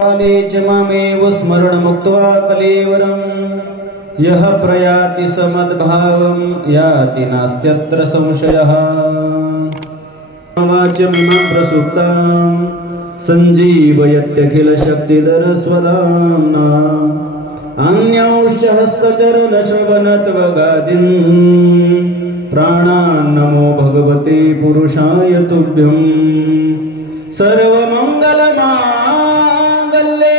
काले च मामेव स्मरणमुक्त्वा कलेवरं यः प्रयाति समद्भावं याति नास्त्यत्र संशयः। वाच्यमिमां प्रसुप्तां सञ्जीवयत्यखिलशक्तिधरस्वधाम्ना अन्यांश्च हस्तचरणश्रवणत्वगादीन् प्राणान् नमो भगवते पुरुषाय तुभ्यं। सर्वमङ्गलमाङ्गल्ये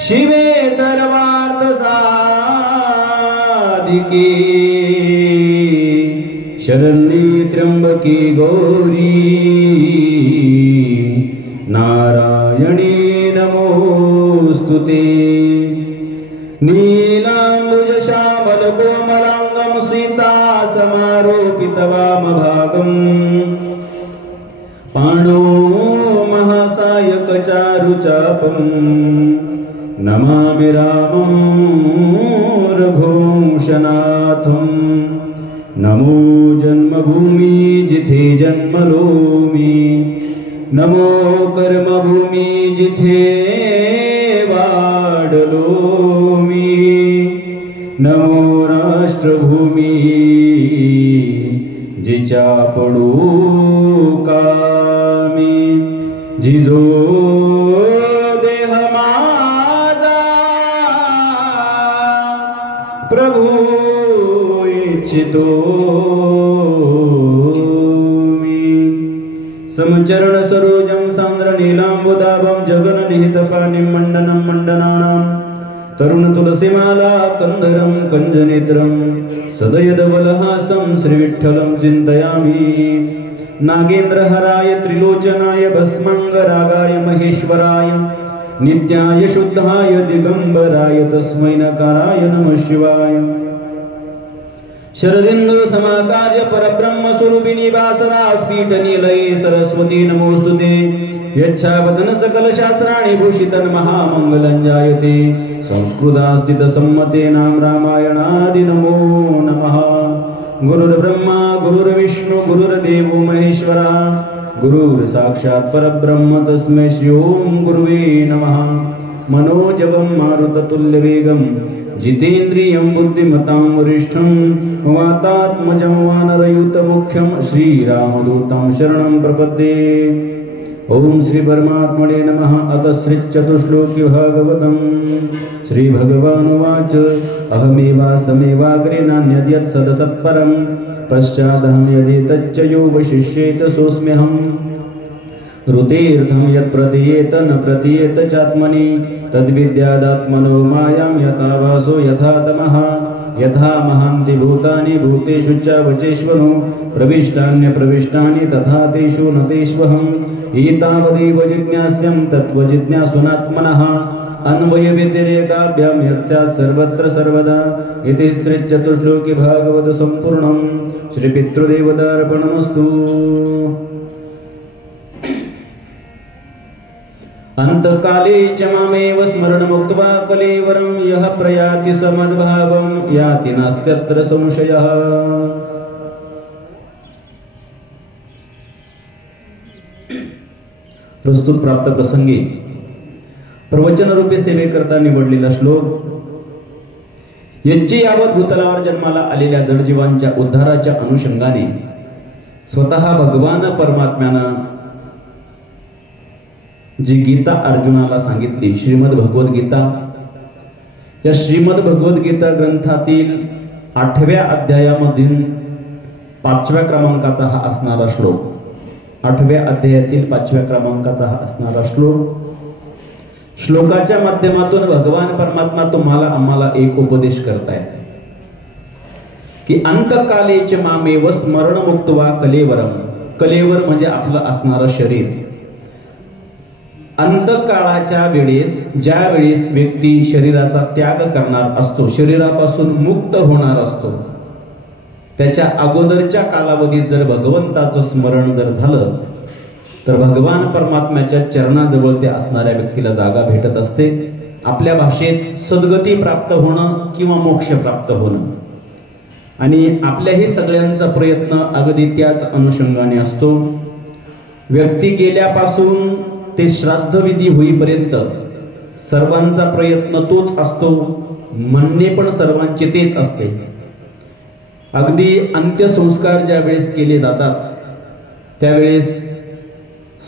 शिवे सर्वार्थसाधिके शरण्ये त्र्यंबके गौरी नारायणी नमोस्तुते। नीलाम्बुजश्यामलकोमलाङ्गं सीतासमारोपितवामभागम् पाणो महासायकचारुचापं नमामि रामं रघुवंशनाथं। नमो जन्मभूमि जिथे जन्मलोमी नमो कर्मभूमि जिथे वाढलोमी नमो राष्ट्रभूमी जिच्या पडू कामी जिजो देह माझा प्रभू इच्छितो मी। समचरण सरोजं सांद्र नीलांबुदाभं जगन्निहितपाणिं मण्डनं मण्डनानां तरुण तुलसीमाला कंधरं कंजनेत्रं सदयदवलहासं श्रीविठ्ठलं चिन्तयामि। नागेन्द्रहराय त्रिलोचनाय भस्मांगरागाय महेश्वराय नित्याय शुद्धाय दिगंबराय तस्मै नकाराय नमः शिवाय। शरदिन्दु समाकार्य परब्रह्म स्वरूपिणी वासरास्फीठ नीलये सरस्वती नमोस्तुते। यच्छावदन सकल शास्त्राणि भूषितं महामंगलं जायते संस्कृतास्थित सम्मतेनां रामायणादि नमो नमः। गुरुर्ब्रह्मा गुरुर्विष्णु गुरुर्देवो महेश्वरा गुरुर्साक्षात् परब्रह्म तस्मै श्री ओं गुरुवे नमः। मनोजवं मारुततुल्यवेगं जितेन्द्रियं बुद्धिमतां वरिष्ठं वातात्मजं वानरयूतमुख्यं श्रीरामदूतं शरणं प्रपद्ये। ओम श्री परमात्मने नमः। अथ श्री चतुश्लोकी भागवतम्। श्री भगवानुवाच अहमेवासमेवाग्रे नान्यद्यत् सदसत्परं पश्चादहं यदि तच्च यो वशिष्येत सोऽस्म्यहम्। ऋतेऽर्थं यत् प्रतीयेत न प्रतीयेत चात्मनि तद्विद्यादात्मनो मायां यथा वासो यथा तमः यथा महान्ति भूतानि भूतेषु च वचेष्वनो प्रविष्टान्यप्रविष्टानि तथा तेषु न तेष्वहम्। एतावदेव जिज्ञास्यं तत्त्वजिज्ञासुनात्मनः अन्वयव्यतिरेकाभ्यां यत्स्यात् सर्वत्र सर्वदा। इति श्रीचतुश्लोकी भागवत सम्पूर्णं। श्रीपितृदेवतार्पणमस्तु। अंतकाले च मामेव स्मरणमुक्त्वा कलेवरं यः प्रयाति समद्भावं याति नास्त्यत्र संशयः। प्रस्तुत प्राप्त प्रसंगी प्रवचन रूपी सेवेकरता निवडलेला श्लोक यज्जी यावत भूतलावर जन्माला आलेल्या जडजीवांच्या उद्धाराच्या अनुषंगाने स्वतः भगवान परमात्म्यानं जी गीता अर्जुनाला सांगितली श्रीमद भगवद गीता, या श्रीमद भगवद गीता ग्रंथातील 8व्या अध्यायामधील 5व्या क्रमांकाचा हा असणारा श्लोक, 8व्या अध्यायातील 5व्या क्रमांकाचा हा असणारा श्लोक, श्लोकाच्या माध्यमातून भगवान परमात्मा तुम्हाला आम्हाला एक उपदेश करतायत की अंतकालेच मामेव स्मरणमुक्त्वा कलेवरम। कलेवर म्हणजे आपलं असणारं शरीर। अंतकाळाच्या वेळेस ज्या वेळेस व्यक्ती शरीराचा त्याग करणार असतो, शरीरापासून मुक्त होणार असतो, त्याच्या अगोदरच्या कालावधीत जर भगवंताचं स्मरण जर झालं तर भगवान परमात्म्याच्या चरणाजवळ ते असणाऱ्या व्यक्तीला जागा भेटत असते। आपल्या भाषेत सद्गती प्राप्त होणं किंवा मोक्ष प्राप्त होणं। आणि आपल्याही सगळ्यांचा प्रयत्न अगदी त्याच अनुषंगाने असतो। व्यक्ती गेल्यापासून ते श्राद्ध विधी होईपर्यंत सर्वांचा प्रयत्न तोच असतो, म्हणणे पण सर्वांचे तेच असते. अगदी अंत्यसंस्कार ज्या वेळेस केले जातात त्यावेळेस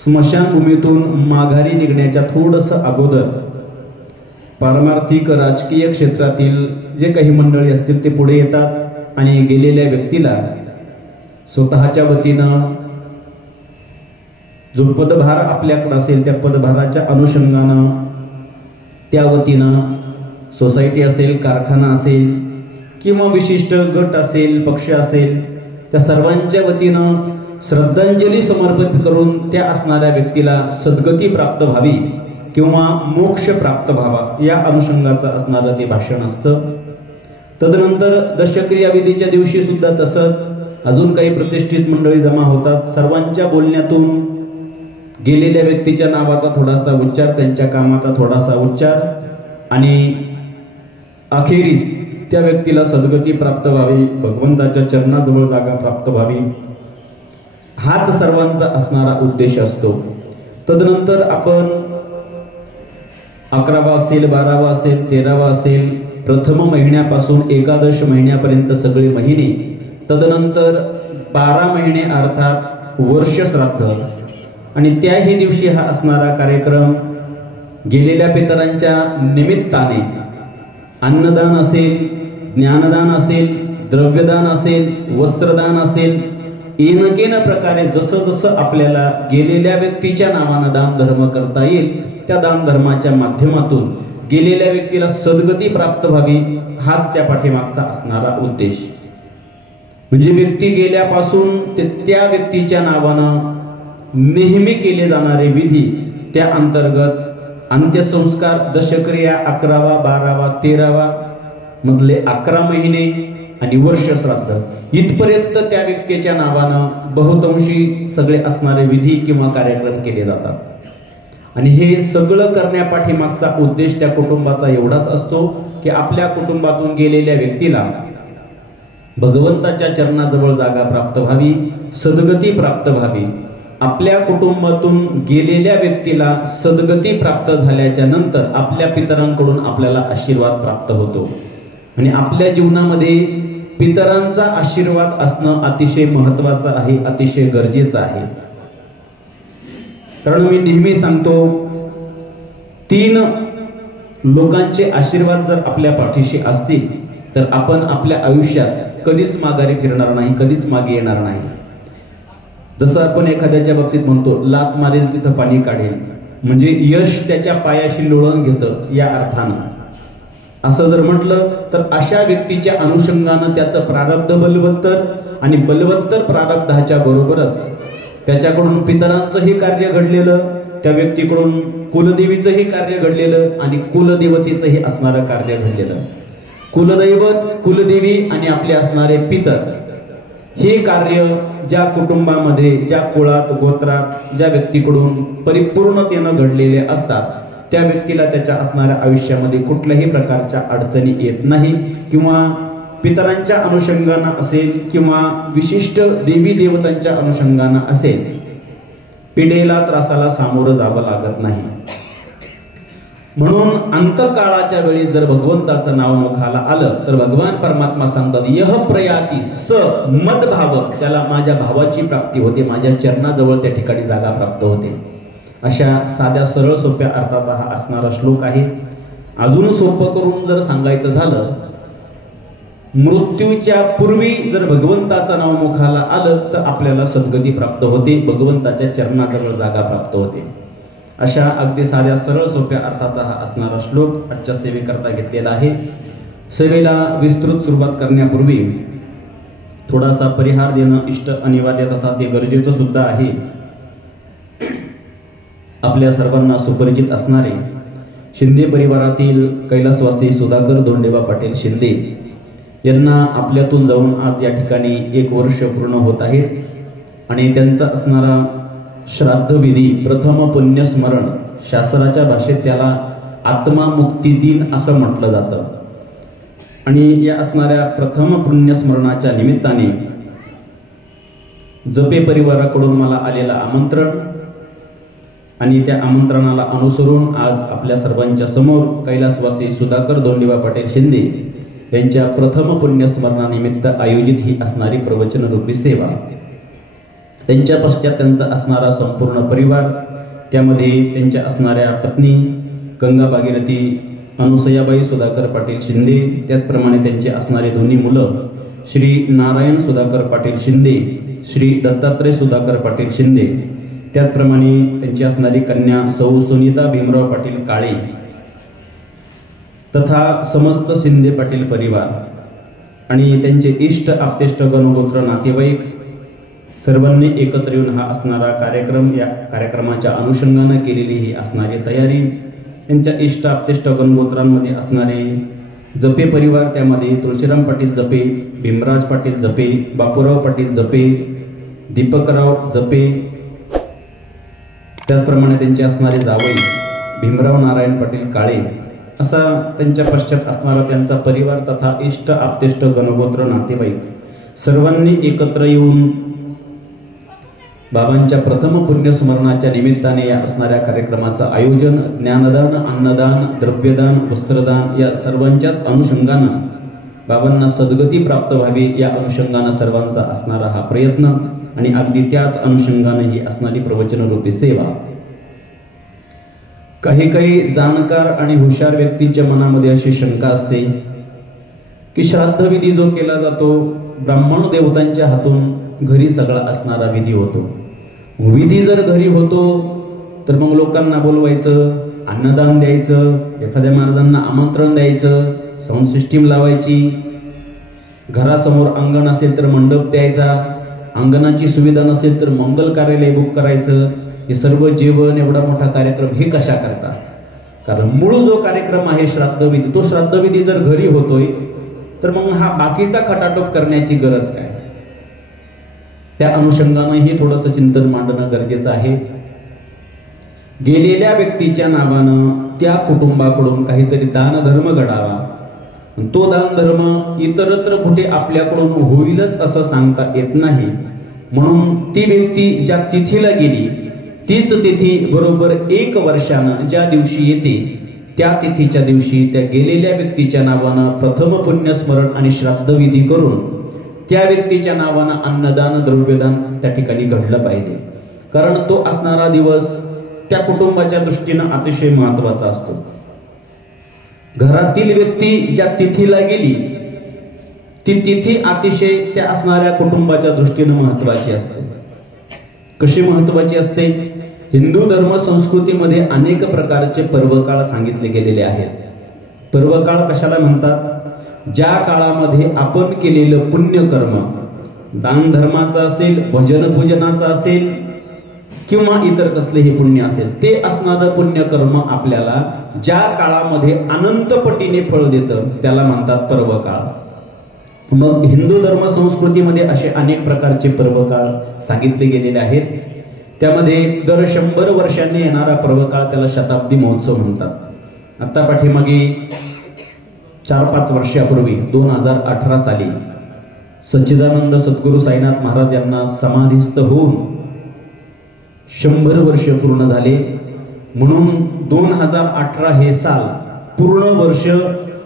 स्मशानभूमीतून माघारी निघण्याच्या थोडंसं अगोदर पारमार्थिक राजकीय क्षेत्रातील जे काही मंडळी असतील ते पुढे येतात आणि गेलेल्या व्यक्तीला स्वतःच्या वतीनं जो पदभार आपल्याकडे असेल त्या पदभाराच्या अनुषंगानं, त्या वतीनं सोसायटी असेल, कारखाना असेल किंवा विशिष्ट गट असेल, पक्ष असेल, त्या सर्वांच्या वतीनं श्रद्धांजली समर्पित करून त्या असणाऱ्या व्यक्तीला सद्गती प्राप्त व्हावी किंवा मोक्ष प्राप्त व्हावा या अनुषंगाचं असणारं ते भाषण असतं. तदनंतर दशक्रिया विधीच्या दिवशी सुद्धा तसंच अजून काही प्रतिष्ठित मंडळी जमा होतात. सर्वांच्या बोलण्यातून गेलेल्या व्यक्तीच्या नावाचा थोडासा उच्चार, त्यांच्या कामाचा थोडासा उच्चार आणि अखेरीस त्या व्यक्तीला सद्गती प्राप्त व्हावी, भगवंताच्या चरणाजवळ जागा प्राप्त व्हावी, हाच सर्वांचा असणारा उद्देश असतो. तदनंतर आपण 11वा असेल, 12वा असेल, 13वा असेल, प्रथम महिन्यापासून एकादश महिन्यापर्यंत सगळे महिने, तदनंतर 12 महिने अर्थात वर्ष श्राद्ध आणि त्याही दिवशी हा असणारा कार्यक्रम गेलेल्या पितरांच्या निमित्ताने अन्नदान असेल, ज्ञानदान असेल, द्रव्यदान असेल, वस्त्रदान असेल, एनकेन प्रकारे जसं जसं आपल्याला गेलेल्या व्यक्तीच्या नावानं दान धर्म करता येईल त्या दान धर्माच्या माध्यमातून गेलेल्या व्यक्तीला सद्गती प्राप्त व्हावी हाच त्या पाठीमागचा असणारा उद्देश. म्हणजे व्यक्ती गेल्यापासून ते त्या व्यक्तीच्या नावानं नेहमी केले जाणारे विधी, त्या अंतर्गत अंत्यसंस्कार, दशक्रिया 11वा, 12वा, 13वा मधले 11 महिने आणि वर्ष श्राद्ध इथपर्यंत त्या व्यक्तीच्या नावानं बहुतांशी सगळे असणारे विधी किंवा कार्यक्रम केले जातात. आणि हे सगळं करण्यापाठीमागचा उद्देश त्या कुटुंबाचा एवढाच असतो की आपल्या कुटुंबातून गेलेल्या व्यक्तीला भगवंताच्या चरणाजवळ जागा प्राप्त व्हावी, सद्गती प्राप्त व्हावी. आपल्या कुटुंबातून गेलेल्या व्यक्तीला सद्गती प्राप्त झाल्याच्या नंतर आपल्या पितरांकडून आपल्याला आशीर्वाद प्राप्त होतो. आणि आपल्या जीवनामध्ये पितरांचा आशीर्वाद असणं अतिशय महत्वाचं आहे, अतिशय गरजेचं आहे. कारण मी नेहमी सांगतो 3 लोकांचे आशीर्वाद जर आपल्या पाठीशी असतील तर आपण आपल्या आयुष्यात कधीच माघारी फिरणार नाही, कधीच मागे येणार नाही. जसं आपण एखाद्याच्या बाबतीत म्हणतो लात मारेल तिथं पाणी काढेल, म्हणजे यश त्याच्या पायाशी लोळण घेतं या अर्थानं. असं जर म्हटलं तर अशा व्यक्तीच्या अनुषंगानं त्याचं प्रारब्ध बलवत्तर आणि बलवत्तर प्रारब्धाच्या बरोबरच त्याच्याकडून पितरांचंही कार्य घडलेलं, त्या व्यक्तीकडून कुलदेवीचंही कार्य घडलेलं आणि कुलदेवतेचंही असणारं कार्य घडलेलं. कुलदैवत, कुलदेवी आणि आपले असणारे पितर हे कार्य ज्या कुटुंबामध्ये, ज्या कुळात, गोत्रात ज्या व्यक्तीकडून परिपूर्णतेनं घडलेले असतात त्या व्यक्तीला त्याच्या असणाऱ्या आयुष्यामध्ये कुठल्याही प्रकारच्या अडचणी येत नाही. किंवा पितरांच्या अनुषंगानं असेल किंवा विशिष्ट देवी देवतांच्या अनुषंगानं असेल, पिढेला त्रासाला सामोरं जावं लागत नाही. म्हणून अंतकाळाच्या वेळी जर भगवंताचं नाव मुखाला आलं तर भगवान परमात्मा सांगतात यह प्रयाती स मदभाव, त्याला माझ्या भावाची प्राप्ती होते, माझ्या चरणाजवळ त्या ठिकाणी जागा प्राप्त होते. अशा साध्या सरळ सोप्या अर्थाचा हा असणारा श्लोक आहे. अजून सोपं करून जर सांगायचं झालं, मृत्यूच्या पूर्वी जर भगवंताचं नाव मुखाला आलं तर आपल्याला सद्गती प्राप्त होते, भगवंताच्या चरणाजवळ जागा प्राप्त होते. अशा अगदी साध्या सरळ सोप्या अर्थाचा हा असणारा श्लोक आजच्या सेवेकरता घेतलेला आहे. सेवेला विस्तृत सुरुवात करण्यापूर्वी थोडासा परिहार देणं इष्ट, अनिवार्य तथा ते गरजेचं सुद्धा आहे. आपल्या सर्वांना सुपरिचित असणारे शिंदे परिवारातील कैलासवासी सुधाकर धोंडेबा पाटील शिंदे यांना आपल्यातून जाऊन आज या ठिकाणी 1 वर्ष पूर्ण होत आहे. आणि त्यांचा असणारा श्राद्धविधी, प्रथम पुण्यस्मरण, शास्त्राच्या भाषेत त्याला आत्मामुक्ती दिन असं म्हटलं जातं. आणि या असणाऱ्या प्रथम पुण्यस्मरणाच्या निमित्ताने जपे परिवाराकडून मला आलेलं आमंत्रण आणि त्या आमंत्रणाला अनुसरून आज आपल्या सर्वांच्या समोर कैलासवासी सुधाकर दोंडीबा पाटील शिंदे यांच्या प्रथम पुण्यस्मरणानिमित्त आयोजित ही असणारी प्रवचन रूपी सेवा, त्यांच्या पश्चात त्यांचा असणारा संपूर्ण परिवार, त्यामध्ये त्यांच्या असणाऱ्या पत्नी गंगा भागीरथी अनुसयाबाई सुधाकर पाटील शिंदे, त्याचप्रमाणे त्यांचे असणारे दोन्ही मुलं श्री नारायण सुधाकर पाटील शिंदे, श्री दत्तात्रय सुधाकर पाटील शिंदे, त्याचप्रमाणे त्यांची असणारी कन्या सौ सुनीता भीमराव पाटील काळे तथा समस्त शिंदे पाटील परिवार आणि त्यांचे इष्ट आप्तेष्ट गणगोत्र नातेवाईक सर्वांनी एकत्र येऊन हा असणारा कार्यक्रम, या कार्यक्रमाच्या अनुषंगाने केलेली ही असणारी तयारी, त्यांच्या इष्ट आप्तेष्ट गणगोत्रांमध्ये असणारे जपे परिवार, त्यामध्ये तुळशीराम पाटील जपे, भीमराज पाटील जपे, बापूराव पाटील जपे, दीपकराव जपे, त्याचप्रमाणे त्यांचे असणारे जावई भीमराव नारायण पाटील काळे, असा त्यांच्या पश्चात असणारा त्यांचा परिवार तथा इष्ट आप्तेष्ट गणगोत्र नातेवाईक सर्वांनी एकत्र येऊन बाबांच्या प्रथम पुण्यस्मरणाच्या निमित्ताने या असणाऱ्या कार्यक्रमाचं आयोजन, ज्ञानदान, अन्नदान, द्रव्यदान, वस्त्रदान या सर्वांच्याच अनुषंगानं बाबांना सद्गती प्राप्त व्हावी या अनुषंगानं सर्वांचा असणारा हा प्रयत्न आणि अगदी त्याच अनुषंगाने ही असणारी प्रवचन रूपी सेवा. काही काही जाणकार आणि हुशार व्यक्तींच्या मनामध्ये अशी शंका असते की श्राद्धविधी जो केला जातो ब्राह्मण देवतांच्या हातून घरी सगळा असणारा विधी होतो. विधी जर घरी होतो तर मग लोकांना बोलवायचं, अन्नदान द्यायचं, एखाद्या महाराजांना आमंत्रण द्यायचं, साऊंड सिस्टीम लावायची, घरासमोर अंगण असेल तर मंडप द्यायचा, अंगणाची सुविधा नसेल तर मंगल कार्यालय बुक करायचं. हे सर्व जेवण, एवढा मोठा कार्यक्रम हे कशा करता? कारण मूळ जो कार्यक्रम आहे श्राद्धविधी, तो श्राद्धविधी जर घरी होतोय तर मग हा बाकीचा खटाटोप करण्याची गरज काय? त्या अनुषंगानेही थोडंसं चिंतन मांडणं गरजेचं आहे. गेलेल्या व्यक्तीच्या नावानं त्या कुटुंबाकडून काहीतरी दानधर्म घडावा, तो दानधर्म इतरत्र कुठे आपल्याकडून होईलच असं सांगता येत नाही. म्हणून ती व्यक्ती ज्या तिथीला गेली तीच तिथी बरोबर 1 वर्षानं ज्या दिवशी येते त्या तिथीच्या दिवशी त्या गेलेल्या व्यक्तीच्या नावानं प्रथम पुण्यस्मरण आणि श्राद्धविधी करून त्या व्यक्तीच्या नावानं अन्नदान, द्रव्यदान त्या ठिकाणी घडलं पाहिजे. कारण तो असणारा दिवस त्या कुटुंबाच्या दृष्टीनं अतिशय महत्वाचा असतो. घरातील व्यक्ती ज्या तिथीला गेली ती तिथी अतिशय त्या असणाऱ्या कुटुंबाच्या दृष्टीनं महत्वाची असते. कशी महत्वाची असते? हिंदू धर्म संस्कृतीमध्ये अनेक प्रकारचे पर्वकाळ सांगितले गेलेले आहेत. पर्वकाळ कशाला म्हणतात? ज्या काळामध्ये आपण केलेलं पुण्यकर्म, दान धर्माचं असेल, भजन पूजनाचं असेल किंवा इतर कसलेही पुण्य असेल, ते असणारं पुण्यकर्म आपल्याला ज्या काळामध्ये अनंत पटीने फळ देतं त्याला म्हणतात पर्वकाळ. मग हिंदू धर्म संस्कृतीमध्ये असे अनेक प्रकारचे पर्वकाळ सांगितले गेलेले आहेत. त्यामध्ये दर 100 वर्षांनी येणारा पर्वकाळ त्याला शताब्दी महोत्सव म्हणतात. आता पाठीमागे 4-5 वर्षापूर्वी 2018 साली सच्चिदानंद सद्गुरू साईनाथ महाराज यांना समाधीस्थ होऊन 100 वर्ष पूर्ण झाले. म्हणून 2018 हे साल पूर्ण वर्ष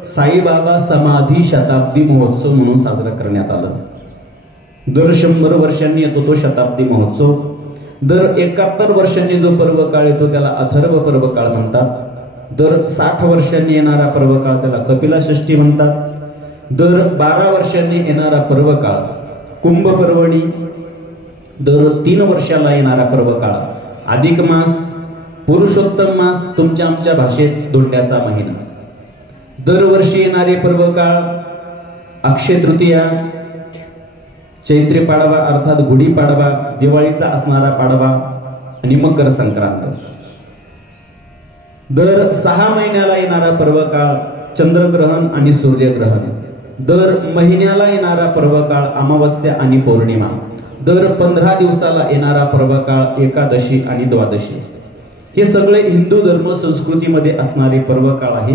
साईबाबा समाधी शताब्दी महोत्सव म्हणून साजरा करण्यात आलं. दर 100 वर्षांनी येतो तो शताब्दी महोत्सव. दर 71 वर्षांनी जो पर्वकाळ येतो त्याला अथर्व पर्वकाळ म्हणतात. दर 60 वर्षांनी येणारा पर्वकाळ त्याला कपिला षष्ठी म्हणतात. दर 12 वर्षांनी येणारा पर्वकाळ कुंभ पर्वणी. दर 3 वर्षाला येणारा पर्वकाळ अधिक मास, पुरुषोत्तम मास, तुमच्या आमच्या भाषेत दोंड्याचा महिना. दरवर्षी येणारे पर्वकाळ अक्षय तृतीया, चैत्री पाडवा अर्थात गुढीपाडवा, दिवाळीचा असणारा पाडवा आणि मकर संक्रांत. दर 6 महिन्याला येणारा पर्वकाळ चंद्रग्रहण आणि सूर्यग्रहण. दर महिन्याला येणारा पर्वकाळ अमावस्या आणि पौर्णिमा. दर 15 दिवसाला येणारा पर्वकाळ एकादशी आणि द्वादशी. हे सगळे हिंदू धर्म संस्कृतीमध्ये असणारे पर्वकाळ आहे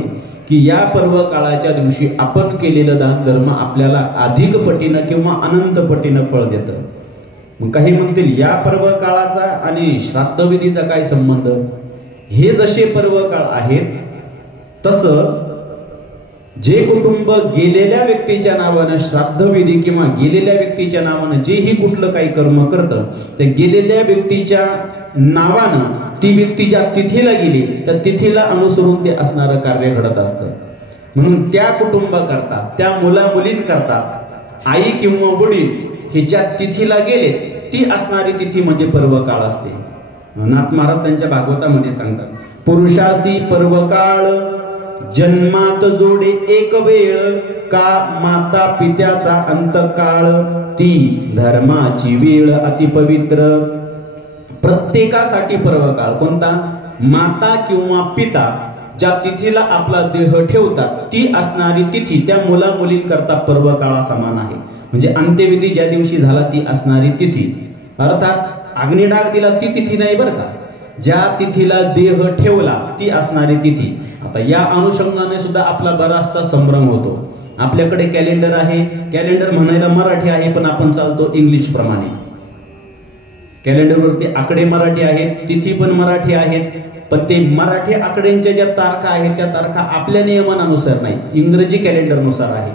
की या पर्वकाळाच्या दिवशी आपण केलेलं दान धर्म आपल्याला अधिक पटीनं किंवा अनंत पटीनं फळ देतं. मग काही म्हणतील या पर्व काळाचा आणि श्राद्धविधीचा काय संबंध? हे जसे पर्व काळ आहेत तसं जे कुटुंब गेलेल्या व्यक्तीच्या नावानं श्राद्धविधी किंवा गेलेल्या व्यक्तीच्या नावानं जेही कुठलं काही कर्म करतं ते गेलेल्या व्यक्तीच्या नावानं ती व्यक्ती ज्या तिथीला गेली त्या तिथीला अनुसरून ते असणारं कार्य घडत असतं. म्हणून त्या कुटुंबाकरता, त्या मुला मुलींकरता आई किंवा वडील हे ज्या तिथीला गेले ती असणारी तिथी म्हणजे पर्व काळ असते. नाथ महाराज त्यांच्या भागवतामध्ये सांगतात, पुरुषासी पर्व काळ जन्मात जोडे एक वेळ, का माता पित्याचा अंतकाळ, ती धर्माची वेळ अति पवित्र. प्रत्येकासाठी पर्व काळ कोणता? माता किंवा पिता ज्या तिथीला आपला देह ठेवतात ती असणारी तिथी त्या मुला मुलींकरता पर्व काळा समान आहे. म्हणजे अंत्यविधी ज्या दिवशी झाला ती असणारी तिथी, अर्थात अग्निडाग दिला ती तिथी नाही बरं का, ज्या तिथीला देह ठेवला ती असणारी तिथी. आता या अनुषंगाने सुद्धा आपला बराचसा संभ्रम होतो. आपल्याकडे कॅलेंडर आहे, कॅलेंडर म्हणायला मराठी आहे पण आपण चालतो इंग्लिश प्रमाणे. कॅलेंडरवरती आकडे मराठी आहेत, तिथी पण मराठी आहेत, पण ते मराठी आकड्यांच्या ज्या तारखा आहेत त्या तारखा आपल्या नियमानुसार नाही, इंग्रजी कॅलेंडरनुसार आहे.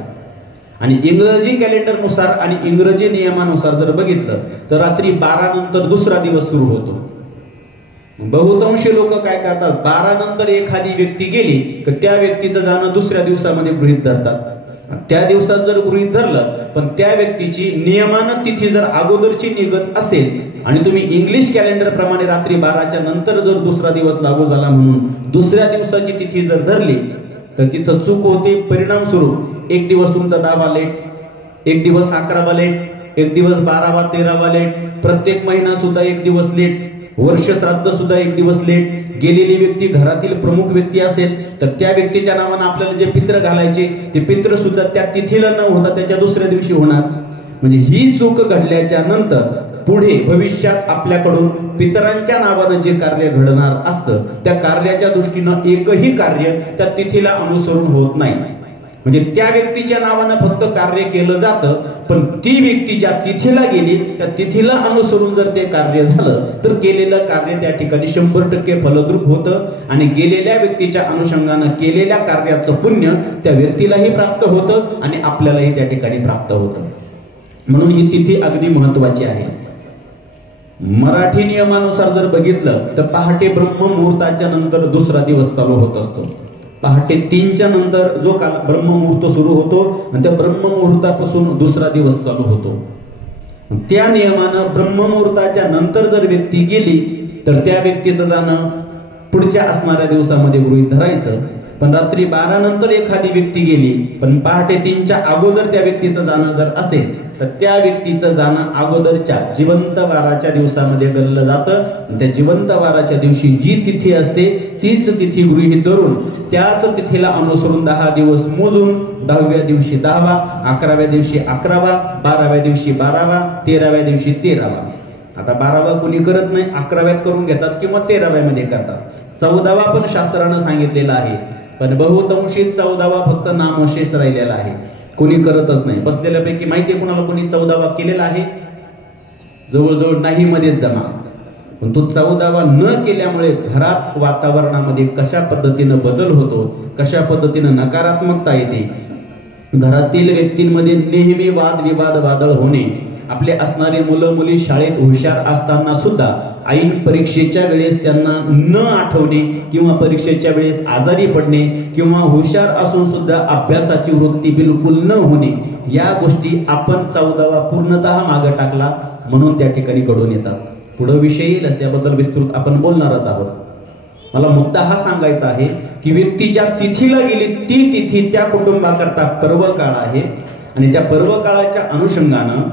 आणि इंग्रजी कॅलेंडरनुसार आणि इंग्रजी नियमानुसार जर बघितलं तर रात्री 12 नंतर दुसरा दिवस सुरू होतो. बहुतांशी लोक काय करतात, 12 नंतर एखादी व्यक्ती गेली तर त्या व्यक्तीचं जाणं दुसऱ्या दिवसामध्ये गृहीत धरतात. त्या दिवसात जर गृहीत धरलं पण त्या व्यक्तीची नियमानं तिथी जर अगोदरची निघत असेल आणि तुम्ही इंग्लिश कॅलेंडर प्रमाणे रात्री 12च्या नंतर जर दुसरा दिवस लागू झाला म्हणून दुसऱ्या दिवसाची तिथी जर धरली तर तिथं चूक होते. परिणाम स्वरूप एक दिवस तुमचा 10वा लेट, एक दिवस 11वा लेट, एक दिवस 12वा 13वा लेट, प्रत्येक महिना सुद्धा एक दिवस लेट, वर्ष श्राद्ध सुद्धा एक दिवस लेट. गेलेली व्यक्ती घरातील प्रमुख व्यक्ती असेल तर त्या व्यक्तीच्या नावानं आपल्याला जे पित्र घालायचे ते पित्र सुद्धा त्या तिथीला न होता त्याच्या दुसऱ्या दिवशी होणार. म्हणजे ही चूक घडल्याच्या नंतर पुढे भविष्यात आपल्याकडून पितरांच्या नावानं जे कार्य घडणार असतं त्या कार्याच्या दृष्टीनं एकही कार्य त्या तिथीला अनुसरून होत नाही. म्हणजे त्या व्यक्तीच्या नावानं फक्त कार्य केलं जातं पण ती व्यक्ती ज्या तिथीला गेली त्या तिथीला अनुसरून जर ते कार्य झालं तर केलेलं कार्य त्या ठिकाणी 100% फलद्रूप होतं आणि गेलेल्या व्यक्तीच्या अनुषंगानं केलेल्या कार्याचं पुण्य त्या व्यक्तीलाही प्राप्त होतं आणि आपल्यालाही त्या ठिकाणी प्राप्त होतं. म्हणून ही तिथी अगदी महत्वाची आहे. मराठी नियमानुसार जर बघितलं तर पहाटे ब्रह्ममुहूर्ताच्या नंतर दुसरा दिवस चालू होत असतो. पहाटे 3च्या नंतर जो काल ब्रह्ममुहूर्त सुरू होतो आणि त्या ब्रह्ममुहूर्तापासून दुसरा दिवस चालू होतो. त्या नियमानं ब्रह्ममुहूर्ताच्या नंतर जर व्यक्ती गेली तर त्या व्यक्तीचं जाणं पुढच्या असणाऱ्या दिवसामध्ये गृहीत धरायचं. पण रात्री 12 नंतर एखादी व्यक्ती गेली पण पहाटे 3च्या अगोदर त्या व्यक्तीचं जाणं जर असेल तर त्या व्यक्तीचं जाणं अगोदरच्या जिवंत वाराच्या दिवसामध्ये गणलं जातं. त्या जिवंत वाराच्या दिवशी जी तिथी असते तीच तिथी गृहीत धरून त्याच तिथीला अनुसरून 10 दिवस मोजून 10व्या दिवशी 10वा, 11व्या दिवशी 11वा, 12व्या दिवशी 12वा, 13व्या दिवशी 13वा. आता 12वा कोणी करत नाही, 11व्यात करून घेतात किंवा 13व्यामध्ये करतात. 14वा पण शास्त्रानं सांगितलेला आहे पण बहुतांशी 14वा फक्त नामशेष राहिलेला आहे, कोणी करतच नाही. बसलेल्यापैकी माहितीये कुणाला कोणी 14वा केलेला आहे? जवळजवळ नाही मध्येच जमा. पण तो 14वा न केल्यामुळे घरात वातावरणामध्ये कशा पद्धतीनं बदल होतो, कशा पद्धतीनं नकारात्मकता येते, घरातील व्यक्तींमध्ये नेहमी वादविवाद वादळ होणे, आपले असणारे मुलं मुली शाळेत हुशार असताना सुद्धा ऐन परीक्षेच्या वेळेस त्यांना न आठवणे किंवा परीक्षेच्या वेळेस आजारी पडणे किंवा हुशार असून सुद्धा अभ्यासाची वृत्ती बिलकुल न होणे, या गोष्टी आपण 14वा पूर्णतः मागे टाकला म्हणून त्या ठिकाणी घडून येतात. पुढे विषय येईल त्याबद्दल विस्तृत आपण बोलणारच आहोत. मला मुद्दा हा सांगायचा आहे की व्यक्ती ज्या तिथीला गेली ती तिथी त्या कुटुंबाकरता पर्व काळ आहे आणि त्या पर्व काळाच्या अनुषंगानं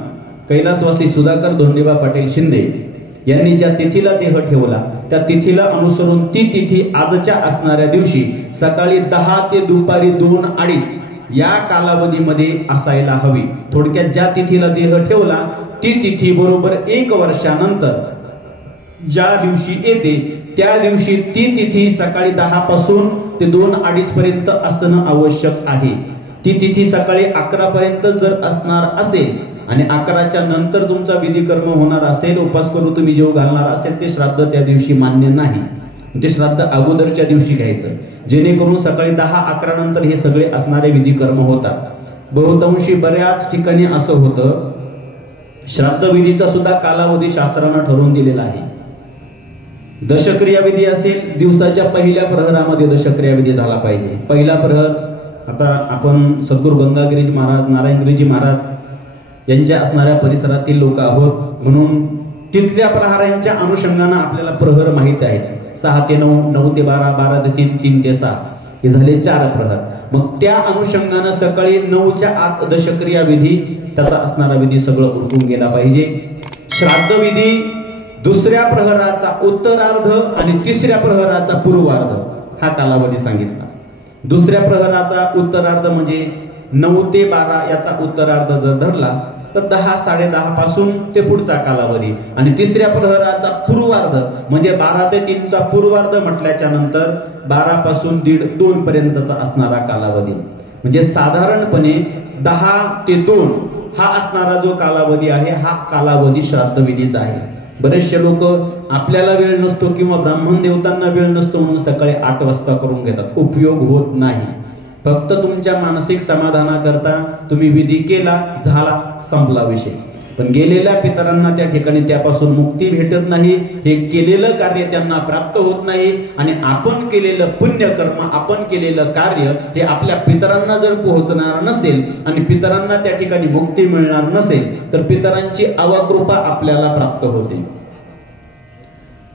कैलासवासी सुधाकर धोंडेबा पाटील शिंदे यांनी ज्या तिथीला देह ठेवला त्या तिथीला अनुसरून ती तिथी आजच्या असणाऱ्या दिवशी सकाळी 10 ते दुपारी 2-2:30 या कालावधीमध्ये असायला हवी. थोडक्यात ज्या तिथीला देह ठेवला ती तिथी बरोबर 1 वर्षानंतर ज्या दिवशी येते त्या दिवशी ती तिथी सकाळी 10 पासून ते 2-2:30 पर्यंत असणं आवश्यक आहे. ती तिथी सकाळी 11 पर्यंत जर असणार असेल आणि 11च्या नंतर तुमचा विधी कर्म होणार असेल, उपास करू तुम्ही जेव घालणार असेल, ते श्राद्ध त्या दिवशी मान्य नाही. ते श्राद्ध अगोदरच्या दिवशी घ्यायचं, जेणेकरून सकाळी 10-11 नंतर हे सगळे असणारे विधी कर्म होतात. बहुतांशी बऱ्याच ठिकाणी असं होतं, श्राद्ध विधीचा सुद्धा कालावधी शास्त्रानं ठरवून दिलेला आहे. दशक्रियाविधी असेल, दिवसाच्या पहिल्या प्रहरामध्ये दशक्रियाविधी झाला पाहिजे. पहिला प्रहर, आता आपण सद्गुरू गंगागिरीजी महाराज, नारायणगिरीजी महाराज यांच्या असणाऱ्या परिसरातील लोक आहोत, म्हणून तिथल्या प्रहारांच्या अनुषंगानं आपल्याला प्रहर माहित आहेत. 6 ते 9, 9 ते 12, 12 ते 3, 3 ते 6 हे झाले 4 प्रहर. मग त्या अनुषंगानं सकाळी 9च्या आत दशक्रिया विधी, त्याचा असणारा विधी सगळं उरकून गेला पाहिजे. श्राद्ध विधी दुसऱ्या प्रहराचा उत्तरार्ध आणि तिसऱ्या प्रहराचा पूर्वार्ध हा कालावधी सांगितला. दुसऱ्या प्रहराचा उत्तरार्ध म्हणजे 9 ते 12 याचा उत्तरार्ध जर धरला तर 10-10:30 पासून ते पुढचा कालावधी, आणि तिसऱ्या प्रहराचा पूर्वार्ध म्हणजे 12 ते 3 चा पूर्वार्ध म्हटल्याच्या नंतर 12 पासून 1:30-2 पर्यंतचा असणारा कालावधी. म्हणजे साधारणपणे 10 ते 2 हा असणारा जो कालावधी आहे, हा कालावधी श्राद्ध विधीचा आहे. बरेचसे लोक आपल्याला वेळ नसतो किंवा ब्राह्मण देवतांना वेळ नसतो म्हणून सकाळी 8 वाजता करून घेतात. उपयोग होत नाही. फक्त तुमच्या मानसिक समाधानाकरता तुम्ही विधी केला, झाला, संपला विषय. पण गेलेल्या पितरांना त्या ठिकाणी त्यापासून मुक्ती भेटत नाही. हे केलेलं कार्य त्यांना प्राप्त होत नाही, आणि आपण केलेलं पुण्यकर्म, आपण केलेलं कार्य हे आपल्या पितरांना जर पोहोचणार नसेल आणि पितरांना त्या ठिकाणी मुक्ती मिळणार नसेल, तर पितरांची अवकृपा आपल्याला प्राप्त होते.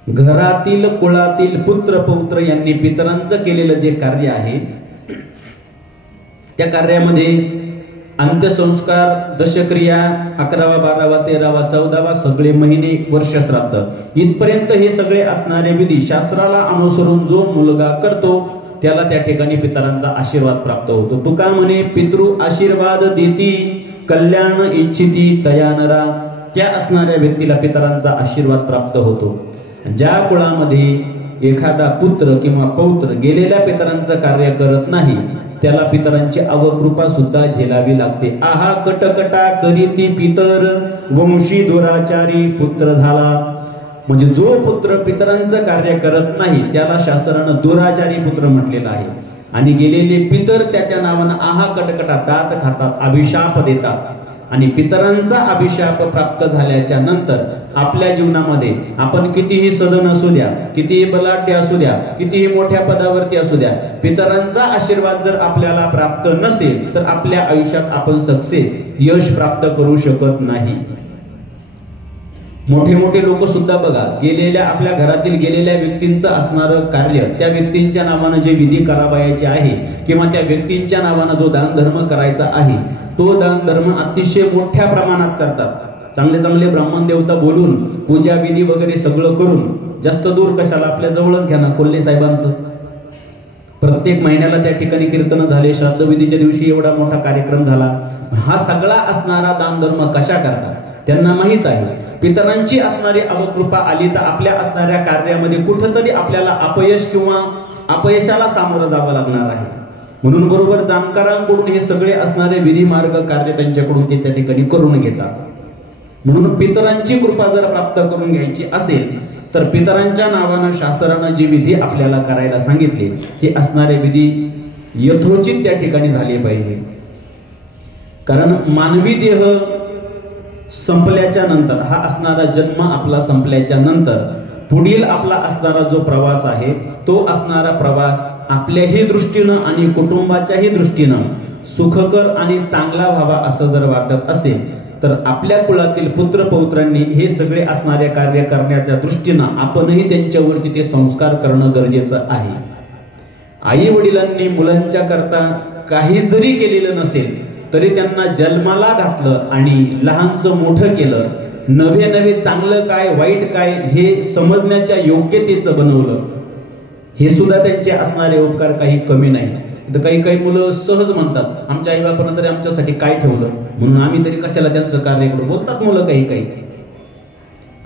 घरातील कुळातील पुत्र पौत्र यांनी पितरांचं केलेलं जे कार्य आहे, त्या कार्यामध्ये अंत्यसंस्कार, दशक्रिया, 11वा, 12वा, 13वा, 14वा, सगळे महिने, वर्ष श्राद्ध इथपर्यंत हे सगळे असणारे विधी शास्त्राला अनुसरून जो मुलगा करतो त्याला त्या ठिकाणी पितरांचा आशीर्वाद प्राप्त होतो. तुका म्हणे, पितृ आशीर्वाद देती, कल्याण इच्छिती तयानरा. त्या असणाऱ्या व्यक्तीला पितरांचा आशीर्वाद प्राप्त होतो. ज्या कुळामध्ये एखादा पुत्र किंवा पौत्र गेलेल्या पितरांचं कार्य करत नाही, त्याला पितरांची अवकृपा सुद्धा झेलावी लागते. आहा कटकटा करीती पितर, वंशी दुराचारी पुत्र झाला. म्हणजे जो पुत्र पितरांचं कार्य करत नाही त्याला शास्त्रानं दुराचारी पुत्र म्हटलेलं आहे. आणि गेलेले पितर त्याच्या नावानं आहा कटकटा दात खातात, अभिशाप देतात. आणि पितरांचा अभिशाप प्राप्त झाल्याच्या नंतर आपल्या जीवनामध्ये आपण कितीही सदन असू द्या, कितीही बलाढ्य असू द्या, कितीही मोठ्या पदावरती असू द्या, पितरांचा आशीर्वाद जर आपल्याला प्राप्त नसेल तर आपल्या आयुष्यात आपण सक्सेस, यश प्राप्त करू शकत नाही. मोठे मोठे लोक सुद्धा बघा, गेलेल्या आपल्या घरातील गेलेल्या व्यक्तींचं असणारं कार्य, त्या व्यक्तींच्या नावानं जे विधी करावयाचे आहे किंवा त्या व्यक्तींच्या नावानं जो दान धर्म करायचा आहे, तो दान धर्म अतिशय मोठ्या प्रमाणात करतात. चांगले चांगले ब्राह्मण देवता बोलून पूजा विधी वगैरे सगळं करून, जास्त दूर कशाला, आपल्या जवळच घ्या ना कोल्हे साहेबांचं. प्रत्येक महिन्याला त्या ठिकाणी कीर्तन झाले, श्राद्ध विधीच्या दिवशी एवढा मोठा कार्यक्रम झाला. हा सगळा असणारा दान धर्म कशा करतात त्यांना माहित आहे. पितरांची असणारी अवकृपा आली तर आपल्या असणाऱ्या कार्यामध्ये कुठंतरी आपल्याला अपयश किंवा अपयशाला सामोरं जावं लागणार आहे. म्हणून बरोबर जाणकारांकडून हे सगळे असणारे विधी मार्ग कार्य त्यांच्याकडून ते त्या ठिकाणी करून घेतात. म्हणून पितरांची कृपा जर प्राप्त करून घ्यायची असेल तर पितरांच्या नावानं शास्त्रानं जी विधी आपल्याला करायला सांगितले हे असणारे विधी यथोचित त्या ठिकाणी झाले पाहिजे. कारण मानवी देह संपल्याच्या नंतर, हा असणारा जन्म आपला संपल्याच्या नंतर पुढील आपला असणारा जो प्रवास आहे तो असणारा प्रवास आपल्याही दृष्टीनं आणि कुटुंबाच्याही दृष्टीनं सुखकर आणि चांगला व्हावा असं जर वाटत असेल तर आपल्या कुळातील पुत्र पौत्रांनी हे सगळे असणारे कार्य करण्याच्या दृष्टीनं आपणही त्यांच्यावरती ते संस्कार करणं गरजेचं आहे. आई वडिलांनी मुलांच्या करता काही जरी केलेलं नसेल तरी त्यांना जन्माला घातलं आणि लहानचं मोठं केलं, नवे नवे चांगलं काय वाईट काय हे समजण्याच्या योग्यतेचं बनवलं, हे सुद्धा त्यांचे असणारे उपकार काही कमी नाही. तर काही काही मुलं सहज म्हणतात आमच्या आई बापानं तरी आमच्यासाठी काय ठेवलं म्हणून आम्ही तरी कशाला त्यांचं कार्य करू, बोलतात मुलं. काही काही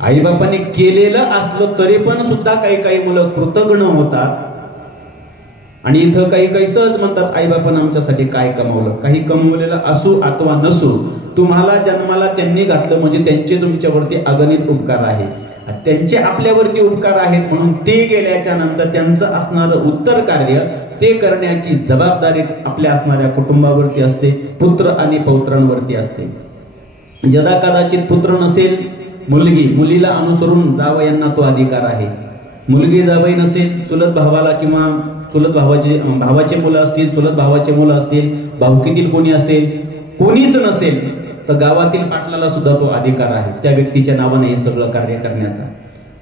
आई बापाने केलेलं असलं तरी पण सुद्धा काही काही मुलं कृतज्ञ होतात. आणि इथं काही काही सहज म्हणतात आई बापानं आमच्यासाठी काय कमावलं. काही कमवलेलं असू अथवा नसू तुम्हाला जन्माला त्यांनी घातलं म्हणजे त्यांचे तुमच्यावरती अगणित उपकार आहे. त्यांचे आपल्यावरती उपकार आहेत म्हणून ते गेल्याच्या नंतर त्यांचं असणारं उत्तर कार्य ते करण्याची जबाबदारी आपल्या असणाऱ्या कुटुंबावरती असते, पुत्र आणि पौत्रांवरती असते. यदा कदाचित पुत्र नसेल, मुलीला अनुसरून जावयांना तो अधिकार आहे. मुलगी जावई नसेल, चुलत भावाला किंवा चुलत भावाचे मुलं असतील, चुलत भावाचे मुलं असतील, भाऊकीतील कोणी असेल, कोणीच नसेल तर गावातील पाटलाला सुद्धा तो अधिकार आहे त्या व्यक्तीच्या नावाने हे सगळं कार्य करण्याचा.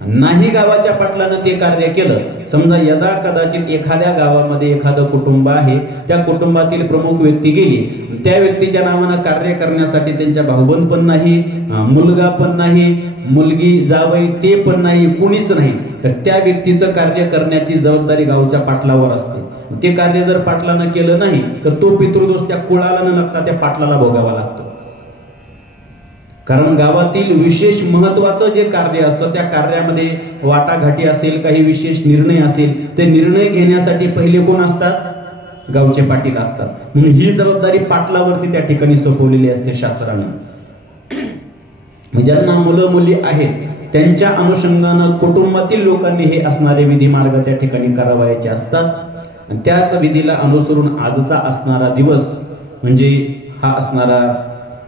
नाही गावाच्या पाटलानं ते कार्य केलं, समजा यदा कदाचित एखाद्या गावामध्ये एखादं कुटुंब आहे, त्या कुटुंबातील प्रमुख व्यक्ती गेली, त्या व्यक्तीच्या नावानं कार्य करण्यासाठी त्यांच्या भाऊबंद पण नाही, मुलगा पण नाही, मुलगी जावई ते पण नाही, कुणीच नाही, तर त्या व्यक्तीचं कार्य करण्याची जबाबदारी गावच्या पाटलावर असते. ते कार्य जर पाटलानं केलं नाही तर तो पितृदोष त्या कुळाला न लागता त्या पाटलाला भोगावा लागतो. कारण गावातील विशेष महत्वाचं जे कार्य असतं त्या कार्यामध्ये वाटाघाटी असेल, काही विशेष निर्णय असेल, ते निर्णय घेण्यासाठी पहिले कोण असतात? गावचे पाटील असतात. म्हणून ही जबाबदारी पाटलावरती त्या ठिकाणी सोपवलेली असते शास्त्राने. ज्यांना मुलं मुली आहेत त्यांच्या अनुषंगानं कुटुंबातील लोकांनी हे असणारे विधी मार्ग त्या ठिकाणी करावायचे असतात. आणि त्याच विधीला अनुसरून आजचा असणारा दिवस म्हणजे हा असणारा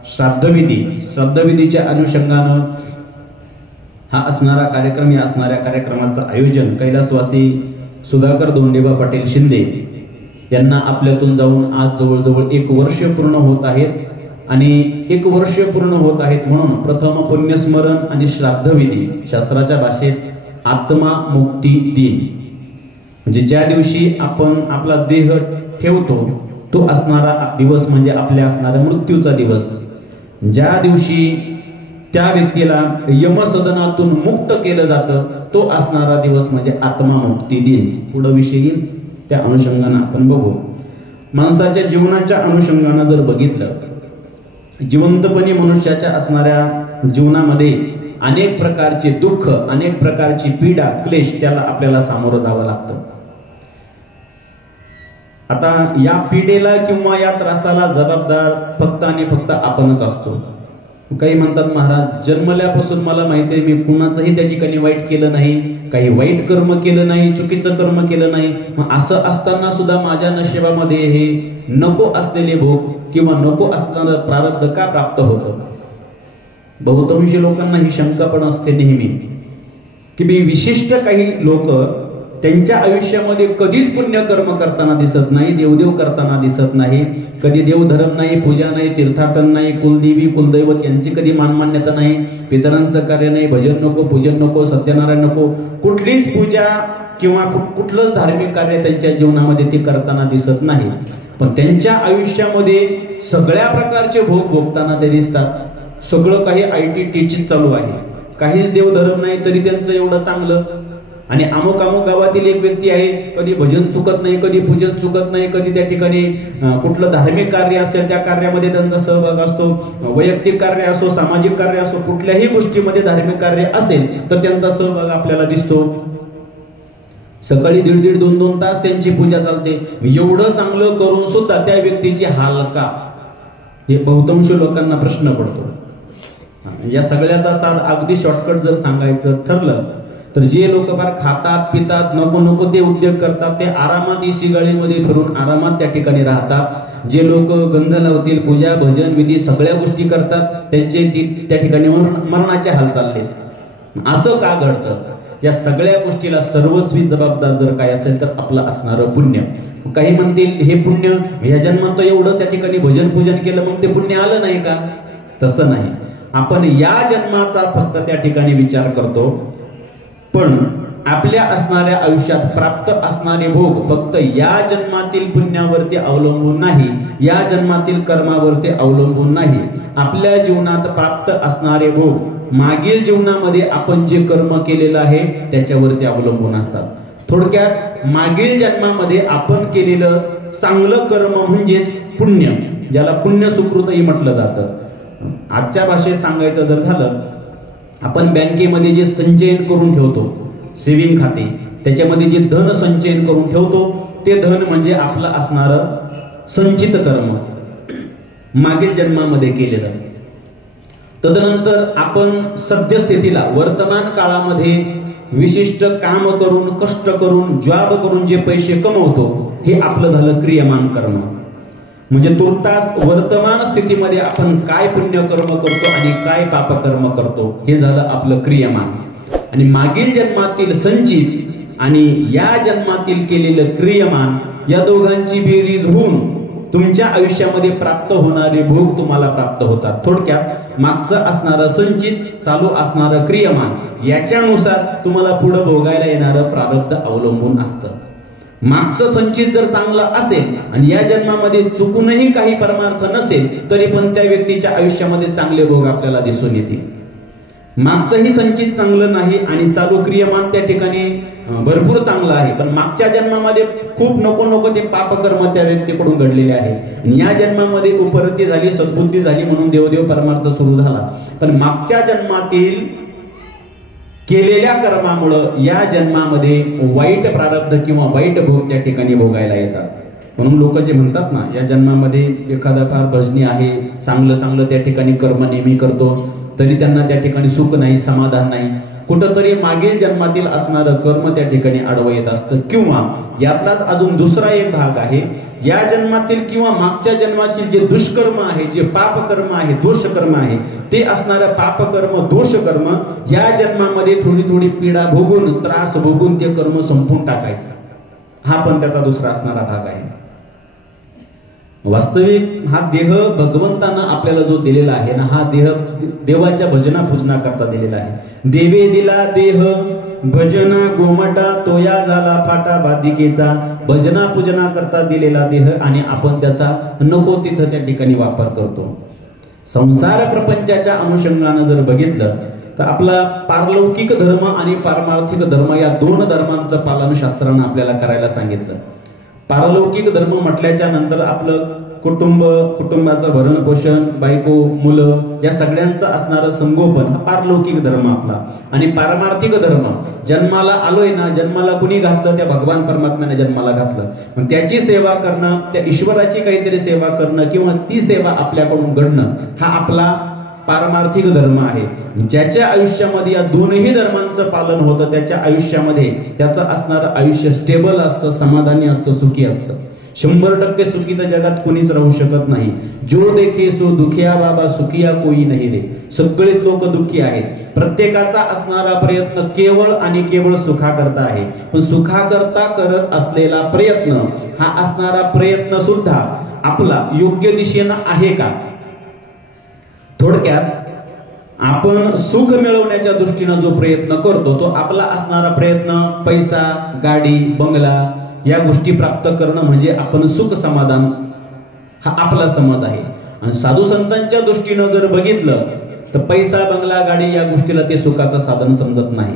श्राद्धविधीच्या अनुषंगानं हा असणारा कार्यक्रम, या असणाऱ्या कार्यक्रमाचं आयोजन कैलासवासी सुधाकर धोंडेबा पाटील शिंदे यांना आपल्यातून जाऊन आज जवळजवळ 1 वर्ष पूर्ण होत आहेत. आणि 1 वर्ष पूर्ण होत आहेत म्हणून प्रथम पुण्यस्मरण आणि श्राद्धविधी, शास्त्राच्या भाषेत आत्मा मुक्ती दिन, म्हणजे ज्या दिवशी आपण आपला देह ठेवतो तो असणारा दिवस म्हणजे आपल्या असणाऱ्या मृत्यूचा दिवस. ज्या दिवशी त्या व्यक्तीला यमसदनातून मुक्त केलं जातं तो असणारा दिवस म्हणजे आत्मा मुक्ती दिन. पुढे विषय येईल त्या अनुषंगाने आपण बघू. माणसाच्या जीवनाच्या अनुषंगाने जर बघितलं, जिवंतपणे मनुष्याच्या असणाऱ्या जीवनामध्ये अनेक प्रकारचे दुःख, अनेक प्रकारची पीडा, क्लेश त्याला आपल्याला सामोरं जावं लागतं. आता या पीडेला किंवा या त्रासाला जबाबदार फक्त आणि फक्त आपणच असतो. काही म्हणतात, महाराज जन्मल्यापासून मला माहिती आहे मी कुणाचंही त्या ठिकाणी वाईट केलं नाही, काही वाईट कर्म केलं नाही, चुकीचं कर्म केलं नाही, मग असं असताना सुद्धा माझ्या नशिबामध्ये हे नको असलेले भोग किंवा नको असणारं प्रारब्ध का प्राप्त होतं? बहुतांशी लोकांना ही शंका पण असते नेहमी की मी विशिष्ट काही लोक त्यांच्या आयुष्यामध्ये कधीच पुण्य कर्म करताना दिसत नाही, देवदेव करताना दिसत नाही, कधी देवधर्म नाही, पूजा नाही, तीर्थाटन नाही, कुलदेवी कुलदैवत यांची कधी मानमान्यता नाही, पितरांचं कार्य नाही, भजन नको, पूजन नको, सत्यनारायण नको, कुठलीच पूजा किंवा कुठलंच धार्मिक कार्य त्यांच्या जीवनामध्ये ते करताना दिसत नाही. पण त्यांच्या आयुष्यामध्ये सगळ्या प्रकारचे भोग भोगताना ते दिसतात. सगळं काही IT टीचिंग चालू आहे, काहीच देवधर्म नाही तरी त्यांचं एवढं चांगलं. आणि अमुक गावातील एक व्यक्ती आहे, कधी भजन चुकत नाही, कधी पूजन चुकत नाही, कधी त्या ठिकाणी कुठलं धार्मिक कार्य असेल त्या कार्यामध्ये त्यांचा सहभाग असतो, वैयक्तिक कार्य असो, सामाजिक कार्य असो, कुठल्याही गोष्टीमध्ये धार्मिक कार्य असेल तर त्यांचा सहभाग आपल्याला दिसतो. सकाळी 1.5 2 तास त्यांची पूजा चालते. एवढं चांगलं करून सुद्धा त्या व्यक्तीची हाल का, हे बहुतांश लोकांना प्रश्न पडतो. या सगळ्याचा सार अगदी शॉर्टकट जर सांगायचं ठरलं तर जे लोक फार खातात पितात, नको नको ते उद्योग करतात, ते आरामात एसी गाडीमध्ये फिरून आरामात त्या ठिकाणी राहतात. जे लोक गंध लावतील, पूजा भजन विधी सगळ्या गोष्टी करतात, त्यांचे त्या ठिकाणी मरणाचे हाल चालले. असं का घडतं? या सगळ्या गोष्टीला सर्वस्वी जबाबदार जर काय असेल तर आपलं असणारं पुण्य. काही म्हणतील हे पुण्य ह्या जन्मात एवढं त्या ठिकाणी भजन पूजन केलं मग ते पुण्य आलं नाही का? तसं नाही. आपण या जन्माचा फक्त त्या ठिकाणी विचार करतो, पण आपल्या असणाऱ्या आयुष्यात प्राप्त असणारे भोग फक्त या जन्मातील पुण्यावरती अवलंबून नाही, या जन्मातील कर्मावरती अवलंबून नाही. आपल्या जीवनात प्राप्त असणारे भोग मागील जीवनामध्ये आपण जे कर्म केलेलं आहे त्याच्यावरती अवलंबून असतात. थोडक्यात मागील जन्मामध्ये आपण केलेलं चांगलं कर्म म्हणजेच पुण्य, ज्याला पुण्य सुकृतही म्हटलं जातं. आजच्या भाषेत सांगायचं जर झालं, आपण बँकेमध्ये जे संचयन करून ठेवतो, सेविंग खाते, त्याच्यामध्ये जे धन संचयन करून ठेवतो ते धन म्हणजे आपलं असणारं संचित कर्म, मागील जन्मामध्ये केलेलं. तदनंतर आपण सद्यस्थितीला वर्तमान काळामध्ये विशिष्ट काम करून, कष्ट करून, जॉब करून जे पैसे कमवतो हे आपलं झालं क्रियमान कर्म. म्हणजे तुर्तास वर्तमान स्थितीमध्ये आपण काय पुण्यकर्म करतो आणि काय पापकर्म करतो हे झालं आपलं क्रियमान. आणि मागील जन्मातील संचित आणि या जन्मातील केलेलं क्रियमान या दोघांची बेरीज होऊन तुमच्या आयुष्यामध्ये प्राप्त होणारे भोग तुम्हाला प्राप्त होतात. थोडक्यात मागचं असणारं संचित, चालू असणारं क्रियमान याच्यानुसार तुम्हाला पुढे भोगायला येणारं प्रारब्ध अवलंबून असतं. मागचं संचित जर चांगलं असेल आणि या जन्मामध्ये चुकूनही काही परमार्थ नसेल तरी पण त्या व्यक्तीच्या आयुष्यामध्ये चांगले भोग आपल्याला दिसून येतील. मागचंही संचित चांगलं नाही आणि चालू क्रियमान त्या ठिकाणी भरपूर चांगलं आहे, पण मागच्या जन्मामध्ये खूप नको ते पापकर्म त्या व्यक्तीकडून घडलेले आहे आणि या जन्मामध्ये उपरती झाली, सद्बुद्धी झाली म्हणून देवदेव परमार्थ सुरू झाला. पण मागच्या जन्मातील केलेल्या कर्मामुळं या जन्मामध्ये वाईट प्रारब्ध किंवा वाईट भोग त्या ठिकाणी भोगायला येतात. म्हणून लोक जे म्हणतात ना, या जन्मामध्ये एखादा फार भजनी आहे, चांगलं त्या ठिकाणी कर्म नेहमी करतो, तरी त्यांना त्या ठिकाणी सुख नाही, समाधान नाही. कुठंतरी मागील जन्मातील असणारं कर्म त्या ठिकाणी आडवं येत असतं. किंवा यातलाच अजून दुसरा एक भाग आहे, या जन्मातील किंवा मागच्या जन्मातील जे दुष्कर्म आहे, जे पापकर्म आहे, दोषकर्म आहे, ते असणारं पापकर्म, दोषकर्म या जन्मामध्ये थोडी पीडा भोगून, त्रास भोगून ते कर्म संपून टाकायचं. हा पण त्याचा दुसरा असणारा भाग आहे. वास्तविक हा देह भगवंतानं आपल्याला जो दिलेला आहे ना, हा देह देवाच्या भजना पूजना करता दिलेला आहे. देवे दिला देह भजना गोमटा, तोया झाला फाटा बाधिकेचा. भजना पूजना करता दिलेला देह आणि आपण त्याचा नको तिथं त्या ठिकाणी वापर करतो. संसार प्रपंचाच्या अनुषंगानं जर बघितलं तर आपला पारलौकिक धर्म आणि पारमार्थिक धर्म या दोन धर्मांचं पालन शास्त्रानं आपल्याला करायला सांगितलं. पारलौकिक धर्म म्हटल्याच्या नंतर आपलं कुटुंबाचं भरण पोषण, बायको, मुलं या सगळ्यांचं असणारं संगोपन हा पारलौकिक धर्म आपला. आणि पारमार्थिक धर्म, जन्माला आलोय ना, जन्माला कुणी घातलं? त्या भगवान परमात्म्याने जन्माला घातलं. मग त्याची सेवा करणं, त्या ईश्वराची काहीतरी सेवा करणं किंवा ती सेवा आपल्याकडून घडणं हा आपला पारमार्थिक धर्म आहे. ज्याच्या आयुष्यामध्ये या दोनही धर्मांचं पालन होतं त्याच्या आयुष्यामध्ये त्याचं असणारं आयुष्य स्टेबल असतं, समाधानी असतं, सुखी असतं. 100% सुखी तर जगात कोणीच राहू शकत नाही. जो देखे सो दुखिया बाबा, सुखिया कोई नाही रे. सगळेच लोक दुःखी आहेत. प्रत्येकाचा असणारा प्रयत्न केवळ आणि केवळ सुखाकरता आहे. पण सुखाकरता करत असलेला प्रयत्न हा असणारा प्रयत्न सुद्धा आपला योग्य दिशेनं आहे का? थोडक्यात आपण सुख मिळवण्याच्या दृष्टीनं जो प्रयत्न करतो तो आपला असणारा प्रयत्न पैसा, गाडी, बंगला या गोष्टी प्राप्त करणं म्हणजे आपण सुख समाधान हा आपला समज आहे. आणि साधू संतांच्या दृष्टीनं जर बघितलं तर पैसा, बंगला, गाडी या गोष्टीला ते सुखाचं साधन समजत नाही.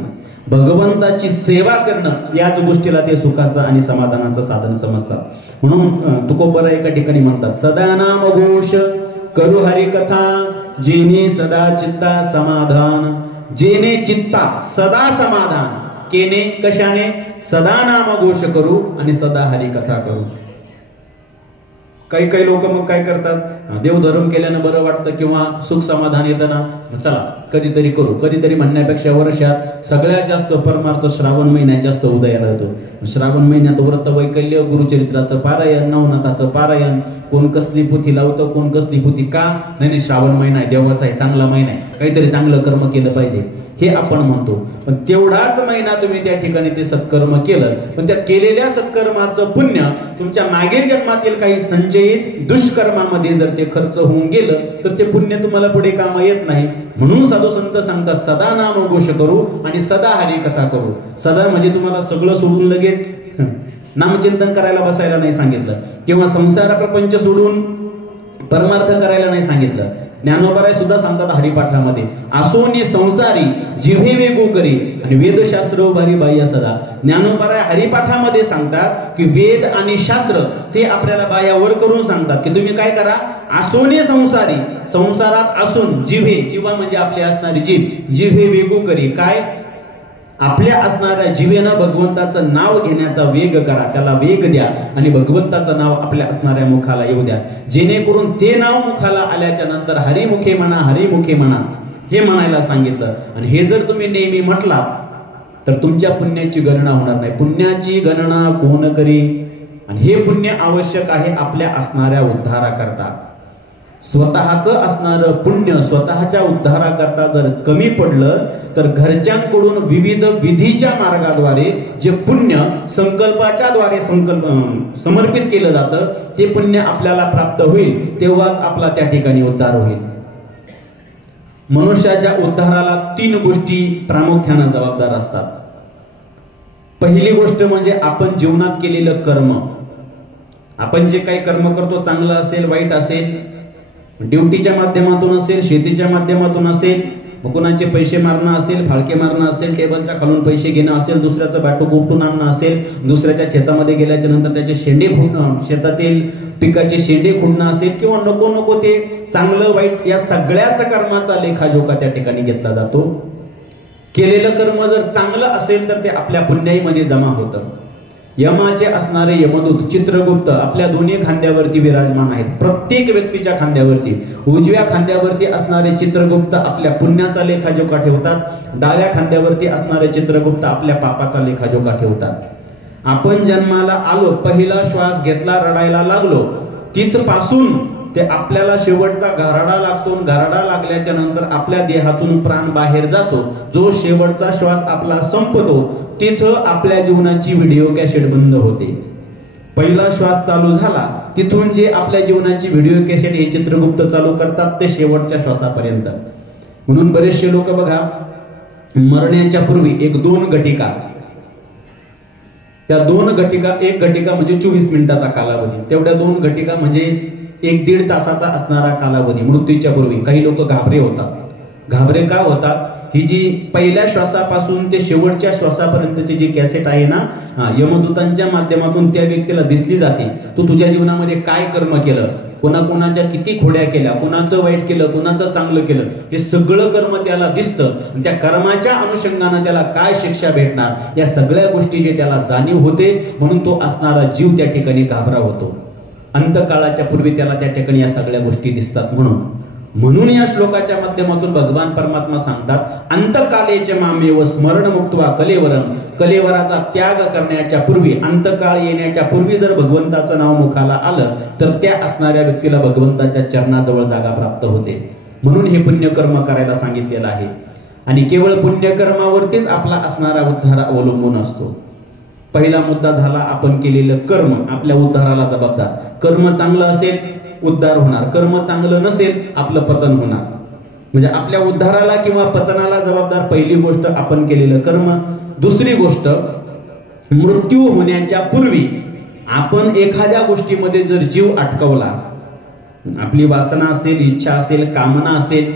भगवंताची सेवा करणं याच गोष्टीला ते सुखाचं आणि समाधानाचं साधन समजतात. म्हणून तुकोबरा एका ठिकाणी म्हणतात, सदा नाम घोष करू हरी कथा, जेने सदा चित्ता समाधान. जेने चित्ता सदा समाधान, केने कशाने? सदा नाम घोष करू आणि सदा हरी कथा करू. काही लोक मग काय करतात, देवधर्म केल्यानं बरं वाटतं किंवा सुख समाधान येतं ना, चला कधीतरी करू. कधीतरी म्हणण्यापेक्षा वर्षात सगळ्यात जास्त परमार्थ श्रावण महिन्यात जास्त उदयाला येतो. श्रावण महिन्यात व्रत वैकल्य, गुरुचरित्राचं पारायण, नवनाथाचं पारायण, कोण कसली पुथी लावतं, कोण कसली पुथी. का? नाही श्रावण महिना आहे, देवाचा आहे, चांगला महिना आहे, काहीतरी चांगलं कर्म केलं पाहिजे हे आपण म्हणतो. पण तेवढाच महिना तुम्ही त्या ठिकाणी ते सत्कर्म केलं, पण त्या केलेल्या सत्कर्माचं पुण्य तुमच्या मागील जन्मातील काही संचयित दुष्कर्मामध्ये जर ते खर्च होऊन गेलं तर ते पुण्य तुम्हाला पुढे कामा येत नाही. म्हणून साधू संत सांगतात, सदा नाम घोष करू आणि सदा हरी कथा करू. सदा म्हणजे तुम्हाला सगळं सोडून लगेच नामचिंतन करायला बसायला नाही सांगितलं किंवा संसार प्रपंच सोडून परमार्थ करायला नाही सांगितलं. ज्ञानोबराय सुद्धा सांगतात हरिपाठामध्ये, आसोनी संसारी जिव्हे वेगो करी आणि वेदशास्त्र भारी बाह्य सदा. ज्ञानोबराय हरिपाठामध्ये सांगतात की वेद आणि शास्त्र ते आपल्याला बाह्यावर करून सांगतात की तुम्ही काय करा, आसोने संसारी, संसारात असून जिव्हे, जिव्हा म्हणजे आपली असणारी जीभ, जिव्हे वेगो करी. काय? आपल्या असणाऱ्या जीवेनं भगवंताचं नाव घेण्याचा वेग करा, त्याला वेग द्या आणि भगवंताचं नाव आपल्या असणाऱ्या मुखाला येऊ द्या, जेणेकरून ते नाव मुखाला आल्याच्या नंतर हरिमुखे म्हणा, हरिमुखे म्हणा. हे म्हणायला सांगितलं. आणि हे जर तुम्ही नेहमी म्हटला तर तुमच्या पुण्याची गणना होणार नाही. पुण्याची गणना कोण करी? आणि हे पुण्य आवश्यक आहे आपल्या असणाऱ्या उद्धाराकरता. स्वतःचं असणारं पुण्य स्वतःच्या उद्धाराकरता जर कमी पडलं तर घरच्यांकडून विविध विधीच्या मार्गाद्वारे जे पुण्य संकल्पाच्या द्वारे समर्पित केलं जातं ते पुण्य आपल्याला प्राप्त होईल, तेव्हाच आपला त्या ठिकाणी उद्धार होईल. मनुष्याच्या उद्धाराला 3 गोष्टी प्रामुख्याने जबाबदार असतात. पहिली गोष्ट म्हणजे आपण जीवनात केलेलं कर्म. आपण जे काही कर्म करतो, चांगलं असेल वाईट असेल, ड्युटीच्या माध्यमातून असेल, शेतीच्या माध्यमातून असेल, कोणाचे पैसे मारणं असेल, फाळके मारणं असेल, टेबलच्या खालून पैसे घेणं असेल, दुसऱ्याचं बाटू उपटून आणणं असेल, दुसऱ्याच्या शेतामध्ये गेल्याच्या नंतर त्याचे शेंडे खुडणं, शेतातील पिकाचे शेंडे खुडणं असेल, किंवा नको नको ते चांगलं वाईट या सगळ्याच कर्माचा लेखाजोखा त्या ठिकाणी घेतला जातो. केलेलं कर्म जर चांगलं असेल तर ते आपल्या पुण्याईमध्ये जमा होतं. यमाचे असणारे यमदूत चित्रगुप्त आपल्या दोन्ही खांद्यावरती विराजमान आहेत. प्रत्येक व्यक्तीच्या खांद्यावरती उजव्या खांद्यावरती असणारे चित्रगुप्त आपल्या पुण्याचा लेखाजोखा ठेवतात, डाव्या खांद्यावरती असणारे चित्रगुप्त आपल्या पापाचा लेखाजोखा ठेवतात. आपण जन्माला आलो, पहिला श्वास घेतला, रडायला लागलो, तिथपासून ते आपल्याला शेवटचा घाराडा लागतो. घाराडा लागल्याच्या नंतर आपल्या देहातून प्राण बाहेर जातो. जो शेवटचा श्वास आपला संपतो तिथं आपल्या जीवनाची व्हिडिओ कॅसेट बंद होते. पहिला श्वास चालू झाला तिथून जे आपल्या जीवनाची व्हिडिओ कॅसेट हे चित्रगुप्त चालू करतात ते शेवटच्या श्वासापर्यंत. म्हणून बरेचसे लोक बघा मरण्याच्या पूर्वी 1-2 घटिका, त्या 2 घटिका, 1 घटिका म्हणजे 24 मिनिटाचा कालावधी, तेवढ्या 2 घटिका म्हणजे 1-1.5 तासाचा असणारा कालावधी मृत्यूच्या पूर्वी काही लोक घाबरे होतात. घाबरे का होतात? ही जी पहिल्या श्वासापासून ते शेवटच्या श्वासापर्यंतची जी कॅसेट आहे ना, यमदूतांच्या माध्यमातून त्या व्यक्तीला दिसली जाते. तू तुझ्या जीवनामध्ये काय कर्म केलं, कोणाकोणाच्या किती खोड्या केल्या, कोणाचं वाईट केलं, कोणाचं चांगलं केलं, हे सगळं कर्म त्याला दिसतं. त्या कर्माच्या अनुषंगाने त्याला काय शिक्षा भेटणार या सगळ्या गोष्टीची त्याला जाणीव होते. म्हणून तो असणारा जीव त्या ठिकाणी घाबरा होतो. अंतकाळाच्या पूर्वी त्याला त्या ठिकाणी या सगळ्या गोष्टी दिसतात. म्हणून या श्लोकाच्या माध्यमातून भगवान परमात्मा सांगतात, अंतकालेच मामेव स्मरण मुक्त्वा कलेवरम. कलेवराचा त्याग करण्याच्या पूर्वी, अंतकाळ येण्याच्या पूर्वी जर भगवंताचं नाव मुखाला आलं तर त्या असणाऱ्या व्यक्तीला भगवंताच्या चरणाजवळ जागा प्राप्त होते. म्हणून हे पुण्यकर्म करायला सांगितलेलं आहे. आणि केवळ पुण्यकर्मावरतीच आपला असणारा उद्धार अवलंबून असतो. पहिला मुद्दा झाला आपण केलेलं कर्म आपल्या उद्धाराला जबाबदार. कर्म चांगलं असेल उद्धार होणार, कर्म चांगलं नसेल आपलं पतन होणार. म्हणजे आपल्या उद्धाराला किंवा पतनाला जबाबदार पहिली गोष्ट आपण केलेलं कर्म. दुसरी गोष्ट, मृत्यू होण्याच्या पूर्वी आपण एखाद्या गोष्टीमध्ये जर जीव अटकवला, आपली वासना असेल, इच्छा असेल, कामना असेल,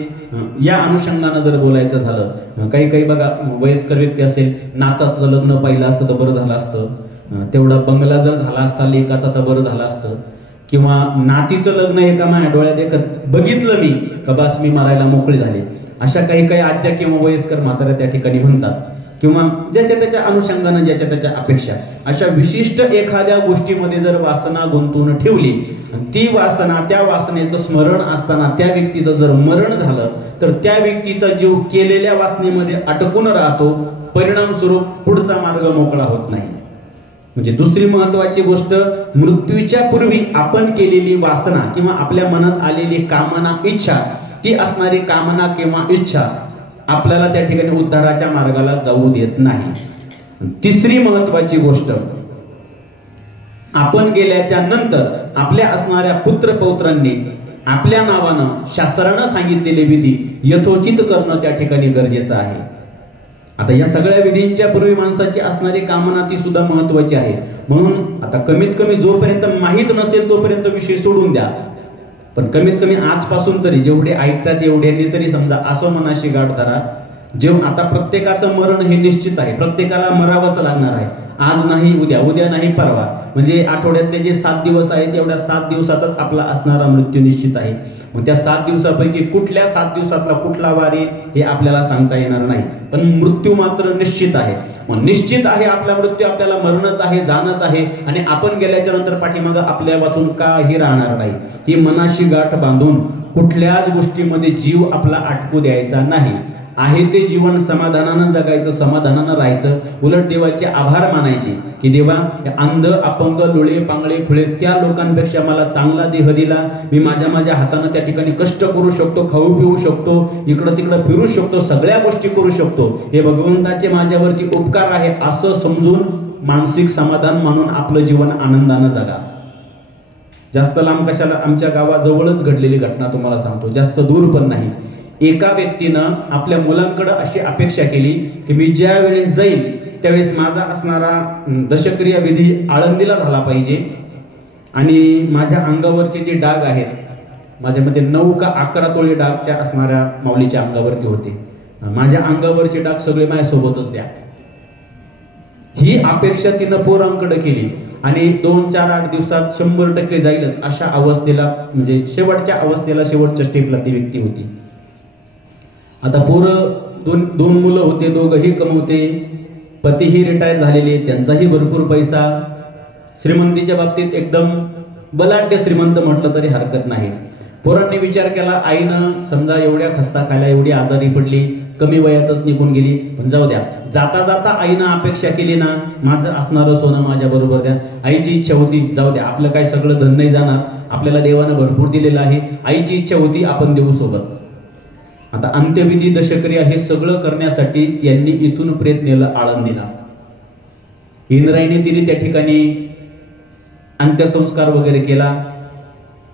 या अनुषंगानं जर बोलायचं झालं, काही बघा वयस्कर व्यक्ती असेल, नाताचं लग्न पाहिलं असतं तर बरं झालं असतं, तेवढा बंगला जर झाला असता लेकाचा तर बरं झालं असतं, किंवा नातीचं लग्न एका माझ्या डोळ्यात एकत बघितलं मी का बस मी मरायला मोकळे झाले, अशा काही आज्या किंवा वयस्कर म्हाताऱ्या त्या ठिकाणी म्हणतात. किंवा ज्याच्या त्याच्या अनुषंगानं ज्याच्या त्याच्या अपेक्षा, अशा विशिष्ट एखाद्या गोष्टीमध्ये जर वासना गुंतवून ठेवली, ती वासना, त्या वासनेचं स्मरण असताना त्या व्यक्तीचं जर मरण झालं तर त्या व्यक्तीचा जीव केलेल्या वासनेमध्ये अटकून राहतो. परिणाम स्वरूप पुढचा मार्ग मोकळा होत नाही. म्हणजे दुसरी महत्वाची गोष्ट, मृत्यूच्या पूर्वी आपण केलेली वासना किंवा आपल्या मनात आलेली कामना, इच्छा, ती असणारी कामना किंवा इच्छा आपल्याला त्या ठिकाणी उद्धाराच्या मार्गाला जाऊ देत नाही. तिसरी महत्वाची गोष्ट, आपण गेल्याच्या नंतर आपल्या असणाऱ्या पुत्र पौत्रांनी आपल्या नावानं शास्त्रानं सांगितलेले विधी यथोचित करणं त्या ठिकाणी गरजेचं आहे. आता या सगळ्या विधींच्या पूर्वी माणसाची असणारी कामना ती सुद्धा महत्वाची आहे. म्हणून आता कमीत कमी जोपर्यंत माहीत नसेल तोपर्यंत विषय सोडून द्या, पण कमीत कमी आजपासून तरी जेवढे ऐकतात एवढ्यांनी तरी समजा असं मनाशी गाठ धरा, जेव्हा आता प्रत्येकाचं मरण हे निश्चित आहे, प्रत्येकाला मरावंच लागणार आहे. आज नाही उद्या, उद्या नाही परवा, म्हणजे आठवड्यातले जे 7 दिवस आहेत एवढ्या 7 दिवसातच आपला असणारा मृत्यू निश्चित आहे. मग त्या 7 दिवसापैकी कुठल्या 7 दिवसातला कुठला वार आहे हे आपल्याला सांगता येणार नाही, पण मृत्यू मात्र निश्चित आहे. मग निश्चित आहे आपला मृत्यू, आपल्याला मरणच आहे, जाणच आहे, आणि आपण गेल्याच्या नंतर पाठीमागं आपल्या वाचून काही राहणार नाही. ही मनाशी गाठ बांधून कुठल्याच गोष्टीमध्ये जीव आपला आटकू द्यायचा नाही. आहे ते जीवन समाधानानं जगायचं, समाधानानं राहायचं. उलट देवाचे आभार मानायचे की देवा, अंध, अपंग, लुळे, पांगळे, खुळे त्या लोकांपेक्षा मला चांगला देह दिला. मी माझ्या हातानं त्या ठिकाणी कष्ट करू शकतो, खाऊ पिऊ शकतो, इकडं तिकडं फिरू शकतो, सगळ्या गोष्टी करू शकतो. हे भगवंताचे माझ्यावरती उपकार आहे असं समजून मानसिक समाधान मानून आपलं जीवन आनंदानं जगा. जास्त लांब कशाला, आमच्या गावाजवळच घडलेली घटना तुम्हाला सांगतो, जास्त दूर पण नाही. एका व्यक्तीनं आपल्या मुलांकडे अशी अपेक्षा केली की मी ज्या वेळेस जाईल त्यावेळेस माझा असणारा दशक्रिया विधी आळंदीला झाला पाहिजे, आणि माझ्या अंगावरचे जे डाग आहेत, माझ्या मते 9 का 11 तोळे डाग त्या असणाऱ्या माऊलीच्या अंगावरती होते. माझ्या अंगावरचे डाग सगळे माझ्यासोबतच द्या, ही अपेक्षा तिनं पोरांकडे केली. आणि 2-4-8 दिवसात 100% जाईलच अशा अवस्थेला, म्हणजे शेवटच्या अवस्थेला, शेवटच्या स्टेपला ती व्यक्ती होती. आता पोरं दोन मुलं होते, दोघंही कमवते, पतीही रिटायर झालेले, त्यांचाही भरपूर पैसा, श्रीमंतीच्या बाबतीत एकदम बलाढ्य श्रीमंत म्हटलं तरी हरकत नाही. पोरांनी विचार केला, आईनं समजा एवढ्या खस्ता खायला, एवढी आजारी पडली, कमी वयातच निघून गेली, पण जाऊ द्या, जाता जाता आईनं अपेक्षा केली ना, माझं असणारं सोनं माझ्या बरोबर द्या. आईची इच्छा होती, जाऊ द्या, आपलं काही सगळं धन नाही जाणार, आपल्याला देवानं भरपूर दिलेलं आहे, आईची इच्छा होती आपण देऊ सोबत. आता अंत्यविधी, दशक्रिया हे सगळं करण्यासाठी यांनी इथून प्रेत नेलं आळंदीला. इंद्रायणी तिने त्या ठिकाणी अंत्यसंस्कार वगैरे केला.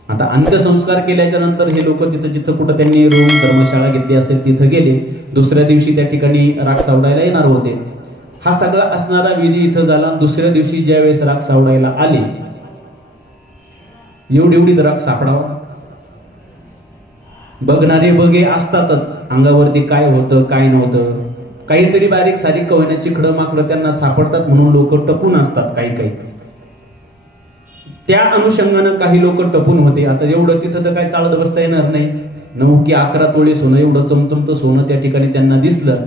आता अंत्यसंस्कार केल्याच्या नंतर हे लोक तिथं जिथं कुठं त्यांनी रूम धर्मशाळा घेतली असेल तिथं गेले. दुसऱ्या दिवशी त्या ठिकाणी राख सावडायला येणार होते. हा सगळा असणारा विधी इथं झाला. दुसऱ्या दिवशी ज्या वेळेस राख सावडायला आले, एवढी राख सापडावा, बघणारे बघे असतातच, अंगावरती काय होतं काय नव्हतं, काहीतरी बारीक सारीक कवण्याची चिखडं माकडं त्यांना सापडतात म्हणून लोक टपून असतात. काही त्या अनुषंगानं काही लोक टपून होते. आता एवढं तिथं तर काय चालत बसता येणार नाही. 9 की 11 तोळे सोनं, एवढं चमचमतं सोनं त्या ठिकाणी त्यांना दिसलं.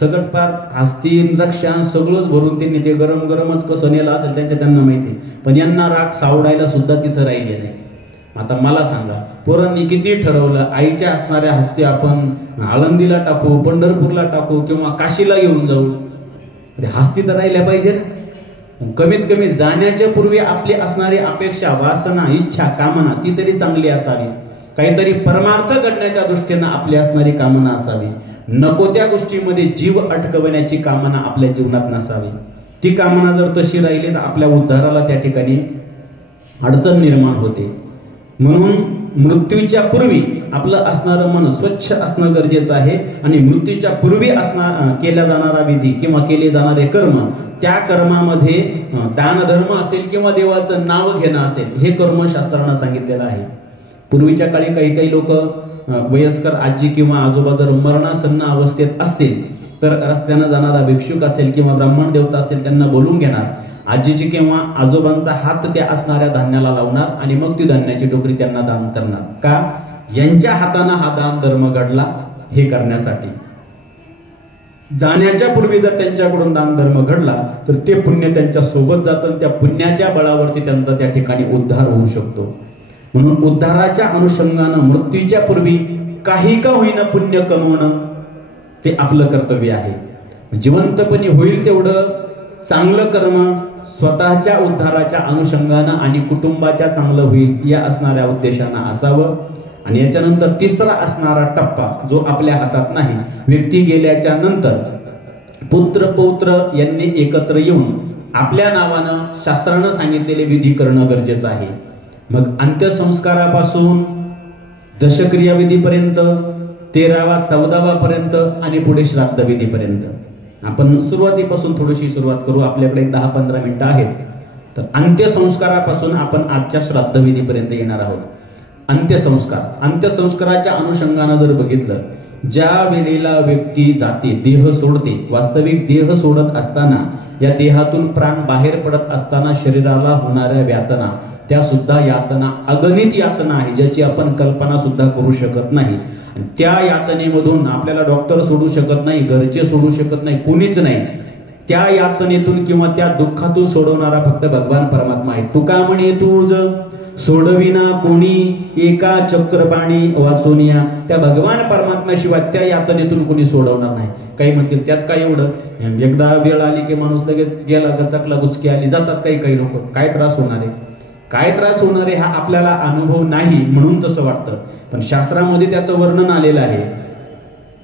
सगळं पार हस्तीन रक्षान सगळंच भरून त्यांनी ते गरमच कसं नेलं असेल त्यांना माहिती, पण यांना राख सावडायला सुद्धा तिथं राहिले नाही. आता मला सांगा, पोरांनी किती ठरवलं, आईच्या असणाऱ्या हस्ते आपण आळंदीला टाकू, पंढरपूरला टाकू किंवा काशीला घेऊन जाऊ, हस्ती तर राहिल्या पाहिजे ना. कमीत कमी जाण्याच्या पूर्वी आपली असणारी अपेक्षा, वासना, इच्छा, कामना ती तरी चांगली असावी. काहीतरी परमार्थ घडण्याच्या दृष्टीनं आपली असणारी कामना असावी. नको त्या गोष्टीमध्ये जीव अटकवण्याची कामना आपल्या जीवनात नसावी. ती कामना जर तशी राहिली तर आपल्या उद्धाराला त्या ठिकाणी अडचण निर्माण होते. म्हणून मृत्यूच्या पूर्वी आपलं असणारं मन स्वच्छ असणं गरजेचं आहे. आणि मृत्यूच्या पूर्वी केला जाणारा विधी किंवा केले जाणारे कर्म, त्या कर्मामध्ये दानधर्म असेल किंवा देवाचं नाव घेणं असेल, हे कर्म शास्त्रानं सांगितलेलं आहे. पूर्वीच्या काळी काही लोक, वयस्कर आजी किंवा आजोबा जर मरणासन्न अवस्थेत असतील तर रस्त्यानं जाणारा भिक्षुक असेल किंवा ब्राह्मण देवता असेल त्यांना बोलून घेणार, आजीची किंवा आजोबांचा हात त्या असणाऱ्या धान्याला लावणार आणि मग ती धान्याची टोकरी त्यांना दान करणार. का? यांच्या हाताने हा दान धर्म घडला हे करण्यासाठी. जाण्याच्या पूर्वी जर त्यांच्याकडून दान धर्म घडला तर ते पुण्य त्यांच्या सोबत जातं. त्या पुण्याच्या बळावरती त्यांचा त्या ठिकाणी उद्धार होऊ शकतो. म्हणून उद्धाराच्या अनुषंगानं मृत्यूच्या पूर्वी काही का होईना पुण्य कमवणं ते आपलं कर्तव्य आहे. जिवंतपणी होईल तेवढं चांगलं कर्म स्वतःच्या उद्धाराच्या अनुषंगानं आणि कुटुंबाच्या चांगलं होईल या असणाऱ्या उद्देशानं असावं. आणि याच्यानंतर तिसरा असणारा टप्पा जो आपल्या हातात नाही, व्यक्ती गेल्याच्या नंतर पुत्र पौत्र यांनी एकत्र येऊन आपल्या नावानं शास्त्रानं सांगितलेले विधी करणं गरजेचं आहे. मग अंत्यसंस्कारापासून दशक्रिया विधीपर्यंत 13वा 14वा पर्यंत आणि पुढे श्राद्ध विधीपर्यंत आपण सुरुवातीपासून थोडीशी सुरुवात करू. आपल्याकडे 10-15 मिनिटं आहेत. तर अंत्यसंस्कारापासून आपण आजच्या श्राद्ध विधीपर्यंत येणार आहोत. अंत्यसंस्काराच्या अनुषंगानं जर बघितलं, ज्या वेळेला व्यक्ती जाते, देह सोडते, वास्तविक देह सोडत असताना या देहातून प्राण बाहेर पडत असताना शरीराला होणाऱ्या यातना, त्या सुद्धा यातना अगणित यातना आहे, ज्याची आपण कल्पना सुद्धा करू शकत नाही. आणि त्या यातनेमधून आपल्याला डॉक्टर सोडू शकत नाही, घरचे सोडू शकत नाही, कोणीच नाही. त्या यातनेतून किंवा त्या दुःखातून सोडवणारा फक्त भगवान परमात्मा आहे. तुका म्हणे तुझ सोडविना कोणी, एका चक्रपाणी वाचोनिया. त्या भगवान परमात्म्याशिवाय त्या यातनेतून कोणी सोडवणार नाही. काही म्हणतील त्यात काय एवढं, एकदा वेळ आली की माणूस लगेच गेला, गचकला, गुचकी आली, जातात काही लोक. काय त्रास होणार आहे, काय त्रास होणार आहे हा आपल्याला अनुभव नाही म्हणून तसं वाटतं. पण शास्त्रामध्ये त्याचं वर्णन आलेलं आहे.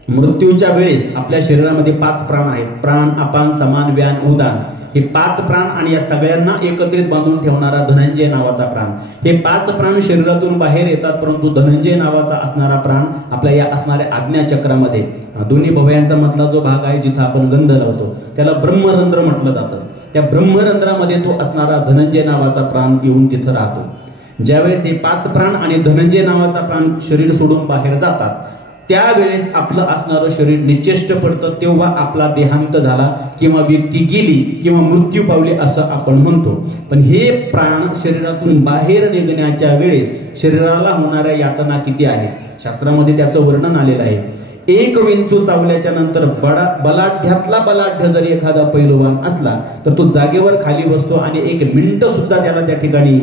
मृत्यूच्या वेळेस आपल्या शरीरामध्ये 5 प्राण आहेत. प्राण, अपान, समान, व्यान, उदान. हे 5 प्राण आणि या सगळ्यांना एकत्रित बांधून ठेवणारा धनंजय नावाचा प्राण. हे 5 प्राण शरीरातून बाहेर येतात, परंतु धनंजय नावाचा असणारा प्राण आपल्या या असणाऱ्या आज्ञाचक्रामध्ये, दोन्ही भवयांचा मधला जो भाग आहे जिथं आपण गंध लावतो त्याला ब्रह्मरंध्र म्हटलं जातं. त्या ब्रह्मरंध्रामध्ये तो असणारा धनंजय नावाचा प्राण येऊन तिथं राहतो. ज्यावेळेस हे 5 प्राण आणि धनंजय नावाचा प्राण शरीर सोडून बाहेर जातात, त्यावेळेस आपलं असणारं शरीर निश्चेष्ट पडतं. तेव्हा आपला देहांत झाला किंवा व्यक्ती गेली किंवा मृत्यू पावली असं आपण म्हणतो. पण हे प्राण शरीरातून बाहेर निघण्याच्या वेळेस शरीराला होणाऱ्या यातना किती आहेत, शास्त्रामध्ये त्याचं वर्णन आलेलं आहे. एक विंचू चावल्याच्या नंतर बलाढ्यातला बलाढ्य जरी एखादा पैलवान असला तर तो जागेवर खाली बसतो आणि 1 मिनिट सुद्धा त्याला त्या ठिकाणी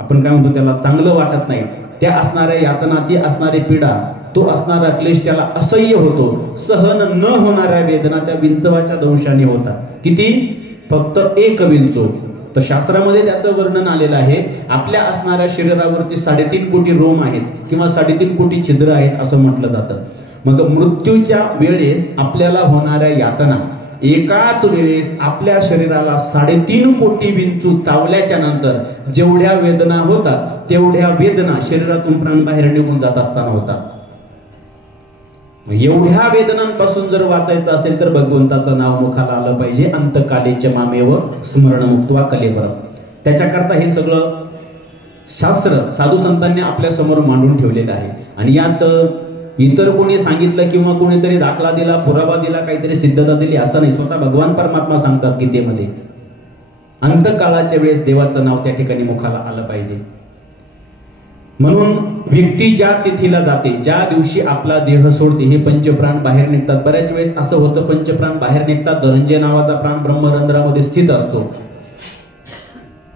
आपण काय म्हणतो त्याला चांगलं वाटत नाही. त्या असणाऱ्या यातना, ती असणारी पीडा, तो असणारा क्लेश त्याला असह्य होतो. सहन न होणाऱ्या वेदना त्या विंचवाच्या दंशाने होतात. किती? फक्त 1 विंचू. तर शास्त्रामध्ये त्याचं वर्णन आलेलं आहे. आपल्या असणाऱ्या शरीरावरती 3.5 कोटी रोम आहेत किंवा 3.5 कोटी छिद्र आहेत असं म्हटलं जातं. मग मृत्यूच्या वेळेस आपल्याला होणाऱ्या यातना, एकाच वेळेस आपल्या शरीराला 3.5 कोटी विंचू चावल्याच्या नंतर जेवढ्या वेदना होतात तेवढ्या वेदना शरीरातून प्राण बाहेर निघून जात असताना होतात. एवढ्या वेदनांपासून जर वाचायचं असेल तर भगवंताचं नाव मुखाला आलं पाहिजे. अंतकालेच्या मामेव स्मरण मुक्त्वा कलेवरम. त्याच्याकरता हे सगळं शास्त्र साधू संतांनी आपल्या समोर मांडून ठेवलेलं आहे. आणि यात इतर कोणी सांगितलं किंवा कोणीतरी दाखला दिला, पुरावा दिला, काहीतरी सिद्धता दिली असं नाही. स्वतः भगवान परमात्मा सांगतात गीतेमध्ये, अंतकाळाच्या वेळेस देवाचं नाव त्या ठिकाणी मुखाला आलं पाहिजे. म्हणून व्यक्ती ज्या तिथीला जाते, ज्या दिवशी आपला देह सोडते, हे पंचप्राण बाहेर निघतात. बऱ्याच वेळेस असं होतं पंचप्राण बाहेर निघतात, धनंजय नावाचा प्राण ब्रह्मरंध्रामध्ये स्थित असतो.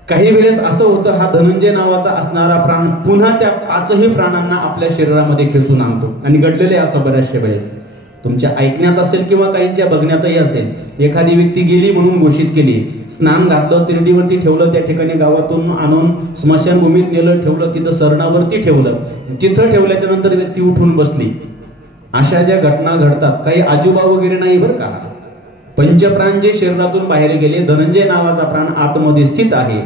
काही वेळेस असं होतं हा धनंजय नावाचा असणारा प्राण पुन्हा त्या 5ही प्राणांना आपल्या शरीरामध्ये खेचून आणतो. आणि घडलेले असं बऱ्याचशा वेळेस तुमच्या ऐकण्यात असेल किंवा काहींच्या बघण्यातही असेल. एखादी व्यक्ती गेली म्हणून घोषित केली, स्नान घातलं, तिरडीवरती ठेवलं, त्या ठिकाणी गावातून आणून स्मशानभूमीत नेलं, ठेवलं, तिथं सरणावरती ठेवलं. तिथं ठेवल्याच्या नंतर व्यक्ती उठून बसली. अशा ज्या घटना घडतात, काही आजूबा वगैरे नाही बरं का. पंचप्राण जे शरीरातून बाहेर गेले, धनंजय नावाचा प्राण आतमध्ये स्थित आहे.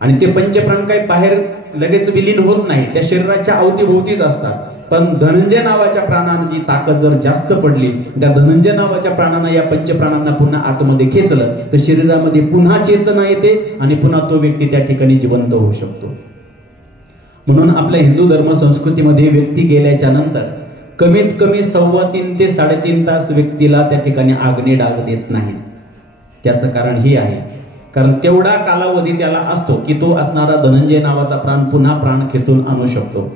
आणि ते पंचप्राण काही बाहेर लगेच विलीन होत नाही, त्या शरीराच्या अवतीभोवतीच असतात. पण धनंजय नावाच्या प्राणांची ताकद जर जास्त पडली, त्या धनंजय नावाच्या प्राणांना, या पंचप्राणांना पुन्हा आतमध्ये खेचलं तर शरीरामध्ये पुन्हा चेतना येते आणि पुन्हा तो व्यक्ती त्या ठिकाणी जिवंत होऊ शकतो. म्हणून आपल्या हिंदू धर्म संस्कृतीमध्ये व्यक्ती गेल्याच्या नंतर कमीत कमी 3.25 ते 3.5 तास व्यक्तीला त्या ठिकाणी अग्निडाग देत नाही. त्याचं कारण हे आहे, कारण तेवढा कालावधी त्याला असतो की तो असणारा धनंजय नावाचा प्राण पुन्हा प्राण खेचून आणू शकतो.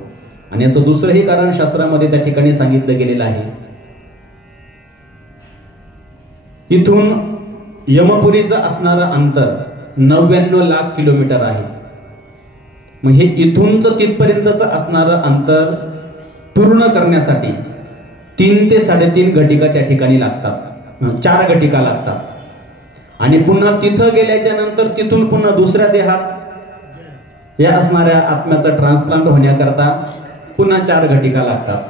आणि याचं दुसरंही कारण शास्त्रामध्ये त्या ठिकाणी सांगितलं गेलेलं आहे. इथून यमपुरीचं असणारं अंतर 99 लाख किलोमीटर आहे. मग हे इथूनच तिथपर्यंतचं असणारं अंतर पूर्ण करण्यासाठी 3 ते 3.5 घटिका त्या ठिकाणी लागतात, 4 घटिका लागतात. आणि पुन्हा तिथं गेल्याच्या नंतर तिथून पुन्हा दुसऱ्या देहात या असणाऱ्या आत्म्याचा ट्रान्सप्लांट होण्याकरता पुन्हा 4 घटिका लागतात.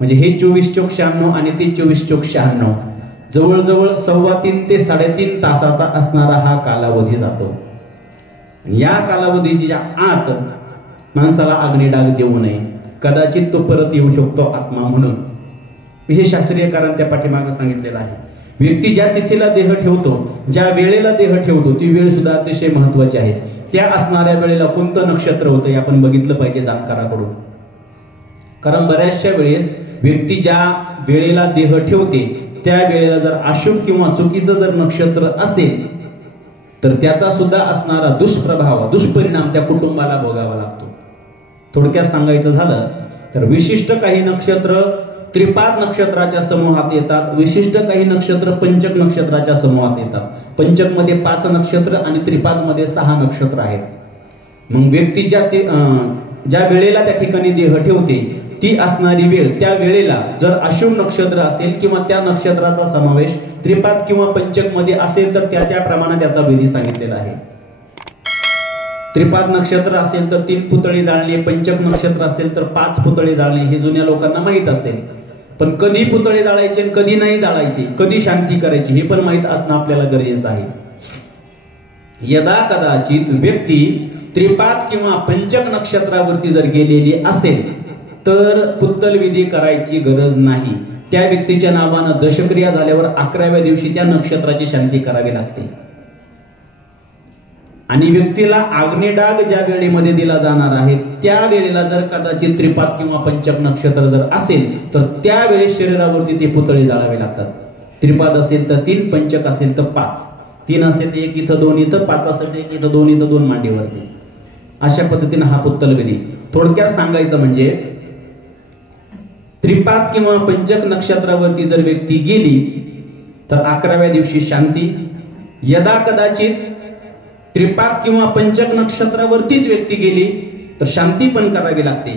म्हणजे हे 24 चोक 96 आणि ते 24 चोक 96, जवळजवळ 3.25 ते 3.5 तासाचा असणारा हा कालावधी जातो. या कालावधीच्या आत माणसाला अग्निडाग देऊ नये, कदाचित तो परत येऊ शकतो आत्मा म्हणून. हे शास्त्रीय कारण त्या पाठीमागे सांगितलेलं आहे. व्यक्ती ज्या तिथीला देह ठेवतो, ज्या वेळेला देह ठेवतो, ती वेळ सुद्धा अतिशय महत्वाची आहे. त्या असणाऱ्या वेळेला कोणतं नक्षत्र होतं हे आपण बघितलं पाहिजे जाणकाराकडून. कारण बऱ्याचशा वेळेस व्यक्ती ज्या वेळेला देह ठेवते त्या वेळेला जर अशुभ किंवा चुकीचं जर नक्षत्र असेल तर त्याचा सुद्धा असणारा दुष्प्रभाव दुष्परिणाम त्या कुटुंबाला भोगावा लागतो. थोडक्यात सांगायचं झालं तर विशिष्ट काही नक्षत्र त्रिपाद नक्षत्राच्या समूहात येतात, विशिष्ट काही नक्षत्र पंचक नक्षत्राच्या समूहात येतात. पंचक मध्ये 5 नक्षत्र आणि त्रिपाद मध्ये 6 नक्षत्र आहेत. मग व्यक्ती ज्या वेळेला त्या ठिकाणी देह ठेवते ती असणारी वेळ, त्या वेळेला जर अशुभ नक्षत्र असेल किंवा त्या नक्षत्राचा समावेश त्रिपाद किंवा पंचक मध्ये असेल तर त्या प्रमाणे त्याचा विधी सांगितलेला आहे. त्रिपाद नक्षत्र असेल तर 3 पुतळे जाळणे, पंचक नक्षत्र असेल तर 5 पुतळे जाळणे हे जुन्या लोकांना माहित असेल. पण कधी पुतळे जाळायचे कधी नाही जाळायचे, कधी शांती करायची हे पण माहित असणं आपल्याला गरजेचं आहे. यदा कदाचित व्यक्ती त्रिपाद किंवा पंचक नक्षत्रावरती जर गेलेली असेल तर पुत्तल विधी करायची गरज नाही. त्या व्यक्तीच्या नावानं दशक्रिया झाल्यावर 11व्या दिवशी त्या नक्षत्राची शांती करावी लागते. आणि व्यक्तीला अग्निडाग ज्या वेळेमध्ये दिला जाणार आहे त्या वेळेला जर कदाचित त्रिपाद किंवा पंचक नक्षत्र जर असेल तर त्यावेळेस शरीरावरती ते पुतळे जाळावे लागतात. त्रिपाद असेल तर 3, पंचक असेल तर 5. 3 असेल तर 1 इथं 2 इथं, 5 असेल तर 1 इथं 2 इथं, 2 मांडीवरती. अशा पद्धतीने हा पुत्तल विधी. थोडक्यात सांगायचं म्हणजे त्रिपाद किंवा पंचक नक्षत्रावरती जर व्यक्ती गेली तर 11व्या दिवशी शांती. यदा कदाचित त्रिपाद किंवा पंचक नक्षत्रावरतीच व्यक्ती गेली तर शांती पण करावी लागते.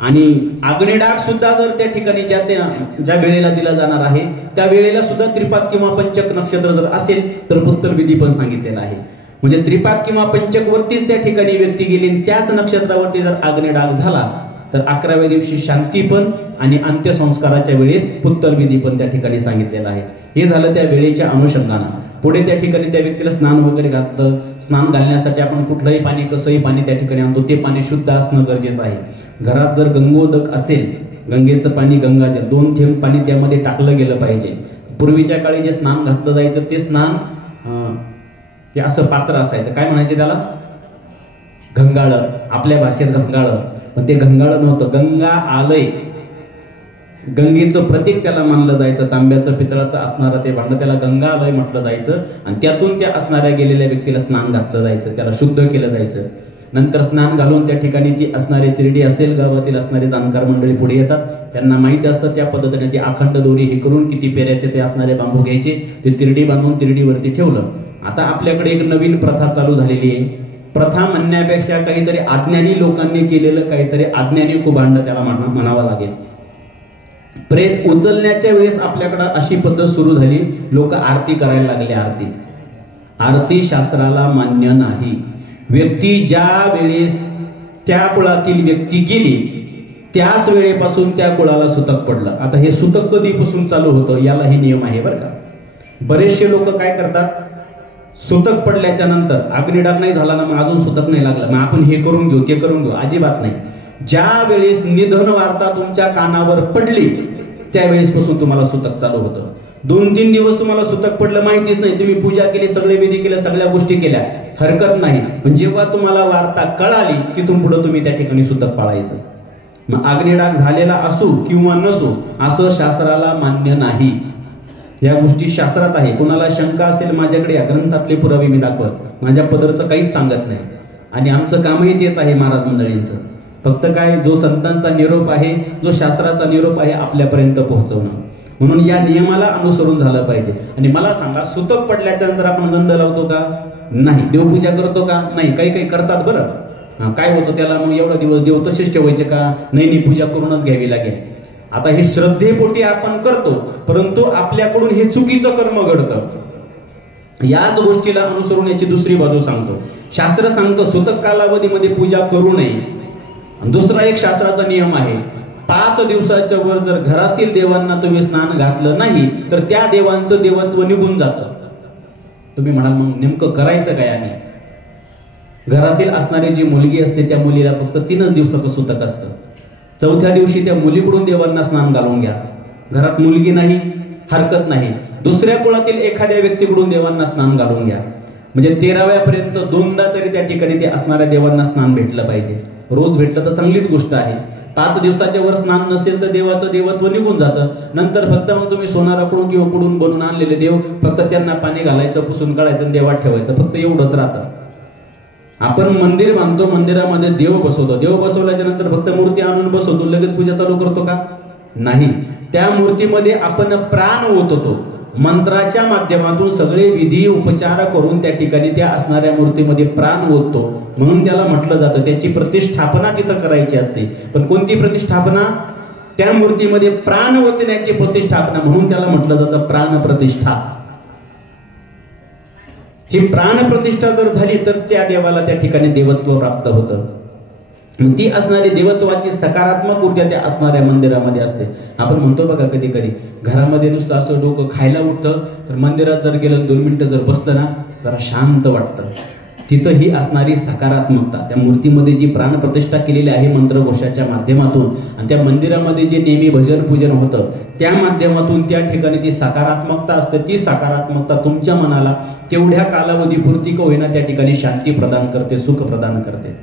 आणि अग्निडाग सुद्धा जर त्या ठिकाणी ज्या वेळेला दिला जाणार आहे त्या वेळेला सुद्धा त्रिपाद किंवा पंचक नक्षत्र जर असेल तर पुत्तल विधी पण सांगितलेला आहे. म्हणजे त्रिपाद किंवा पंचक वरतीच त्या ठिकाणी व्यक्ती गेली, त्याच नक्षत्रावरती जर अग्निडाग झाला तर 11व्या दिवशी शांती पण आणि अंत्यसंस्काराच्या वेळेस पुत्तल विधी पण त्या ठिकाणी सांगितलेला आहे. हे झालं त्या वेळेच्या अनुषंगानं. पुढे त्या ठिकाणी त्या व्यक्तीला स्नान वगैरे घातलं. स्नान घालण्यासाठी आपण कुठलंही पाणी कसंही पाणी त्या ठिकाणी आणतो, ते पाणी शुद्ध असणं गरजेचं आहे. घरात जर गंगोदक असेल, गंगेचं पाणी गंगाजल 2 थेंब पाणी त्यामध्ये टाकलं गेलं पाहिजे. पूर्वीच्या काळी जे स्नान घातलं जायचं ते स्नान ते असं पात्र असायचं, काय म्हणायचे त्याला, गंगाळ, आपल्या भाषेत गंगाळ. पण ते गंगाळ नव्हतं, गंगा आलय. गंगेचं प्रतीक त्याला मानलं जायचं. तांब्याचं पितळाचं असणारं ते भांडं त्याला गंगालय म्हटलं जायचं. आणि त्यातून त्या असणाऱ्या गेलेल्या व्यक्तीला स्नान घातलं जायचं, त्याला शुद्ध केलं जायचं. नंतर स्नान घालून त्या ठिकाणी ती असणारे तिरडी असेल, गावातील असणारे जाणकार मंडळी पुढे येतात. त्यांना माहिती असतं त्या पद्धतीने ती अखंड दोरी हे करून किती पेऱ्याचे ते असणारे बांबू घ्यायचे, ते तिरडी बांधून तिरडीवरती ठेवलं. आता आपल्याकडे एक नवीन प्रथा चालू झालेली आहे. प्रथा म्हणण्यापेक्षा काहीतरी अज्ञानी लोकांनी केलेलं काहीतरी अज्ञानी कुभांड त्याला म्हणावं लागेल. प्रेत उचलण्याच्या वेळेस आपल्याकडे अशी पद्धत सुरू झाली, लोक आरती करायला लागले. आरती शास्त्राला मान्य नाही. व्यक्ती ज्या वेळेस त्या कुळातील व्यक्ती गेली त्याच वेळेपासून त्या कुळाला सुतक पडलं. आता हे सुतक कधीपासून चालू होतं याला हे नियम आहे बरं का. बरेचसे लोक काय करतात, सुतक पडल्याच्या नंतर अग्निडाग नाही झाला ना मग अजून सुतक नाही लागलं मग आपण हे करून घेऊ ते करून घेऊ. अजिबात नाही. ज्या वेळेस निधन वार्ता तुमच्या कानावर पडली त्यावेळेस पासून तुम्हाला सुतक चालू होतं. 2-3 दिवस तुम्हाला सुतक पडलं माहितीच नाही, तुम्ही पूजा केली, सगळे विधी केले, सगळ्या गोष्टी केल्या, हरकत नाही. पण जेव्हा तुम्हाला वार्ता कळाली तिथून पुढे तुम्ही त्या ठिकाणी सुतक पाळायचं. मग अग्निडाग झालेला असो किंवा नसो असं शास्त्राला मान्य नाही. या गोष्टी शास्त्रात आहे. कोणाला शंका असेल माझ्याकडे या ग्रंथातले पुरावे मी दाखवत, माझ्या पदरचं काहीच सांगत नाही. आणि आमचं कामही तेच आहे महाराज मंडळींचं. फक्त काय, जो संतांचा निरोप आहे, जो शास्त्राचा निरोप आहे आपल्यापर्यंत पोहोचवणं. म्हणून या नियमाला अनुसरून झालं पाहिजे. आणि मला सांगा, सुतक पडल्याच्या नंतर आपण गंध लावतो का? नाही. देवपूजा करतो का? नाही. काही काही करतात बरं. काय होतं त्याला, मग एवढा दिवस देव तसेच ठेवायचे का? नाही, पूजा करूनच घ्यावी लागेल. आता हे श्रद्धेपोटी आपण करतो, परंतु आपल्याकडून हे चुकीचं कर्म घडतं. याच गोष्टीला अनुसरून याची दुसरी बाजू सांगतो. शास्त्र सांगतं सुतक कालावधीमध्ये पूजा करू नये. दुसरा एक शास्त्राचा नियम आहे, 5 दिवसाच्या वर जर घरातील देवांना तुम्ही स्नान घातलं नाही तर त्या देवांचं देवत्व निघून जातं. तुम्ही म्हणाल मग नेमकं करायचं काय? आणि घरातील असणारी जी मुलगी असते त्या मुलीला फक्त 3च दिवसाचं सुतक असतं. 4थ्या दिवशी त्या मुलीकडून देवांना स्नान घालून घ्या. घरात मुलगी नाही हरकत नाही, दुसऱ्या कुळातील एखाद्या व्यक्तीकडून देवांना स्नान घालून घ्या. म्हणजे 13व्यापर्यंत 2दा तरी त्या ठिकाणी ते असणाऱ्या देवांना स्नान भेटलं पाहिजे. रोज भेटलं तर चांगलीच गोष्ट आहे. 5 दिवसाच्या वर स्नान नसेल तर देवाचं देवत्व निघून जातं. नंतर फक्त मग तुम्ही सोनाराकडून किंवा कुडून बनवून आणलेले देव फक्त त्यांना पाणी घालायचं, पुसून काढायचं आणि देवात ठेवायचं, फक्त एवढंच राहतं. आपण मंदिर बांधतो, मंदिरामध्ये देव बसवतो, देव बसवल्याच्या नंतर फक्त मूर्ती आणून बसवतो, लगेच पूजा चालू करतो का? नाही. त्या मूर्तीमध्ये आपण प्राण ओततो. मंत्राच्या माध्यमातून सगळे विधी उपचार करून त्या ठिकाणी त्या असणाऱ्या मूर्तीमध्ये प्राण ओततो. म्हणून त्याला म्हटलं जातं त्याची प्रतिष्ठापना तिथं करायची असते. पण कोणती प्रतिष्ठापना? त्या मूर्तीमध्ये प्राण ओतण्याची प्रतिष्ठापना, म्हणून त्याला म्हटलं जातं प्राण प्रतिष्ठा. ही प्राण प्रतिष्ठा जर झाली तर त्या देवाला त्या ठिकाणी देवत्व प्राप्त होतं. ती असणारी देवत्वाची सकारात्मक ऊर्जा त्या असणाऱ्या मंदिरामध्ये असते. आपण म्हणतो बघा कधी कधी घरामध्ये नुसतं असं डोकं खायला उठतं, तर मंदिरात जर गेलं 2 मिनिटं जर बसलं ना जरा शांत वाटतं. तिथं ही असणारी सकारात्मकता, त्या मूर्तीमध्ये जी प्राणप्रतिष्ठा केलेली आहे मंत्रघोषाच्या माध्यमातून, आणि त्या मंदिरामध्ये जे नेहमी भजन पूजन होतं त्या माध्यमातून त्या ठिकाणी जी सकारात्मकता असते, ती सकारात्मकता तुमच्या मनाला तेवढ्या कालावधीपुरती का होईना त्या ठिकाणी शांती प्रदान करते, सुख प्रदान करते.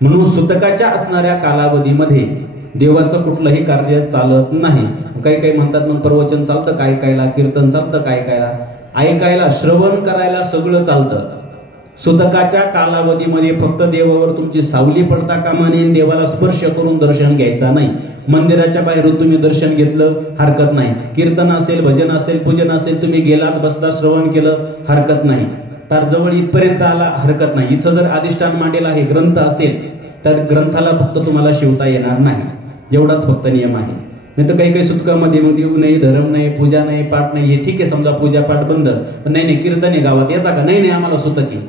म्हणून सुतकाच्या असणाऱ्या कालावधीमध्ये देवाचं कुठलंही कार्य चालत नाही. काही काही म्हणतात मग प्रवचन चालतं काय कायला, कीर्तन चालतं काय कायला, ऐकायला श्रवण करायला सगळं चालतं. सुतकाच्या कालावधीमध्ये फक्त देवावर तुमची सावली पडता कामा नये, देवाला स्पर्श करून दर्शन घ्यायचा नाही. मंदिराच्या बाहेरून तुम्ही दर्शन घेतलं हरकत नाही, कीर्तन असेल, भजन असेल, पूजन असेल, तुम्ही गेलात, बसला, श्रवण केलं हरकत नाही, तर जवळ इथपर्यंत आला हरकत नाही. इथं जर अधिष्ठान मांडेल आहे, ग्रंथ असेल, तर ग्रंथाला फक्त तुम्हाला शिवता येणार नाही, एवढाच फक्त नियम आहे. नाही तर काही काही सुतकामध्ये मग देव नाही, धर्म नाही, पूजा नाही, पाठ नाही, हे ठीक आहे, समजा पूजा पाठ बंद, पण नाही कीर्तन आहे गावात येता का? नाही आम्हाला सुतक आहे.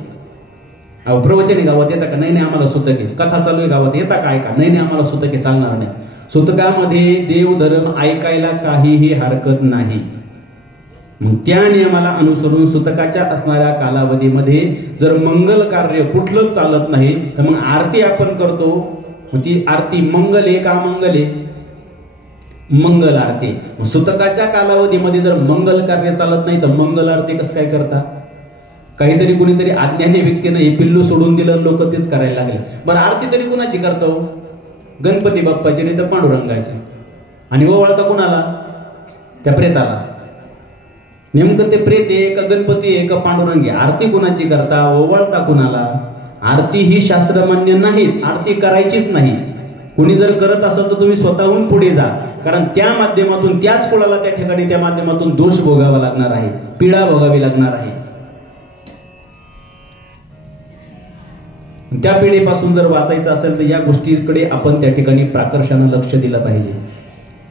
अहो प्रवचन आहे गावात येता का? नाही आम्हाला सुतक आहे. कथा चालू आहे गावात येता का? ऐका. नाही आम्हाला सुतक आहे, चालणार नाही. सुतकामध्ये देव धर्म ऐकायला काहीही हरकत नाही. मग त्या नियमाला अनुसरून सुतकाच्या असणाऱ्या कालावधीमध्ये जर मंगल कार्य कुठलंच चालत नाही, तर मग आरती आपण करतो, ती आरती मंगल आहे का अमंगल आहे? मंगल आरती. सुतकाच्या कालावधीमध्ये जर मंगल कार्य चालत नाही तर मंगल आरती कसं काय करता? काहीतरी कुणीतरी अज्ञानी व्यक्तीनं हे पिल्लू सोडून दिलं, लोक तेच करायला लागले. बरं आरती तरी कुणाची करतो? गणपती बाप्पाची, नाही तर पांडुरंगाची. आणि ओवाळता कुणाला? त्या प्रेताला. नेमकं ते प्रेत आहे का गणपती आहे का पांडुरंग आहे? आरती कुणाची करता, ओवाळता कुणाला? आरती ही शास्त्रमान्य नाहीच, आरती करायचीच नाही. कुणी जर करत असेल तर तुम्ही स्वतःहून पुढे जा, कारण त्या माध्यमातून त्याच कुळाला त्या ठिकाणी त्या माध्यमातून दोष भोगावा लागणार आहे, पीडा भोगावी लागणार आहे. त्या पिढीपासून जर वाचायचं असेल तर या गोष्टीकडे आपण त्या ठिकाणी प्राकर्षानं लक्ष दिलं पाहिजे.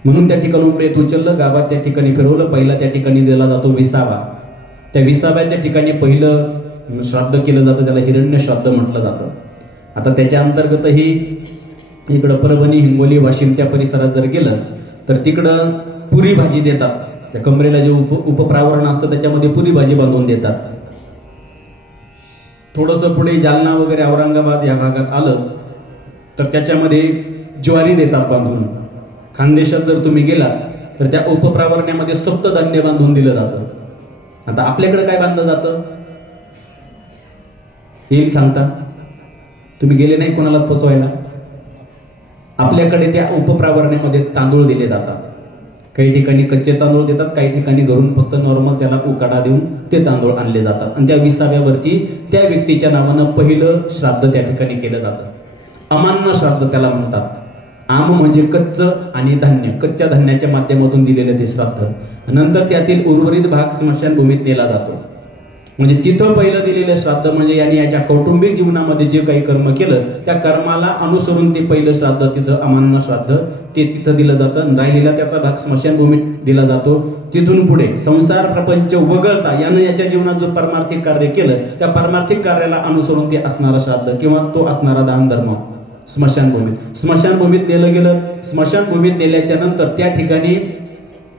म्हणून त्या ठिकाणी प्रेत उचललं, गावात त्या ठिकाणी फिरवलं, पहिला त्या ठिकाणी दिला जातो विसावा. त्या विसाव्याच्या ठिकाणी पहिलं श्राद्ध केलं जातं, त्याला हिरण्य श्राद्ध म्हटलं जातं. आता त्याच्या अंतर्गतही इकडं परभणी, हिंगोली, वाशिम त्या परिसरात जर गेलं तर तिकडं पुरी भाजी देतात. त्या कमरेला जे उपप्रावरण असतं त्याच्यामध्ये पुरी भाजी बांधून देतात. थोडंसं पुढे जालना वगैरे औरंगाबाद या भागात आलं तर त्याच्यामध्ये ज्वारी देतात बांधून. खानदेशात जर तुम्ही गेला तर त्या उपप्रावरण्यामध्ये सप्तधान्य बांधून दिलं जातं. आता आपल्याकडे काय बांधलं जातं येईल सांगता? तुम्ही गेले नाही कोणाला पोचवायला? आपल्याकडे त्या उपप्रावरण्यामध्ये तांदूळ दिले जातात. काही ठिकाणी कच्चे तांदूळ देतात, काही ठिकाणी घरून फक्त नॉर्मल त्याला उकाडा देऊन ते तांदूळ आणले जातात. आणि त्या विसाव्यावरती त्या व्यक्तीच्या नावानं पहिलं श्राद्ध त्या ठिकाणी केलं जातं. अमान्य श्राद्ध त्याला म्हणतात. आम म्हणजे कच्च आणि धान्य, कच्च्या धान्याच्या माध्यमातून दिलेलं ते श्राद्ध. नंतर त्यातील उर्वरित भाग स्मशानभूमीत नेला जातो. म्हणजे तिथं पहिलं दिलेलं श्राद्ध म्हणजे यांनी याच्या कौटुंबिक जीवनामध्ये जे काही कर्म केलं त्या कर्माला अनुसरून ते पहिलं श्राद्ध तिथं अमान्य श्राद्ध ते तिथं दिलं जातं. राहिलेला त्याचा भाग स्मशानभूमीत दिला जातो. तिथून पुढे संसार प्रपंच वगळता यानं याच्या जीवनात जो परमार्थिक कार्य केलं त्या परमार्थिक कार्याला अनुसरून ते असणारा श्राद्ध किंवा तो असणारा दान धर्म स्मशानभूमीत नेलं गेलं. स्मशानभूमीत नेल्याच्या नंतर त्या ठिकाणी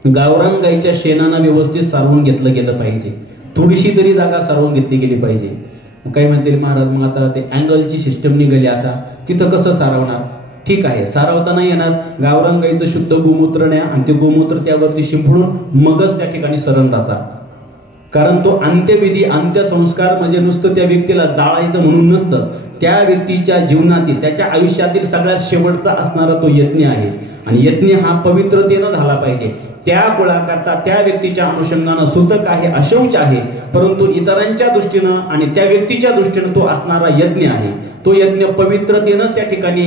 गावरान गाईच्या शेणानं व्यवस्थित सारवून घेतलं गेलं पाहिजे. थोडीशी तरी जागा सारवून घेतली गेली पाहिजे. काही म्हणतील महाराज मग आता ते अँगलची सिस्टम निघाली, आता तिथं कसं सारवणार? ठीक आहे, सारवता नाही येणार. गावरान गाईचं शुद्ध गोमूत्र न्या आणि ते गोमूत्र त्यावरती शिंपडून मगच त्या ठिकाणी सरंदाचा. कारण तो अंत्यविधी अंत्यसंस्कार म्हणजे नुसतं त्या व्यक्तीला जाळायचं म्हणून नसतं, त्या व्यक्तीच्या जीवनातील त्याच्या आयुष्यातील सगळ्यात शेवटचा असणारा तो यज्ञ आहे. आणि यज्ञ हा पवित्रतेनं झाला पाहिजे. त्या कुळाकरता त्या व्यक्तीच्या अनुषंगानं सूतक आहे, अशौच आहे, परंतु इतरांच्या दृष्टीनं आणि त्या व्यक्तीच्या दृष्टीनं तो असणारा यज्ञ आहे. तो यज्ञ पवित्रतेनंच त्या ठिकाणी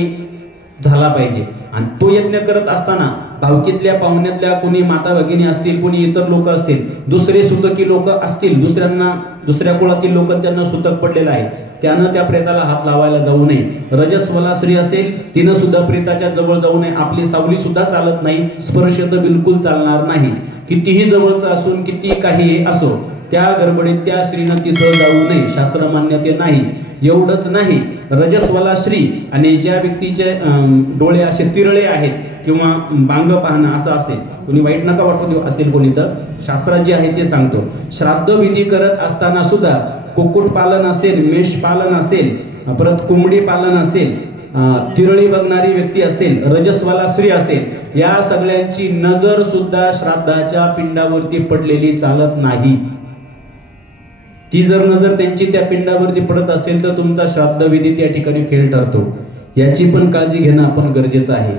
झाला पाहिजे. आणि तो यज्ञ करत असताना भावकीतल्या पाहुण्यातल्या कोणी माता भगिनी असतील, कोणी इतर लोक असतील, दुसरे सुतकी लोक असतील, दुसऱ्या कुळातील लोक त्यांना सुतक पडलेलं आहे, त्यानं त्या प्रेताला हात लावायला जाऊ नये. रजस्वला स्त्री असेल तिनं सुद्धा प्रेताच्या जवळ जाऊ नये. आपली सावली सुद्धा चालत नाही, स्पर्श तर बिलकुल चालणार नाही. कितीही जवळचं असून किती काही असो त्या गडबडीत त्या स्त्रीनं तिथं जाऊ नये, शास्त्र मान्यते नाही. एवढंच नाही, रजस्वला स्त्री आणि ज्या व्यक्तीचे डोळे असे तिरळे आहेत किंवा बांग पाहणं असं असेल, कोणी वाईट नका वाटू देऊ असेल कोणी, तर शास्त्रात जे आहे ते सांगतो. श्राद्ध विधी करत असताना सुद्धा कुक्कुट पालन असेल, मेष पालन असेल, परत कोंबडी पालन असेल, तिरळी बघणारी व्यक्ती असेल, रजस्वाला स्त्री असेल, या सगळ्यांची नजर सुद्धा श्राद्धाच्या पिंडावरती पडलेली चालत नाही. ती जर नजर त्यांची त्या पिंडावरती पडत असेल तर तुमचा श्राद्ध विधी त्या ठिकाणी फेल ठरतो. याची पण काळजी घेणं आपण गरजेचं आहे.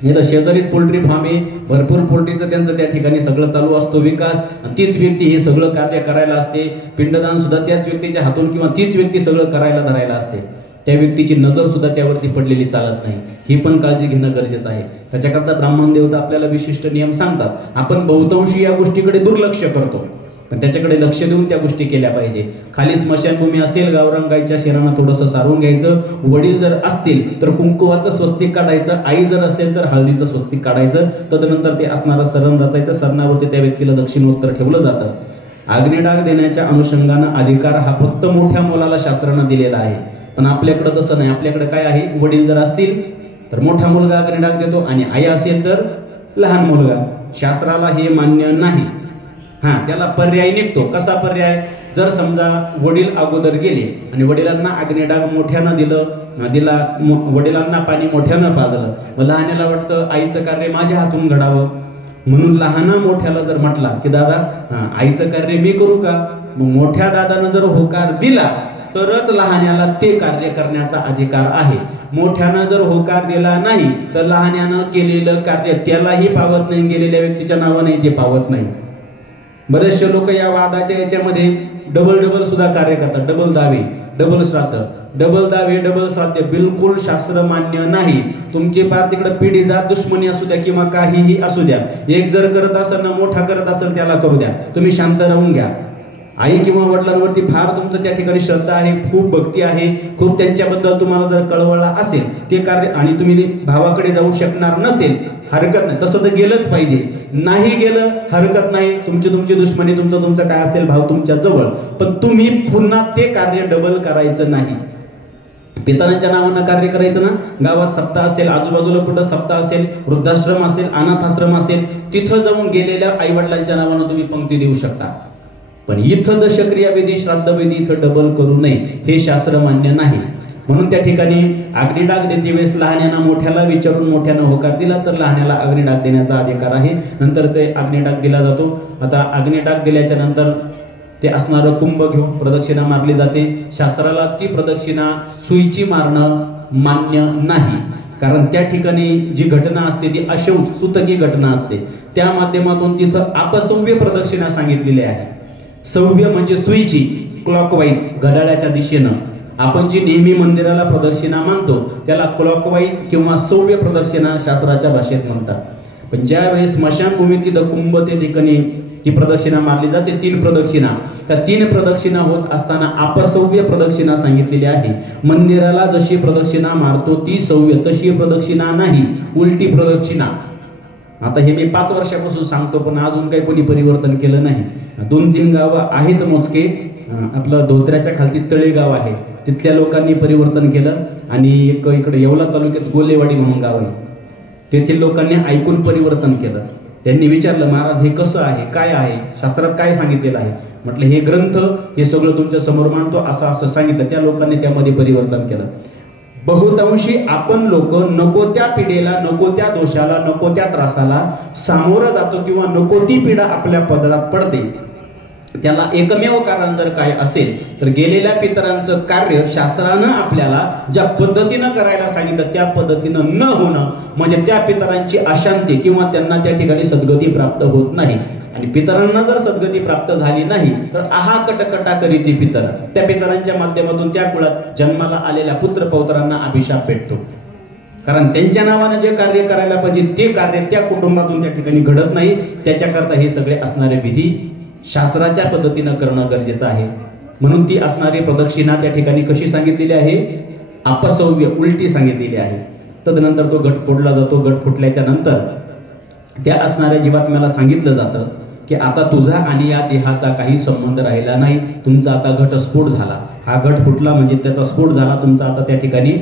नाही तर शेजारीत पोल्ट्री फार्म आहे, भरपूर पोल्ट्रीचं त्यांचं त्या ठिकाणी सगळं चालू असतो विकास, तीच व्यक्ती हे सगळं कार्य करायला असते. पिंडदान सुद्धा त्याच व्यक्तीच्या हातून किंवा तीच व्यक्ती सगळं करायला धरायला असते. त्या व्यक्तीची नजर सुद्धा त्यावरती पडलेली चालत नाही. ही पण काळजी घेणं गरजेचं आहे. त्याच्याकरता ब्राह्मण देवता आपल्याला विशिष्ट नियम सांगतात. आपण बहुतांशी या गोष्टीकडे दुर्लक्ष करतो, पण त्याच्याकडे लक्ष देऊन त्या गोष्टी केल्या पाहिजे. खाली स्मशानभूमी असेल, गावरान गाईच्या शेणानं थोडंसं सारून घ्यायचं. वडील जर असतील तर कुंकुवाचं स्वस्तिक काढायचं. आई जर असेल तर हळदीचं स्वस्तिक काढायचं. तदनंतर ते असणारं सरण रचायचं. सरणावरती त्या व्यक्तीला दक्षिणोत्तर ठेवलं जातं. अग्निडाग देण्याच्या अनुषंगानं अधिकार हा फक्त मोठ्या मुलाला शास्त्रानं दिलेला आहे, पण आपल्याकडे तसं नाही. आपल्याकडे काय आहे, वडील जर असतील तर मोठा मुलगा अग्निडाग देतो आणि आई असेल तर लहान मुलगा. शास्त्राला हे मान्य नाही. त्याला पर्याय निघतो. कसा पर्याय? जर समजा वडील अगोदर गेले आणि वडिलांना अग्निडाग मोठ्यानं दिला, वडिलांना पाणी मोठ्यानं पाजलं, मग लहानाला वाटतं आईचं कार्य माझ्या हातून घडावं, म्हणून लहाना मोठ्याला जर म्हटला की दादा आईचं कार्य मी करू का, मग मोठ्या दादानं जर होकार दिला तरच लहान्याला ते कार्य करण्याचा अधिकार आहे. मोठ्यानं जर होकार दिला नाही तर लहान्यानं केलेलं कार्य त्यालाही पावत नाही, गेलेल्या व्यक्तीच्या नावाने ते पावत नाही. बरेचसे लोक या वादाच्या याच्यामध्ये डबल सुद्धा कार्य करतात. डबल दावे, डबल श्राद्ध, डबल दावे, डबल श्राद्ध बिलकुल शास्त्र मान्य नाही. तुमची पार तिकडे पिढी जात दुश्मनी असू द्या किंवा काहीही असू द्या, एक जर करत असेल ना, मोठा करत असेल त्याला करू द्या. तुम्ही शांत राहून घ्या. आई किंवा वडिलांवरती फार तुमचं त्या ठिकाणी श्रद्धा आहे, खूप भक्ती आहे, खूप त्यांच्याबद्दल तुम्हाला जर कळवळा असेल ते कार्य, आणि तुम्ही भावाकडे जाऊ शकणार नसेल, हरकत नाही. तसं तर गेलंच पाहिजे. नाही गेलं हरकत नाही. तुमची दुश्मनी, तुमचं काय असेल भाव तुमच्या जवळ, पण तुम्ही पुन्हा ते कार्य डबल करायचं नाही. पितरांच्या नावानं कार्य करायचं ना. गावात सप्ताह असेल, आजूबाजूला कुठं सप्ताह असेल, वृद्धाश्रम असेल, अनाथाश्रम असेल, तिथं जाऊन गेलेल्या आई वडिलांच्या नावानं तुम्ही पंक्ती देऊ शकता. पण इथं दशक्रिया विधी, श्राद्ध विधी इथं डबल करू नये, हे शास्त्र मान्य नाही. म्हणून त्या ठिकाणी अग्निडाग देते वेळेस लहान्यानं मोठ्याला विचारून मोठ्यानं होकार दिला तर लहान्याला अग्निडाग देण्याचा अधिकार आहे. नंतर ते अग्निडाग दिला जातो. आता अग्निडाग दिल्याच्या नंतर ते असणारं कुंभ घेऊन प्रदक्षिणा मारली जाते. शास्त्राला ती प्रदक्षिणा सुईची मारणं मान्य नाही, कारण त्या ठिकाणी जी घटना असते ती अशौच सूतकी घटना असते. त्या माध्यमातून तिथं अपसव्य प्रदक्षिणा सांगितलेली आहे. सव्य म्हणजे सुईची, क्लॉकवाईज घड्याळाच्या दिशेनं. आपण जी नेहमी मंदिराला प्रदक्षिणा मानतो त्याला क्लॉकवाईज किंवा सव्य प्रदक्षिणा शास्त्राच्या भाषेत म्हणतात. पण ज्या वेळेस स्मशानभूमीत तिथं कुंभ ते ठिकाणी ही प्रदक्षिणा मारली जाते, 3 प्रदक्षिणा, त्या 3 प्रदक्षिणा होत असताना अपसव्य प्रदक्षिणा सांगितलेली आहे. मंदिराला जशी प्रदक्षिणा मारतो ती सव्य, तशी प्रदक्षिणा नाही, उलटी प्रदक्षिणा. आता हे मी 5 वर्षापासून सांगतो, पण अजून काही कोणी परिवर्तन केलं नाही. 2-3 गावं आहेत मोजके. आपलं धोत्र्याच्या खालती तळेगाव आहे, तिथल्या लोकांनी परिवर्तन केलं. आणि एक इकडे येवला तालुक्यात गोलेवाडी म्हणून गाव आहे, तेथील लोकांनी ऐकून परिवर्तन केलं. त्यांनी विचारलं, महाराज हे कसं आहे, काय आहे, शास्त्रात काय सांगितलेलं आहे? म्हटलं हे ग्रंथ हे सगळं तुमच्या समोर मांडतो, असं सांगितलं. त्या लोकांनी त्यामध्ये परिवर्तन केलं. बहुतांशी आपण लोक नको त्या पिढेला, नको त्या दोषाला, नको त्या त्रासाला सामोरं जातो किंवा नको ती पिढा आपल्या पदरात पडते. त्याला एकमेव कारण जर काय असेल तर गेलेल्या पितरांचं कार्य शास्त्रानं आपल्याला ज्या पद्धतीनं करायला सांगितलं त्या पद्धतीनं न होणं, म्हणजे त्या पितरांची अशांती किंवा त्यांना त्या ठिकाणी सद्गती प्राप्त होत नाही. आणि पितरांना जर सद्गती प्राप्त झाली नाही तर आहा कटकटा करी ती पितर, त्या पितरांच्या माध्यमातून त्या कुळात जन्माला आलेल्या पुत्र पौत्रांना अभिशाप भेटतो. कारण त्यांच्या नावानं जे कार्य करायला पाहिजे ते कार्य त्या कुटुंबातून त्या ठिकाणी घडत नाही. त्याच्याकरता हे सगळे असणारे विधी शास्त्राच्या पद्धतीनं करणं गरजेचं आहे. म्हणून ती असणारी प्रदक्षिणा त्या ठिकाणी कशी सांगितलेली आहे, अपसव्य, उलटी सांगितलेली आहे. तदनंतर तो घट फोडला जातो. घट फुटल्याच्या नंतर त्या असणाऱ्या जीवात्म्याला सांगितलं जातं की आता तुझा आणि या देहाचा काही संबंध राहिला नाही, तुमचा आता घटस्फोट झाला. हा घट फुटला म्हणजे त्याचा स्फोट झाला, तुमचा आता त्या ठिकाणी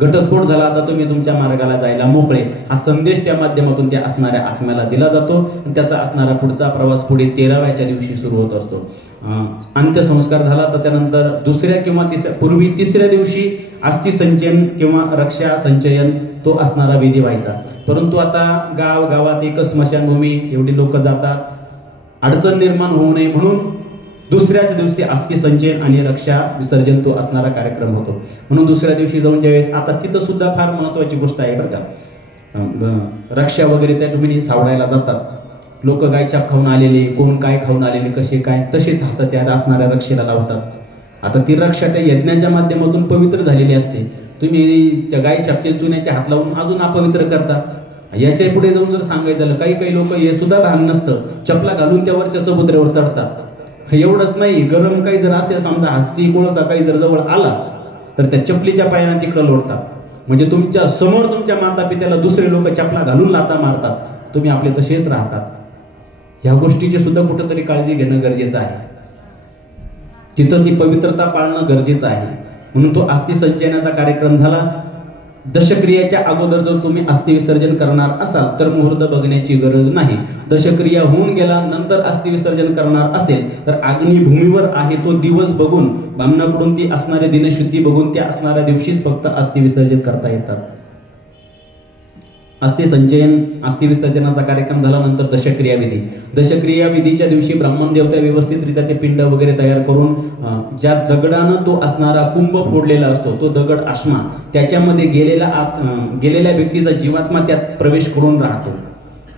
घटस्फोट झाला, आता तुम्ही तुमच्या मार्गाला जायला मोकळे. हा संदेश त्या माध्यमातून त्या असणाऱ्या आत्म्याला दिला जातो. त्याचा असणारा पुढचा प्रवास पुढे 13व्या दिवशी सुरू होत असतो. अंत्यसंस्कार झाला तर त्यानंतर दुसऱ्या किंवा पूर्वी तिसऱ्या दिवशी अस्थि संचयन किंवा रक्षा संचयन तो असणारा विधी व्हायचा. परंतु आता गावात एकच स्मशानभूमी, एवढी लोक जातात, अडचण निर्माण होऊ नये म्हणून दुसऱ्याच दिवशी अस्थि संचयन आणि रक्षा विसर्जन तो असणारा कार्यक्रम होतो. म्हणून दुसऱ्या दिवशी जाऊन ज्यावेळेस, आता तिथं सुद्धा फार महत्वाची गोष्ट आहे बरं का, रक्षा वगैरे त्या तुम्ही सावडायला जातात. लोक गायछाप खाऊन आलेले, कोण काय खाऊन आलेले, कसे काय, तसेच हात त्या असणाऱ्या रक्षेला लावतात. आता ती रक्षा त्या यज्ञाच्या माध्यमातून पवित्र झालेली असते. तुम्ही त्या गायछापचे चुन्याचे हात लावून अजून अपवित्र करता. याच्या पुढे जाऊन जर सांगायचं झालं, काही लोक हे सुद्धा लहान नसतं, चपला घालून त्यावरच्या चबुत्र्यावर चढतात. एवढंच नाही, गरम काही जर असेल, समजा हस्ती कोळसा काही जर जवळ आला तर त्या चपलीच्या पायानं तिकडं लोटतात. म्हणजे तुमच्या समोर तुमच्या माता पित्याला दुसरे लोक चपला घालून लाथा मारतात, तुम्ही आपले तसेच राहतात. ह्या गोष्टीची सुद्धा कुठंतरी काळजी घेणं गरजेचं आहे. तिथं ती पवित्रता पाळणं गरजेचं आहे. म्हणून तो अस्थि संचयनाचा कार्यक्रम झाला. दशक्रियाच्या अगोदर जर तुम्ही अस्थि विसर्जन करणार असाल तर मुहूर्त बघण्याची गरज नाही. दशक्रिया होऊन गेला नंतर अस्थि विसर्जन करणार असेल तर अग्निभूमीवर आहे तो दिवस बघून, ब्राह्मणाकडून ती असणारी दिनशुद्धी बघून त्या असणाऱ्या दिवशीच फक्त अस्थि विसर्जन करता येतात. अस्थि संचयन, अस्थि विसर्जनाचा कार्यक्रम झाल्यानंतर दशक्रिया विधी. दशक्रिया विधीच्या दिवशी ब्राह्मण देवता व्यवस्थितरित्या ते पिंड वगैरे तयार करून ज्या दगडानं तो असणारा कुंभ फोडलेला असतो, तो दगड आश्मा, त्याच्यामध्ये गेलेल्या व्यक्तीचा जीवात्मा त्यात प्रवेश करून राहतो.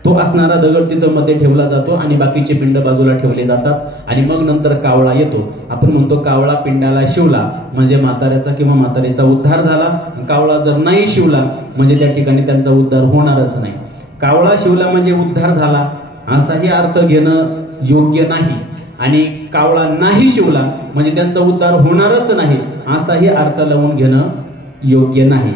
तो असणारा दगड तिथं मध्ये ठेवला जातो आणि बाकीचे पिंड बाजूला ठेवले जातात. आणि मग नंतर कावळा येतो. आपण म्हणतो कावळा पिंडाला शिवला म्हणजे म्हाताऱ्याचा किंवा म्हातारीचा उद्धार झाला. कावळा जर नाही शिवला म्हणजे त्या ठिकाणी त्यांचा उद्धार होणारच नाही. कावळा शिवला म्हणजे उद्धार झाला असाही अर्थ घेणं योग्य नाही, आणि कावळा नाही शिवला म्हणजे त्यांचा उद्धार होणारच नाही असाही अर्थ लावून घेणं योग्य नाही.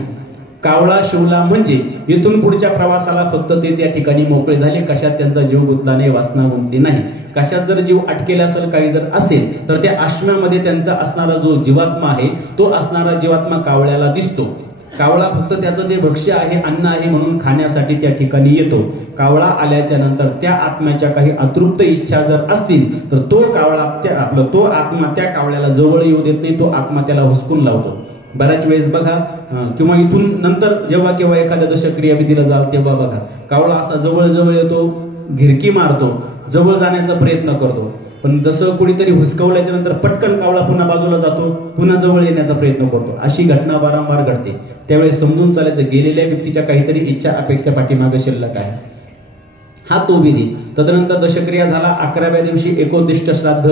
कावळा शिवला म्हणजे इथून पुढच्या प्रवासाला फक्त ते त्या ठिकाणी मोकळे झाले, कशात त्यांचा जीव गुंतला नाही, वासना गुंतली नाही. कशात जर जीव अटकेला असेल, काही जर असेल तर त्या आश्म्यामध्ये त्यांचा असणारा जो जीवात्मा आहे तो असणारा जीवात्मा कावळ्याला दिसतो. कावळा फक्त त्याचं जे भक्ष्य आहे, अन्न आहे म्हणून खाण्यासाठी त्या ठिकाणी येतो. कावळा आल्याच्या नंतर त्या आत्म्याच्या काही अतृप्त इच्छा जर असतील तर तो कावळा तो आत्मा त्या कावळ्याला जवळ येऊ देत नाही, तो आत्मा त्याला हुसकून लावतो. बऱ्याच वेळेस बघा, किंवा इथून नंतर जेव्हा केव्हा एखाद्या दशक्रिया विधीला जाल तेव्हा बघा, कावळा असा जवळ येतो, घिरकी मारतो, जवळ जाण्याचा प्रयत्न करतो. पण जसं कुणीतरी हुसकवल्याच्या नंतर पटकन कावळा पुन्हा बाजूला जातो, पुन्हा जवळ येण्याचा प्रयत्न करतो. अशी घटना वारंवार घडते. त्यावेळेस समजून चालायचं गेलेल्या व्यक्तीच्या काहीतरी इच्छा अपेक्षा पाठीमागे शिल्लक आहे. हा तो विधी. तदनंतर दशक्रिया झाला. 11व्या दिवशी एकोद्दिष्ट श्राद्ध.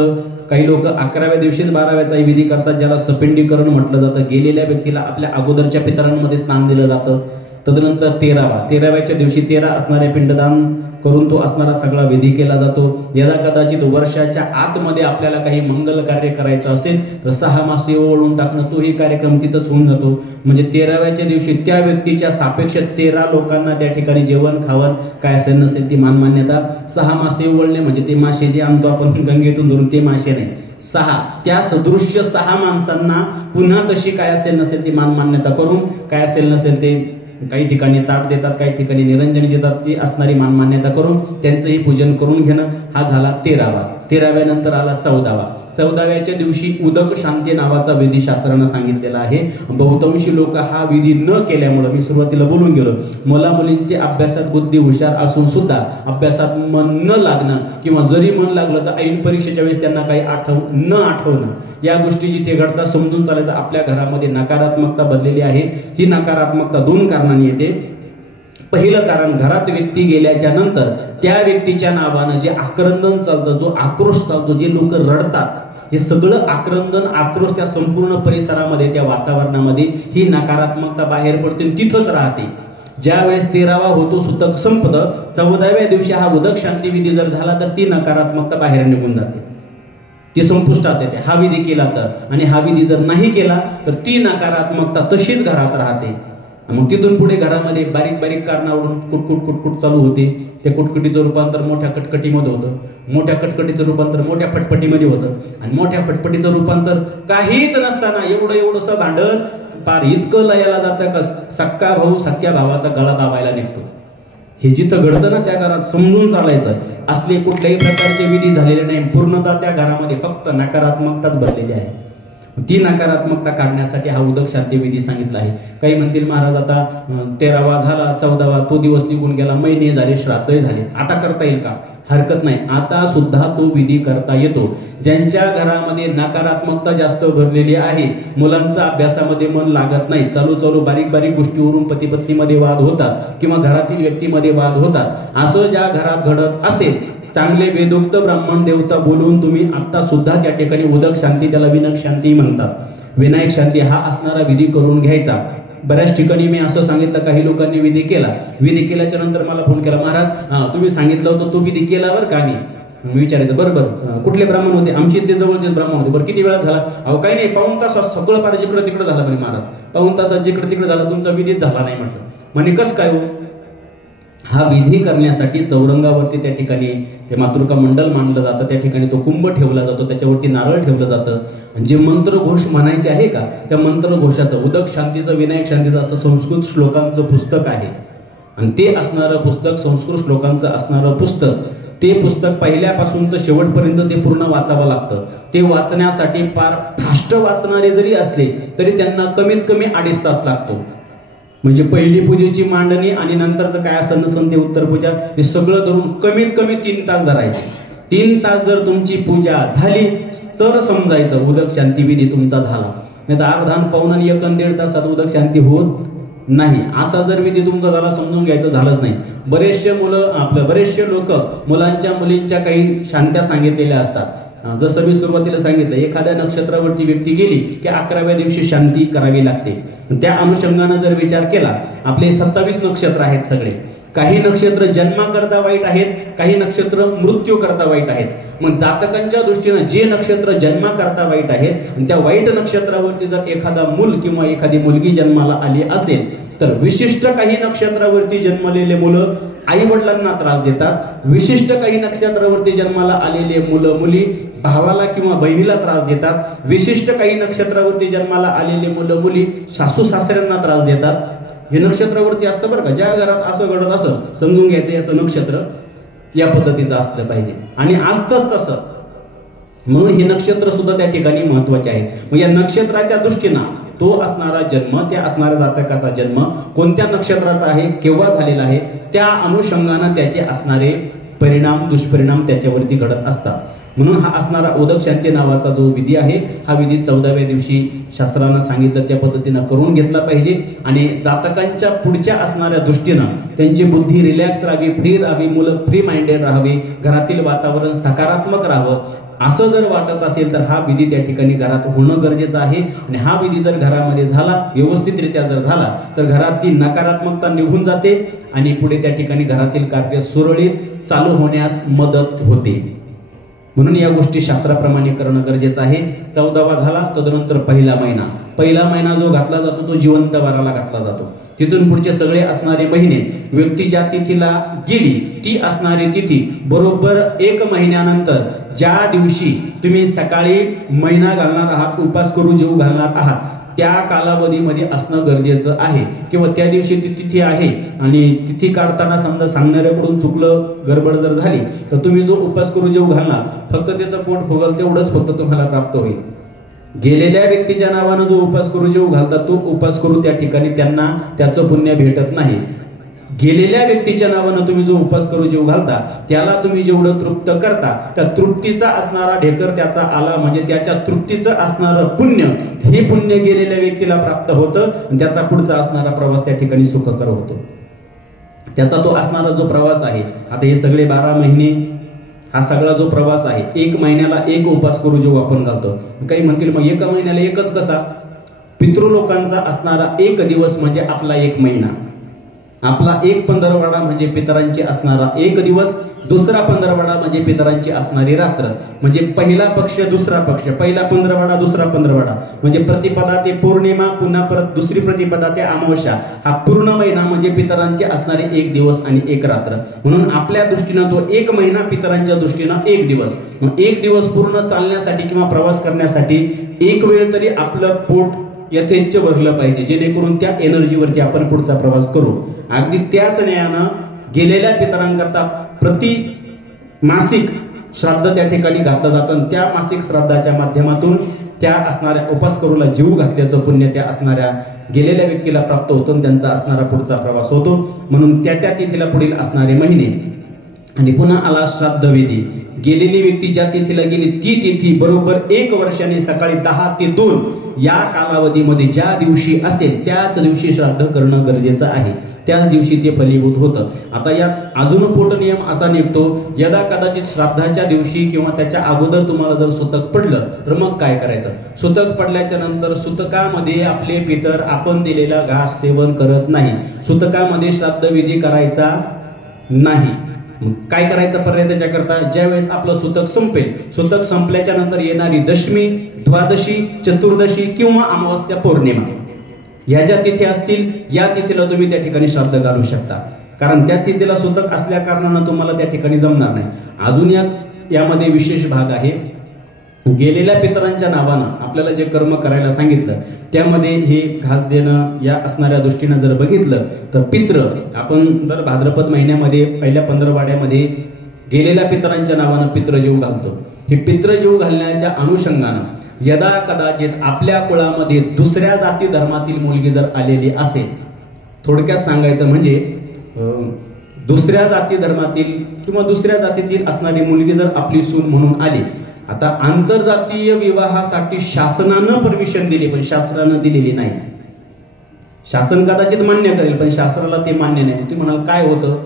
काही लोक 11व्या दिवशीच 12व्याचाही विधी करतात, ज्याला सपिंडीकरण म्हटलं जातं. गेलेल्या व्यक्तीला आपल्या अगोदरच्या पितरांमध्ये स्नान दिलं जातं. तदनंतर 13व्याच्या दिवशी 13 असणारे पिंडदान करून तो असणारा सगळा विधी केला जातो. यदा कदाचित वर्षाच्या आतमध्ये आपल्याला काही मंगल कार्य करायचं असेल तर 6 मासे ओवाळून टाकणं, तोही कार्यक्रम तिथंच होऊन जातो. म्हणजे 13व्याच्या दिवशी त्या व्यक्तीच्या सापेक्ष 13 लोकांना त्या ठिकाणी जेवण खावण काय असेल नसेल ती मानमान्यता. 6 मासे ओवळणे म्हणजे ते मासे जे आणतो आपण गंगेतून धरून ते मासे नाही, 6 त्या सदृश्य 6 माणसांना पुन्हा तशी काय असेल नसेल ती मानमान्यता करून, काय असेल नसेल ते काही ठिकाणी ताट देतात, काही ठिकाणी निरंजनी देतात, ती असणारी मानमान्यता करून त्यांचंही पूजन करून घेणं. हा झाला 13वा. 13व्या नंतर आला 14वा. 14व्याच्या दिवशी उदक शांती नावाचा विधी शास्त्रानं सांगितलेला आहे. बहुतांशी लोक हा विधी न केल्यामुळे, मी सुरुवातीला बोलून गेलो, मुला मुलींचे अभ्यासात बुद्धी हुशार असून सुद्धा अभ्यासात मन न लागणं किंवा जरी मन लागलं तर ऐन परीक्षेच्या वेळेस त्यांना काही न आठवणं, या गोष्टी जिथे घडतात समजून चालायचं आपल्या घरामध्ये नकारात्मकता बदलेली आहे. ही नकारात्मकता 2 कारणांनी येते. पहिलं कारण, घरात व्यक्ती गेल्याच्या नंतर त्या व्यक्तीच्या नावानं जे आक्रंदन चालतं, जो आक्रोश चालतो, जे लोक रडतात, हे सगळं आक्रंदन आक्रोश त्या संपूर्ण परिसरामध्ये, त्या वातावरणामध्ये ही नकारात्मकता बाहेर पडते, तिथंच राहते. ज्या वेळेस 13वा होतो सुतक संपतं, 14व्या दिवशी हा उदक शांती विधी जर झाला तर ती नकारात्मकता बाहेर निघून जाते, ती संपुष्टात येते. हा विधी केला तर, आणि हा विधी जर नाही केला तर ती नकारात्मकता तशीच घरात राहते. मग तिथून पुढे घरामध्ये बारीक बारीक कारणावरून कुटकुट कुटकुट चालू होते. त्या कुटकुटीचं रूपांतर मोठ्या कटकटीमध्ये होतं, मोठ्या कटकटीचं रूपांतर मोठ्या फटफटीमध्ये होतं, आणि मोठ्या फटफटीचं रूपांतर काहीच नसताना एवढंसं भांडण पार इतकं लयाला जातं का सक्का भाऊ सख्या भावाचा गळा दाबायला निघतो. हे जिथं घडतं ना त्या घरात समजून चालायचं, असले कुठल्याही प्रकारचे विधी झालेले नाही. पूर्णतः त्या घरामध्ये फक्त नकारात्मकताच भरलेली आहे. ती नकारात्मकता काढण्यासाठी हा उदक शांती विधी सांगितला आहे. काही म्हणतील महाराज आता 13वा झाला, 14वा तो दिवस निघून गेला, महिने झाले, श्राद्धही झाले, आता करता येईल का? हरकत नाही, आता सुद्धा तो विधी करता येतो. ज्यांच्या घरामध्ये नकारात्मकता जास्त भरलेली आहे, मुलांचा अभ्यासामध्ये मन लागत नाही, चालू बारीक बारीक गोष्टीवरून पती पत्नीमध्ये वाद होतात किंवा घरातील व्यक्तीमध्ये वाद होतात, असं ज्या घरात घडत असेल, चांगले वेदोक्त ब्राह्मण देवता बोलवून तुम्ही आता सुद्धा त्या ठिकाणी उदक शांती, त्याला विनायक शांती म्हणतात, विनायक शांती हा असणारा विधी करून घ्यायचा. बऱ्याच ठिकाणी मी असं सांगितलं, काही लोकांनी विधी केला, विधी केल्याच्या नंतर मला फोन केला, महाराज तुम्ही सांगितलं होतं तो विधी केला बरं का? मी विचारायचं बरोबर कुठले ब्राह्मण होते? आमचे इथले जवळचे ब्राह्मण होते. बरं किती वेळा झाला? अहो काही नाही, पाऊण तासात सगळं पार जिकडं तिकडं झालं म्हणे महाराज, पाऊण तासात जिकडं तिकडं झालं, तुमचा विधीच झाला नाही म्हटलं. म्हणे कसं काय हो? हा विधी करण्यासाठी चौरंगावरती त्या ठिकाणी ते मातृका मंडल मांडलं जातं, त्या ठिकाणी तो कुंभ ठेवला जातो, त्याच्यावरती नारळ ठेवलं जातं. जे मंत्रघोष म्हणायचे आहे का, त्या मंत्रघोषाचं उदक शांतीचं विनायक शांतीचं असं संस्कृत श्लोकांचं पुस्तक आहे. आणि ते असणारं पुस्तक, संस्कृत श्लोकांचं असणारं पुस्तक, ते पुस्तक पहिल्यापासून तर शेवटपर्यंत ते पूर्ण वाचावं लागतं. ते वाचण्यासाठी फार फास्ट वाचणारे जरी असले तरी त्यांना कमीत कमी 2.5 तास लागतो. म्हणजे पहिली पूजेची मांडणी आणि नंतरचं काय असेल नसन ते उत्तर पूजा, हे सगळं धरून कमीत कमी 3 तास धरायचे. 3 तास जर तुमची पूजा झाली तर समजायचं उदक शांती विधी तुमचा झाला. नाही तर अर्धान पाऊण आणि 1-1.5 तासात उदक शांती होत नाही. असा जर विधी तुमचा झाला समजून घ्यायचं झालंच नाही. बरेचसे लोक मुलांच्या मुलींच्या काही शांत्या सांगितलेल्या असतात. जसं मी सुरुवातीला सांगितलं, एखाद्या नक्षत्रावरती व्यक्ती गेली की 11व्या दिवशी शांती करावी लागते. त्या अनुषंगानं जर विचार केला, आपले 27 नक्षत्र आहेत सगळे. काही नक्षत्र जन्माकरता वाईट आहेत, काही नक्षत्र मृत्यू करता वाईट आहेत. मग जातकांच्या दृष्टीनं जे नक्षत्र जन्माकरता वाईट आहेत आणि त्या वाईट नक्षत्रावरती जर एखादा मूल किंवा एखादी मुलगी जन्माला आली असेल तर विशिष्ट काही नक्षत्रावरती जन्मलेले मुलं आई वडिलांना त्रास देतात, विशिष्ट काही नक्षत्रावरती जन्माला आलेले मुलं मुली भावाला किंवा बहिणीला त्रास देतात, विशिष्ट काही नक्षत्रावरती जन्माला आलेले मुलं मुली सासू सासऱ्यांना त्रास देतात. हे नक्षत्रावरती असतं बरं का. ज्या घरात असं घडत असं समजून घ्यायचं याचं नक्षत्र या पद्धतीचं असलं पाहिजे, आणि असतंच तसं. म्हणून हे नक्षत्र सुद्धा त्या ठिकाणी महत्वाचे आहे. मग या नक्षत्राच्या दृष्टीनं तो असणारा जन्म, त्या असणाऱ्या जातकाचा जन्म कोणत्या नक्षत्राचा आहे, केव्हा झालेला आहे, त्या अनुषंगानं त्याचे असणारे परिणाम दुष्परिणाम त्याच्यावरती घडत असतात. म्हणून हा असणारा उदक शांती नावाचा जो विधी आहे, हा विधी 14व्या दिवशी शास्त्रानं सांगितलं त्या पद्धतीनं करून घेतला पाहिजे. आणि जातकांच्या पुढच्या असणाऱ्या दृष्टीनं त्यांची बुद्धी रिलॅक्स राहावी, फ्री राहावी, मुलं फ्री माइंडेड राहावी, घरातील वातावरण सकारात्मक राहावं, असं जर वाटत असेल तर हा विधी त्या ठिकाणी घरात होणं गरजेचं आहे. आणि हा विधी जर घरामध्ये झाला, व्यवस्थितरित्या जर झाला, तर घरातली नकारात्मकता निघून जाते आणि पुढे त्या ठिकाणी घरातील कार्य सुरळीत चालू होण्यास मदत होते. म्हणून या गोष्टी शास्त्राप्रमाणे करणं गरजेचं आहे. 14वा झाला, तदनंतर पहिला महिना जो घातला जातो तो जिवंत वाराला घातला जातो. तिथून पुढचे सगळे असणारे महिने, व्यक्ती ज्या तिथीला गेली ती असणारी तिथी बरोबर 1 महिन्यानंतर ज्या दिवशी तुम्ही सकाळी महिना घालणार आहात, उपास करून जेवू घालणार आहात, त्या कालावधीमध्ये असणं गरजेचं आहे, किंवा त्या दिवशी ती तिथी आहे आणि तिथी काढताना समजा सांगणाऱ्याकडून चुकलं, गडबड जर झाली तर तुम्ही जो उपास करू जेवू घालणार फक्त त्याचं पोट फुगल तेवढंच फक्त तुम्हाला प्राप्त होईल. गेलेल्या व्यक्तीच्या नावानं जो उपास करू जेवू घालतात तो उपास करू त्या ठिकाणी त्यांना त्याचं पुण्य भेटत नाही. गेलेल्या व्यक्तीच्या नावानं तुम्ही जो उपास करू जेवू घालता त्याला तुम्ही जेवढं तृप्त करता त्या तृप्तीचा असणारा ढेकर त्याचा आला म्हणजे त्याच्या तृप्तीचं असणारं पुण्य, हे पुण्य गेलेल्या व्यक्तीला प्राप्त होतं आणि त्याचा पुढचा असणारा प्रवास त्या ठिकाणी सुखकर होतो. त्याचा तो असणारा जो प्रवास आहे, आता हे सगळे 12 महिने हा सगळा जो प्रवास आहे, 1 महिन्याला 1 उपास करू जेव्हा आपण घालतो. काही म्हणतील मग 1 महिन्याला एकच कसा? पितृलोकांचा असणारा 1 दिवस म्हणजे आपला 1 महिना, आपला 1 पंधरवडा म्हणजे पितरांची असणारा 1 दिवस, दुसरा पंधरवडा म्हणजे पितरांची असणारी रात्र. म्हणजे पहिला पक्ष दुसरा पक्ष, पहिला पंधरवडा दुसरा पंधरवडा म्हणजे प्रतिपदा ते पौर्णिमा, पुन्हा परत दुसरी प्रतिपदा ते अमावस्या, हा पूर्ण महिना म्हणजे पितरांचे असणारे 1 दिवस आणि 1 रात्र. म्हणून आपल्या दृष्टीनं तो 1 महिना, पितरांच्या दृष्टीनं 1 दिवस. मग 1 दिवस पूर्ण चालण्यासाठी किंवा प्रवास करण्यासाठी 1 वेळ तरी आपलं पोट यथेच्छ भरलं पाहिजे, जेणेकरून त्या एनर्जीवरती आपण पुढचा प्रवास करू. अगदी त्याच न्यायानं गेलेल्या पितरांकरता प्रति मासिक श्राद्ध त्या ठिकाणी घातलं जातं. त्या मासिक श्राद्धाच्या माध्यमातून त्या असणाऱ्या उपास करूला जीव घातल्याचं पुण्य त्या असणाऱ्या गेलेल्या व्यक्तीला प्राप्त होतं, त्यांचा असणारा पुढचा प्रवास होतो. म्हणून त्या तिथीला पुढील असणारे महिने. आणि पुन्हा आला श्राद्ध विधी. गेलेली व्यक्ती ज्या तिथीला गेली ती तिथी बरोबर 1 वर्षाने सकाळी 10 ते 2 या कालावधीमध्ये ज्या दिवशी असेल त्याच दिवशी श्राद्ध करणं गरजेचं आहे. त्याच दिवशी ते फलीभूत होतं. आता यात अजून पोट नियम असा निघतो, यदा कदाचित श्राद्धाच्या दिवशी किंवा त्याच्या अगोदर तुम्हाला जर सुतक पडलं तर मग काय करायचं? सुतक पडल्याच्या नंतर सुतकामध्ये आपले पितर आपण दिलेला घास सेवन करत नाही. सुतकामध्ये श्राद्ध विधी करायचा नाही. काय करायचं पर्याय त्याच्याकरता? ज्यावेळेस आपलं सुतक संपेल, सुतक संपल्याच्या नंतर येणारी दशमी, द्वादशी, चतुर्दशी किंवा अमावस्या, पौर्णिमा या ज्या तिथी असतील या तिथीला तुम्ही त्या ठिकाणी श्राद्ध घालू शकता. कारण त्या तिथीला सुतक असल्या कारणानं तुम्हाला त्या ठिकाणी जमणार नाही. अजून यामध्ये विशेष भाग आहे. गेलेल्या पितरांच्या नावानं आपल्याला जे कर्म करायला सांगितलं त्यामध्ये हे घास देणं या असणाऱ्या दृष्टीनं जर बघितलं तर पित्र आपण दर भाद्रपद महिन्यामध्ये पहिल्या 15वाड्यामध्ये गेलेल्या पितरांच्या नावानं पितृजीव घालतो. हे पितृजीव घालण्याच्या अनुषंगानं यदा कदाचित आपल्या कुळामध्ये दुसऱ्या जाती धर्मातील मुलगी जर आलेली असेल, थोडक्यात सांगायचं म्हणजे दुसऱ्या जाती धर्मातील किंवा दुसऱ्या जातीतील असणारी मुलगी जर आपली सून म्हणून आली. आता आंतरजातीय विवाहासाठी शासनानं परमिशन दिली पण शास्त्रानं दिलेली नाही. शासन कदाचित मान्य करेल पण शास्त्राला ते मान्य नाही. तुम्ही म्हणाल काय होतं?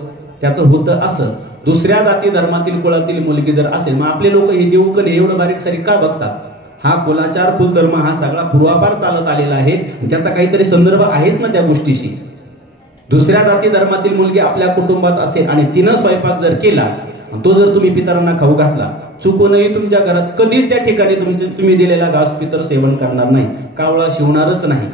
त्याचं होतं असं, दुसऱ्या जाती धर्मातील कुळातील मुलगी जर असेल, मग आपले लोक हे देऊकने एवढं बारीक सारीक का बघतात? हा कुलाचार कुलधर्म हा सगळा पूर्वापार चालत आलेला आहे, त्याचा काहीतरी संदर्भ आहेच ना त्या गोष्टीशी. दुसऱ्या जाती धर्मातील मुलगी आपल्या कुटुंबात असेल आणि तिनं स्वयंपाक जर केला, तो जर तुम्ही पितरांना खाऊ घातला, चुकूनही तुमच्या घरात कधीच त्या ठिकाणी तुम्ही दिलेला घास पितर सेवन करणार नाही, कावळा शिवणारच नाही.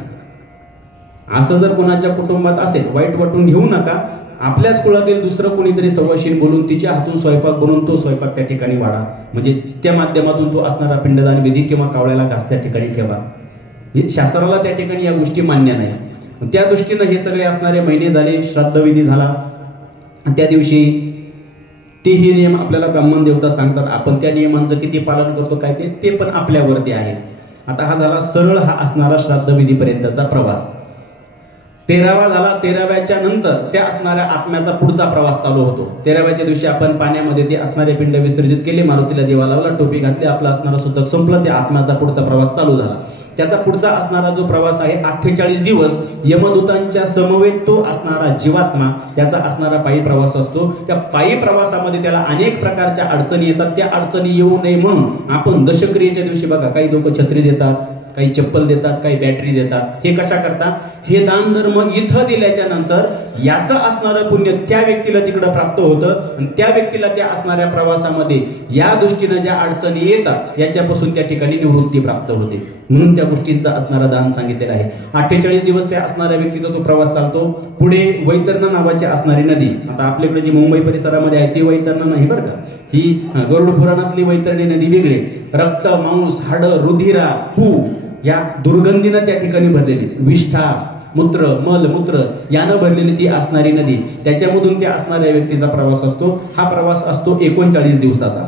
असं जर कोणाच्या कुटुंबात असेल, वाईट वाटून घेऊ नका. आपल्याच कुळातील दुसरं कोणीतरी सवाशीण बोलून तिच्या हातून स्वयंपाक बनवून तो स्वयंपाक त्या ठिकाणी वाढा, म्हणजे त्या माध्यमातून तो असणारा पिंडदान विधी किंवा कावळ्याला घास त्या ठिकाणी ठेवा. शास्त्राला त्या ठिकाणी या गोष्टी मान्य नाही. त्या दृष्टीनं हे सगळे असणारे महिने झाले, श्राद्ध विधी झाला. त्या दिवशी तेही नियम आपल्याला ब्राह्मण देवता सांगतात. आपण त्या नियमांचं किती पालन करतो काय ते पण आपल्यावरती आहे. आता हा झाला सरळ हा असणारा श्राद्ध विधीपर्यंतचा प्रवास. 13वा झाला. 13व्याच्या नंतर त्या असणाऱ्या आत्म्याचा पुढचा प्रवास चालू होतो. 13व्याच्या दिवशी आपण पाण्यामध्ये ते असणारे पिंड विसर्जित केले, मारुतीला देवा लावला, टोपी घातली, आपला असणारा सुतक संपलं, त्या आत्म्याचा पुढचा प्रवास चालू झाला. त्याचा पुढचा असणारा जो प्रवास आहे 48 दिवस यमदूतांच्या समवेत तो असणारा जीवात्मा त्याचा असणारा पायी प्रवास असतो. त्या पायी प्रवासामध्ये त्याला अनेक प्रकारच्या अडचणी येतात. त्या अडचणी येऊ नये म्हणून आपण दशक्रियेच्या दिवशी बघा, काही लोक छत्री देतात, काही चप्पल देतात, काही बॅटरी देतात. हे कशा करता? हे दान धर्म इथं दिल्याच्या नंतर याचं असणारं पुण्य त्या व्यक्तीला तिकडं प्राप्त होतं आणि त्या व्यक्तीला त्या असणाऱ्या प्रवासामध्ये या दृष्टीनं ज्या अडचणी येतात याच्यापासून त्या ठिकाणी निवृत्ती प्राप्त होते. म्हणून त्या गोष्टींचा असणारा दान सांगितलेलं आहे. 48 दिवस त्या असणाऱ्या व्यक्तीचा तो प्रवास चालतो. पुढे वैतरणा नावाची असणारी नदी, आता आपल्याकडे जी मुंबई परिसरामध्ये आहे ती वैतरणा नाही बरं का, ही गरुड पुराणातली वैतरणी नदी वेगळी. रक्त, मांस, हाडं, रुधिरा, हू या दुर्गंधीनं त्या ठिकाणी भरलेली, विष्ठा, मूत्र, मल, मूत्र यानं भरलेली ती असणारी नदी, त्याच्यामधून त्या असणाऱ्या व्यक्तीचा प्रवास असतो. हा प्रवास असतो 39 दिवसाचा.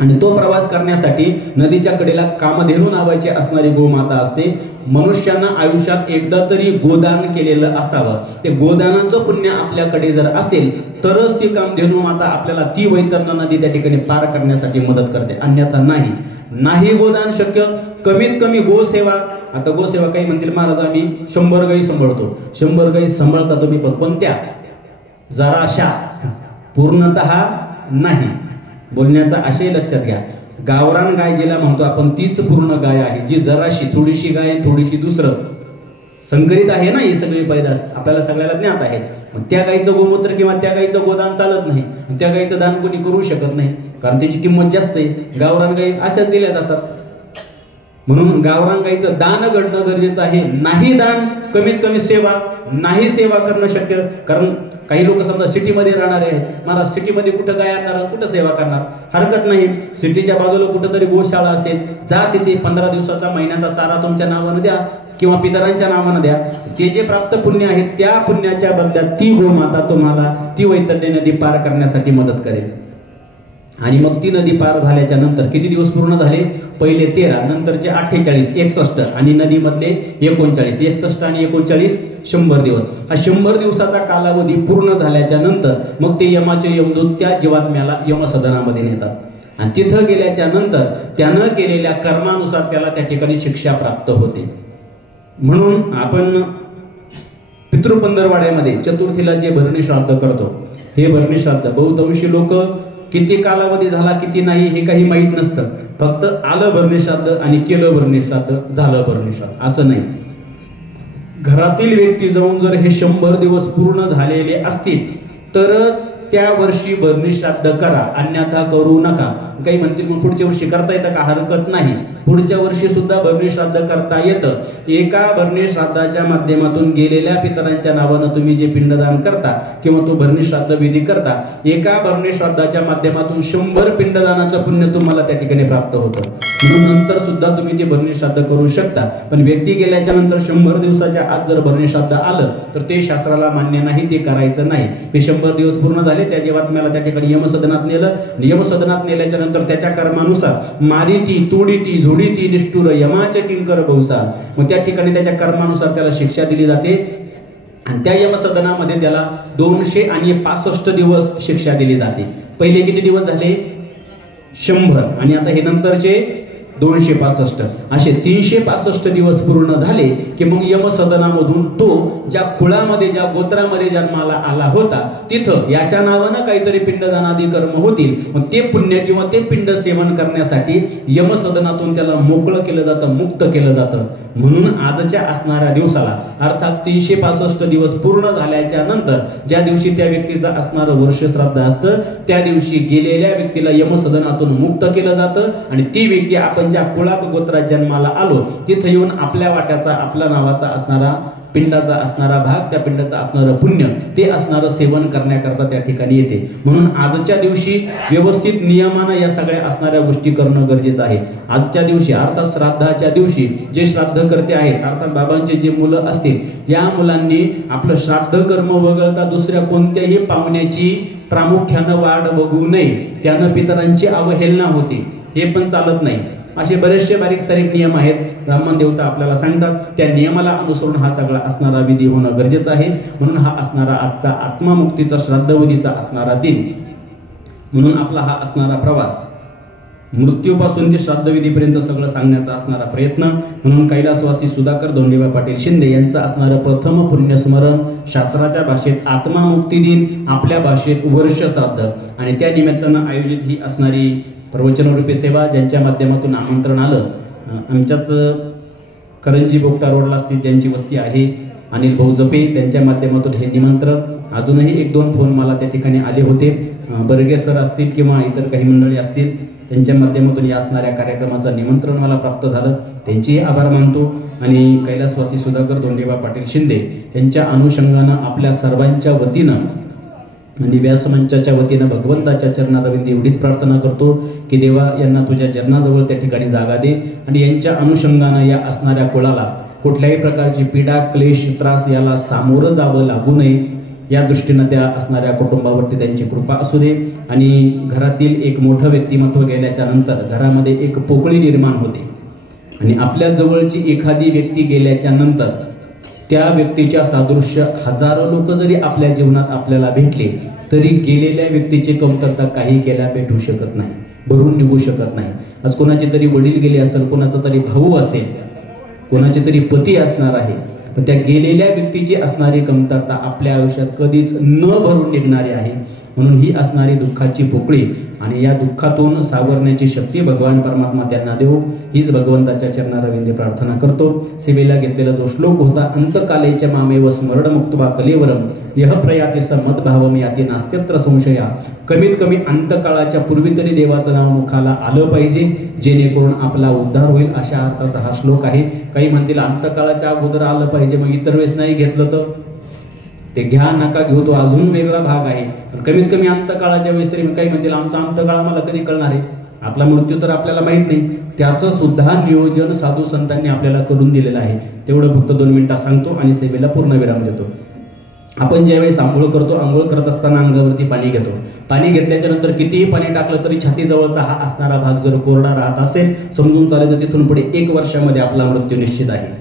आणि तो प्रवास करण्यासाठी नदीच्या कडेला कामधेनू नावाची असणारी गोमाता असते. मनुष्यानं आयुष्यात एकदा तरी गोदान केलेलं असावं. ते गोदानाचं पुण्य आपल्याकडे जर असेल तरच ती कामधेनू माता आपल्याला ती वैतरणा नदी त्या ठिकाणी पार करण्यासाठी मदत करते, अन्यथा नाही गोदान शक्य. कमीत कमी गोसेवा, आता गोसेवा काही म्हणतील महाराज आम्ही 100 गाई सांभाळतो. 100 गाई सांभाळता तुम्ही, पण कोणत्या? जराशा, पूर्णतः नाही. बोलण्याचा आशय लक्षात घ्या. गावरान गाय जिला म्हणतो आपण तीच पूर्ण गाय आहे. जी जराशी, थोडीशी गाय, थोडीशी दुसरं संकरित आहे ना, ही सगळी पैदास आपल्याला सगळ्याला ज्ञात आहे. त्या गाईचं गोमूत्र किंवा त्या गाईचं गोदान चालत नाही. त्या गाईचं दान कोणी करू शकत नाही, कारण त्याची किंमत जास्त आहे. गावरान गाई अशाच दिल्या जातात. म्हणून गावरान गाईचं दान घडणं गरजेचं आहे. नाही दान, कमीत कमी सेवा, नाही सेवा करणं शक्य. कारण काही लोक समजा सिटीमध्ये राहणारे आहेत, मला सिटीमध्ये कुठं गाय आणणार, कुठं सेवा करणार? हरकत नाही, सिटीच्या बाजूला कुठंतरी गोशाळा असेल, जा तिथे 15 दिवसाचा, महिन्याचा चारा तुमच्या नावानं द्या किंवा पितरांच्या नावानं द्या. ते जे प्राप्त पुण्य आहे त्या पुण्याच्या बदल्यात ती गोमाता तुम्हाला ती वैतरणी नदी पार करण्यासाठी मदत करेल. आणि मग ती नदी पार झाल्याच्या नंतर किती दिवस पूर्ण झाले? पहिले 13, नंतरचे 48, 61 आणि नदीमधले 39. 61 आणि 39 100 दिवस. हा 100 दिवसाचा कालावधी पूर्ण झाल्याच्या नंतर मग ते यमाचे यमदूत त्या जीवात्म्याला यमसदनामध्ये नेतात. आणि तिथं गेल्याच्या नंतर त्यानं केलेल्या कर्मानुसार त्याला त्या ठिकाणी शिक्षा प्राप्त होते. म्हणून आपण पितृपंधरवाड्यामध्ये चतुर्थीला जे भरणी श्राद्ध करतो, हे भरणी श्राद्ध बहुतांशी लोक किती कालावधी झाला किती नाही हे काही माहीत नसतं. फक्त आलं भरणी श्राद्ध आणि केलं भरणी श्राद्ध, झालं भरणी श्राद्ध, असं नाही. घरातील व्यक्ती जाऊन जर हे 100 दिवस पूर्ण झालेले असतील तरच त्या वर्षी भरणी श्राद्ध करा, अन्यथा करू नका. काही म्हणतील मग पुढच्या वर्षी करता येतं का? हरकत नाही, पुढच्या वर्षी सुद्धा भरणी श्राद्ध करता येतं. एका भरणी श्राद्धाच्या माध्यमातून गेलेल्या पितरांच्या नावानं तुम्ही जे पिंडदान करता किंवा तो भरणी श्राद्ध विधी करता, एका भरणी श्राद्धाच्या माध्यमातून 100 पिंडदानाचं पुण्य तुम्हाला त्या ठिकाणी प्राप्त होतं. म्हणून नंतर सुद्धा तुम्ही ते भरणी श्राद्ध करू शकता. पण व्यक्ती गेल्याच्या नंतर 100 दिवसाच्या आत जर भरणी श्राद्ध आलं तर ते शास्त्राला मान्य नाही, ते करायचं नाही. हे 100 दिवस पूर्ण झाले, त्या जीवात्म्याला त्या ठिकाणी यमसदनात नेलं. यमसदनात नेल्याच्या नंतर त्याच्या कर्मानुसार मारिती, तोडीती, झोडीती, निष्ठुर यमाचे किंकर बहुसा, मग त्या ठिकाणी त्याच्या कर्मानुसार त्याला शिक्षा दिली जाते. आणि त्या यमसदनामध्ये त्याला 265 दिवस शिक्षा दिली जाते. पहिले किती दिवस झाले? 100. आणि आता हे नंतरचे 265, असे 365 दिवस पूर्ण झाले की मग यमसदनामधून तो ज्या कुळामध्ये, ज्या गोत्रामध्ये जन्माला आला होता तिथं याच्या नावानं काहीतरी पिंडदानादी कर्म होतील. मग ते पुण्य किंवा ते पिंड सेवन करण्यासाठी यमसदनातून त्याला मोकळं केलं जातं, मुक्त केलं जातं. म्हणून आजच्या असणाऱ्या दिवसाला अर्थात 365 दिवस पूर्ण झाल्याच्या नंतर ज्या दिवशी त्या व्यक्तीचं असणारं वर्ष श्राद्ध असतं त्या दिवशी गेलेल्या व्यक्तीला यमसदनातून मुक्त केलं जातं. आणि ती व्यक्ती आपण ज्या कुळात गोत्रात जन्माला आलो तिथं येऊन आपल्या वाट्याचा, आपल्या नावाचा असणारा, पिंडाचा असणारा भाग, त्या पिंडाचा असणारं पुण्य, ते असणारं सेवन करण्याकरता त्या ठिकाणी येते. म्हणून आजच्या दिवशी व्यवस्थित नियमानं या सगळ्या असणाऱ्या गोष्टी करणं गरजेचं आहे. आजच्या दिवशी अर्थात श्राद्धाच्या दिवशी जे श्राद्ध करते आहेत, अर्थात बाबांचे जे मुलं असतील, या मुलांनी आपलं श्राद्ध कर्म वगळता दुसऱ्या कोणत्याही पाहुण्याची प्रामुख्यानं वाढ बघू नये. त्यानं पितरांची अवहेलना होते, हे पण चालत नाही. असे बरेचसे बारीक सारीक नियम आहेत, ब्राह्मण देवता आपल्याला सांगतात. त्या नियमाला अनुसरून हा सगळा असणारा विधी होणं गरजेचं आहे. म्हणून हा असणारा आजचा आत्मामुक्तीचा श्राद्धविधीचा असणारा दिन, म्हणून आपला हा असणारा प्रवास मृत्यूपासून ते श्राद्धविधीपर्यंत सगळं सांगण्याचा असणारा प्रयत्न. म्हणून कैलासवासी सुधाकर धोंडेबा पाटील शिंदे यांचं असणारं प्रथम पुण्यस्मरण, शास्त्राच्या भाषेत आत्मामुक्ती दिन, आपल्या भाषेत वर्ष श्राद्ध, आणि त्या निमित्तानं आयोजित ही असणारी प्रवचनरूपी सेवा, ज्यांच्या माध्यमातून आमंत्रण आलं. आमच्याच करंजी बोगटा रोडला स्थित ज्यांची वस्ती आहे अनिल भाऊ जपे, त्यांच्या माध्यमातून हे निमंत्रण. अजूनही 1-2 फोन मला त्या ठिकाणी आले होते. बर्गे सर असतील किंवा इतर काही मंडळी असतील, त्यांच्या माध्यमातून या असणाऱ्या कार्यक्रमाचं निमंत्रण मला प्राप्त झालं, त्यांचेही आभार मानतो. आणि कैलासवासी सुधाकर धोंडेबा पाटील शिंदे यांच्या अनुषंगानं आपल्या सर्वांच्या वतीनं आणि व्यासमंचाच्या वतीनं भगवंताच्या चरणारविंदी एवढीच प्रार्थना करतो की देवा यांना तुझ्या चरणाजवळ त्या ठिकाणी जागा दे आणि यांच्या अनुषंगानं या असणाऱ्या कुळाला कुठल्याही प्रकारची पीडा क्लेश त्रास याला सामोरं जावं लागू नये या दृष्टीनं त्या असणाऱ्या कुटुंबावरती त्यांची कृपा असू दे। आणि घरातील एक मोठं व्यक्तिमत्व गेल्याच्या नंतर घरामध्ये एक पोकळी निर्माण होते आणि आपल्या जवळची एखादी व्यक्ती गेल्याच्या नंतर त्या व्यक्तीच्या सादृश्य हजारो लोक जरी आपल्या जीवनात आपल्याला भेटले तरी गेलेल्या व्यक्तीची कमतरता काही केल्या भेटू शकत नाही, भरून निघू शकत नाही। आज कोणाचे तरी वडील गेले असेल, कोणाचा तरी भाऊ असेल, कोणाचे तरी पती असणार आहे, पण त्या गेलेल्या व्यक्तीची असणारी कमतरता आपल्या आयुष्यात कधीच न भरून निघणारी आहे। म्हणून ही असणारी दुःखाची पोकळी आणि या दुःखातून सावरण्याची शक्ती भगवान परमात्मा त्यांना देव, हीच भगवंताच्या चरणारविंदी प्रार्थना करतो। सेवेला घेतलेला जो श्लोक होता, अंतकालेच्या मामेव स्मरण मुक्तवा कलेवरम यह प्रयाते समद्भावम याती नास्त्यत्र संशया। कमीत कमी अंतकाळाच्या पूर्वी तरी देवाचं नाव मुखाला आलं पाहिजे जेणेकरून आपला उद्धार होईल, अशा अर्थाचा हा श्लोक आहे। काही म्हणतील अंतकाळाच्या अगोदर आलं पाहिजे, मग इतर वेळेस नाही घेतलं तर ते घ्या नका घेऊ, तो अजून वेगळा भाग आहे। कमीत कमी अंतकाळाच्या वेळेस तरी काही म्हणतील आमचा अंतकाळ आम्हाला कधी कळणार आहे, आपला मृत्यू तर आपल्याला माहित नाही, त्याचं सुद्धा नियोजन साधू संतांनी आपल्याला करून दिलेलं आहे। तेवढं फक्त 2 मिनिटात सांगतो आणि सेवेला पूर्ण विराम देतो। आपण ज्यावेळेस आंघोळ करतो, आंघोळ करत असताना अंगावरती पाणी घेतो, पाणी घेतल्याच्या नंतर कितीही पाणी टाकलं तरी छातीजवळचा हा असणारा भाग जर कोरडा राहत असेल, समजून चालायचं तिथून पुढे 1 वर्षामध्ये आपला मृत्यू निश्चित आहे।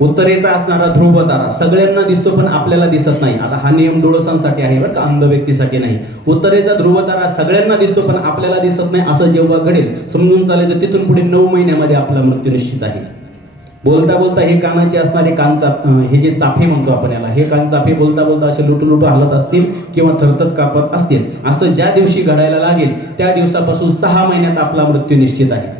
उत्तरेचा असणारा ध्रुव तारा सगळ्यांना दिसतो पण आपल्याला दिसत नाही। आता हा नियम डोळसांसाठी आहे बरं का, अंध व्यक्तीसाठी नाही। उत्तरेचा ध्रुव तारा सगळ्यांना दिसतो पण आपल्याला दिसत नाही, असं जेव्हा घडेल समजून चालायचं तिथून पुढे 9 महिन्यामध्ये आपला मृत्यू निश्चित आहे। बोलता बोलता हे कानाचे असणारे हे जे चाफे म्हणतो आपण याला, हे कान चाफे बोलता बोलता असे लुटू हलत असतील किंवा थरथर कापत असतील, असं ज्या दिवशी घडायला लागेल त्या दिवसापासून 6 महिन्यात आपला मृत्यू निश्चित आहे।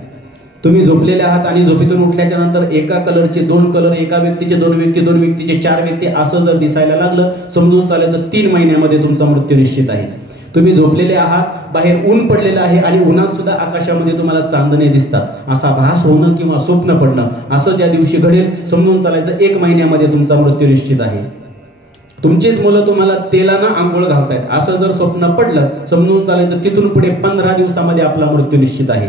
तुम्ही झोपलेले आहात आणि झोपेतून उठल्याच्या नंतर एका कलरचे 2 कलर, एका व्यक्तीचे 2 व्यक्ती, 2 व्यक्तीचे 4 व्यक्ती असं जर दिसायला लागलं समजून चालायचं 3 महिन्यामध्ये तुमचा मृत्यू निश्चित आहे। तुम्ही झोपलेले आहात, बाहेर ऊन पडलेलं आहे आणि उन्हात सुद्धा आकाशामध्ये तुम्हाला चांदणे दिसतात, असा भास होणं किंवा स्वप्न पडणं असं ज्या दिवशी घडेल समजून चालायचं 1 महिन्यामध्ये तुमचा मृत्यू निश्चित आहे। तुमचीच मुलं तुम्हाला तेलानं आंघोळ घालतायत असं जर स्वप्न पडलं समजून चालायचं तिथून पुढे 15 दिवसामध्ये आपला मृत्यू निश्चित आहे।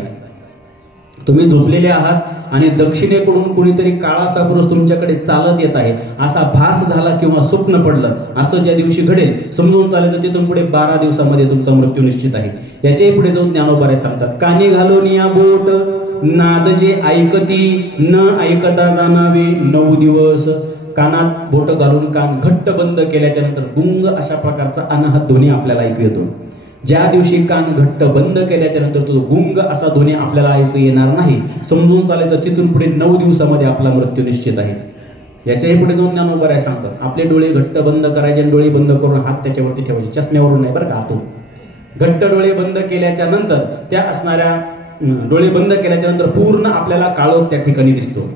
तुम्ही झोपलेले आहात आणि दक्षिणेकडून कुणीतरी काळासा पुरुष तुमच्याकडे चालत येत आहे असा भास झाला किंवा स्वप्न पडलं असं ज्या दिवशी घडेल समजून चालायचं तिथून पुढे 12 दिवसामध्ये तुमचा मृत्यू निश्चित आहे। याच्याही पुढे जाऊन ज्ञानोबा सांगतात, कानी घालून या बोट नाद जे ऐकती न ऐकता जाणावे 9 दिवस। कानात बोट घालून कान घट्ट बंद केल्याच्या नंतर गुंग अशा प्रकारचा अनाहत ध्वनी आपल्याला ऐकू येतो। ज्या दिवशी कान घट्ट बंद केल्याच्या नंतर तो गुंग असा ध्वनी आपल्याला ऐकू येणार नाही समजून चालायचं तिथून पुढे 9 दिवसामध्ये आपला मृत्यू निश्चित आहे। याच्याही पुढे जाऊन ज्ञानोबा सांगतात, आपले डोळे घट्ट बंद करायचे आणि डोळे बंद करून हात त्याच्यावरती ठेवायचे, चष्म्यावरून नाही बरं का, हातून घट्ट डोळे बंद केल्याच्या नंतर त्या असणाऱ्या डोळे बंद केल्याच्या नंतर पूर्ण आपल्याला काळोख त्या ठिकाणी दिसतो।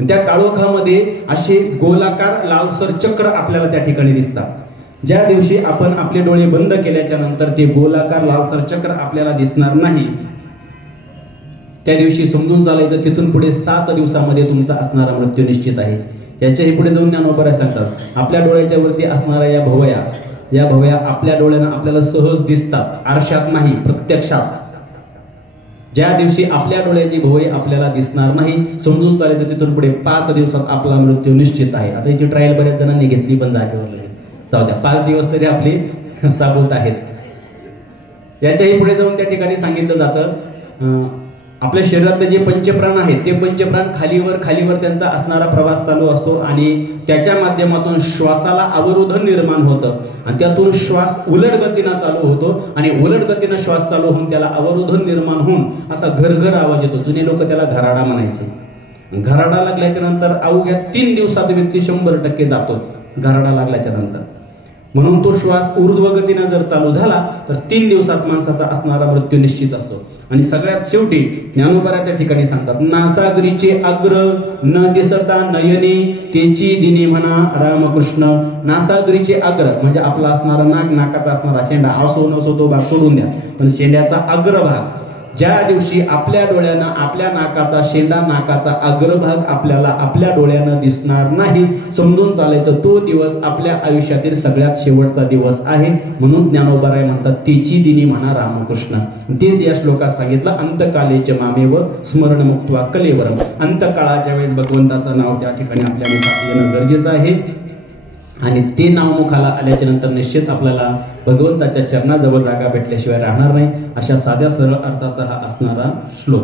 त्या काळोखामध्ये असे गोलाकार लालसर चक्र आपल्याला त्या ठिकाणी दिसतात। ज्या दिवशी आपण आपले डोळे बंद केल्याच्या नंतर ते गोलाकार लालसर चक्र आपल्याला दिसणार नाही त्या दिवशी समजून चालायचं तिथून पुढे 7 दिवसामध्ये तुमचा असणारा मृत्यू निश्चित आहे। याच्याही पुढे जाऊन ज्ञानोबा सांगतात, आपल्या डोळ्याच्या वरती असणाऱ्या या भवया आपल्या डोळ्यानं आपल्याला सहज दिसतात, आरशात नाही प्रत्यक्षात। ज्या दिवशी आपल्या डोळ्याची भोवई आपल्याला दिसणार नाही समजून चालायचं तिथून पुढे 5 दिवसात आपला मृत्यू निश्चित आहे। आता याची ट्रायल बऱ्याच जणांनी घेतली पण जागेवर जाऊ द्या, 5 दिवस तरी आपले साबूत आहेत। याच्याही पुढे जाऊन त्या ठिकाणी सांगितलं जातं, आपल्या शरीरातले जे पंचप्राण आहेत ते पंचप्राण खालीवर त्यांचा असणारा प्रवास चालू असतो आणि त्याच्या माध्यमातून श्वासाला अवरोधन निर्माण होतं आणि त्यातून श्वास उलट गतीनं चालू होतो आणि उलट गतीनं श्वास चालू होऊन त्याला अवरोधन निर्माण होऊन असा घरघर आवाज येतो। जुने लोक त्याला घराडा म्हणायचे। घराडा लागल्याच्या नंतर अवघ्या 3 दिवसात व्यक्ती 100% जातो घराडा लागल्याच्या नंतर। म्हणून तो श्वास ऊर्ध्व गतीनं जर चालू झाला तर 3 दिवसात माणसाचा असणारा मृत्यू निश्चित असतो। आणि सगळ्यात शेवटी ज्ञानोबा त्या ठिकाणी सांगतात, नासागरीचे अग्र न दिसता नयनी तेची दिनी म्हणा रामकृष्ण। नासागरीचे अग्र म्हणजे आपला असणारा नाक, नाकाचा असणारा शेंडा, असो नसो तो भाग सोडून द्या, पण शेंड्याचा अग्रभाग ज्या दिवशी आपल्या डोळ्यानं आपल्या नाकाचा शेंडा, नाकाचा अग्रभाग आपल्याला आपल्या डोळ्यानं दिसणार नाही, समजून चालायचं तो दिवस आपल्या आयुष्यातील सगळ्यात शेवटचा दिवस आहे. म्हणून ज्ञानोबाराय म्हणतात तेची दिनी म्हणा रामकृष्ण. तेच या श्लोकात सांगितलं, अंतकालेच मामेव स्मरण मुक्त्वा कलेवरम. अंतकाळाच्या वेळेस भगवंताचं नाव त्या ठिकाणी आपल्या मुखात येणं गरजेचं आहे. आणि ते नाव मुखाला आल्याच्या नंतर निश्चित आपल्याला भगवंताच्या चरणाजवळ जागा भेटल्याशिवाय राहणार नाही. अशा साध्या सरळ अर्थाचा हा असणारा श्लोक.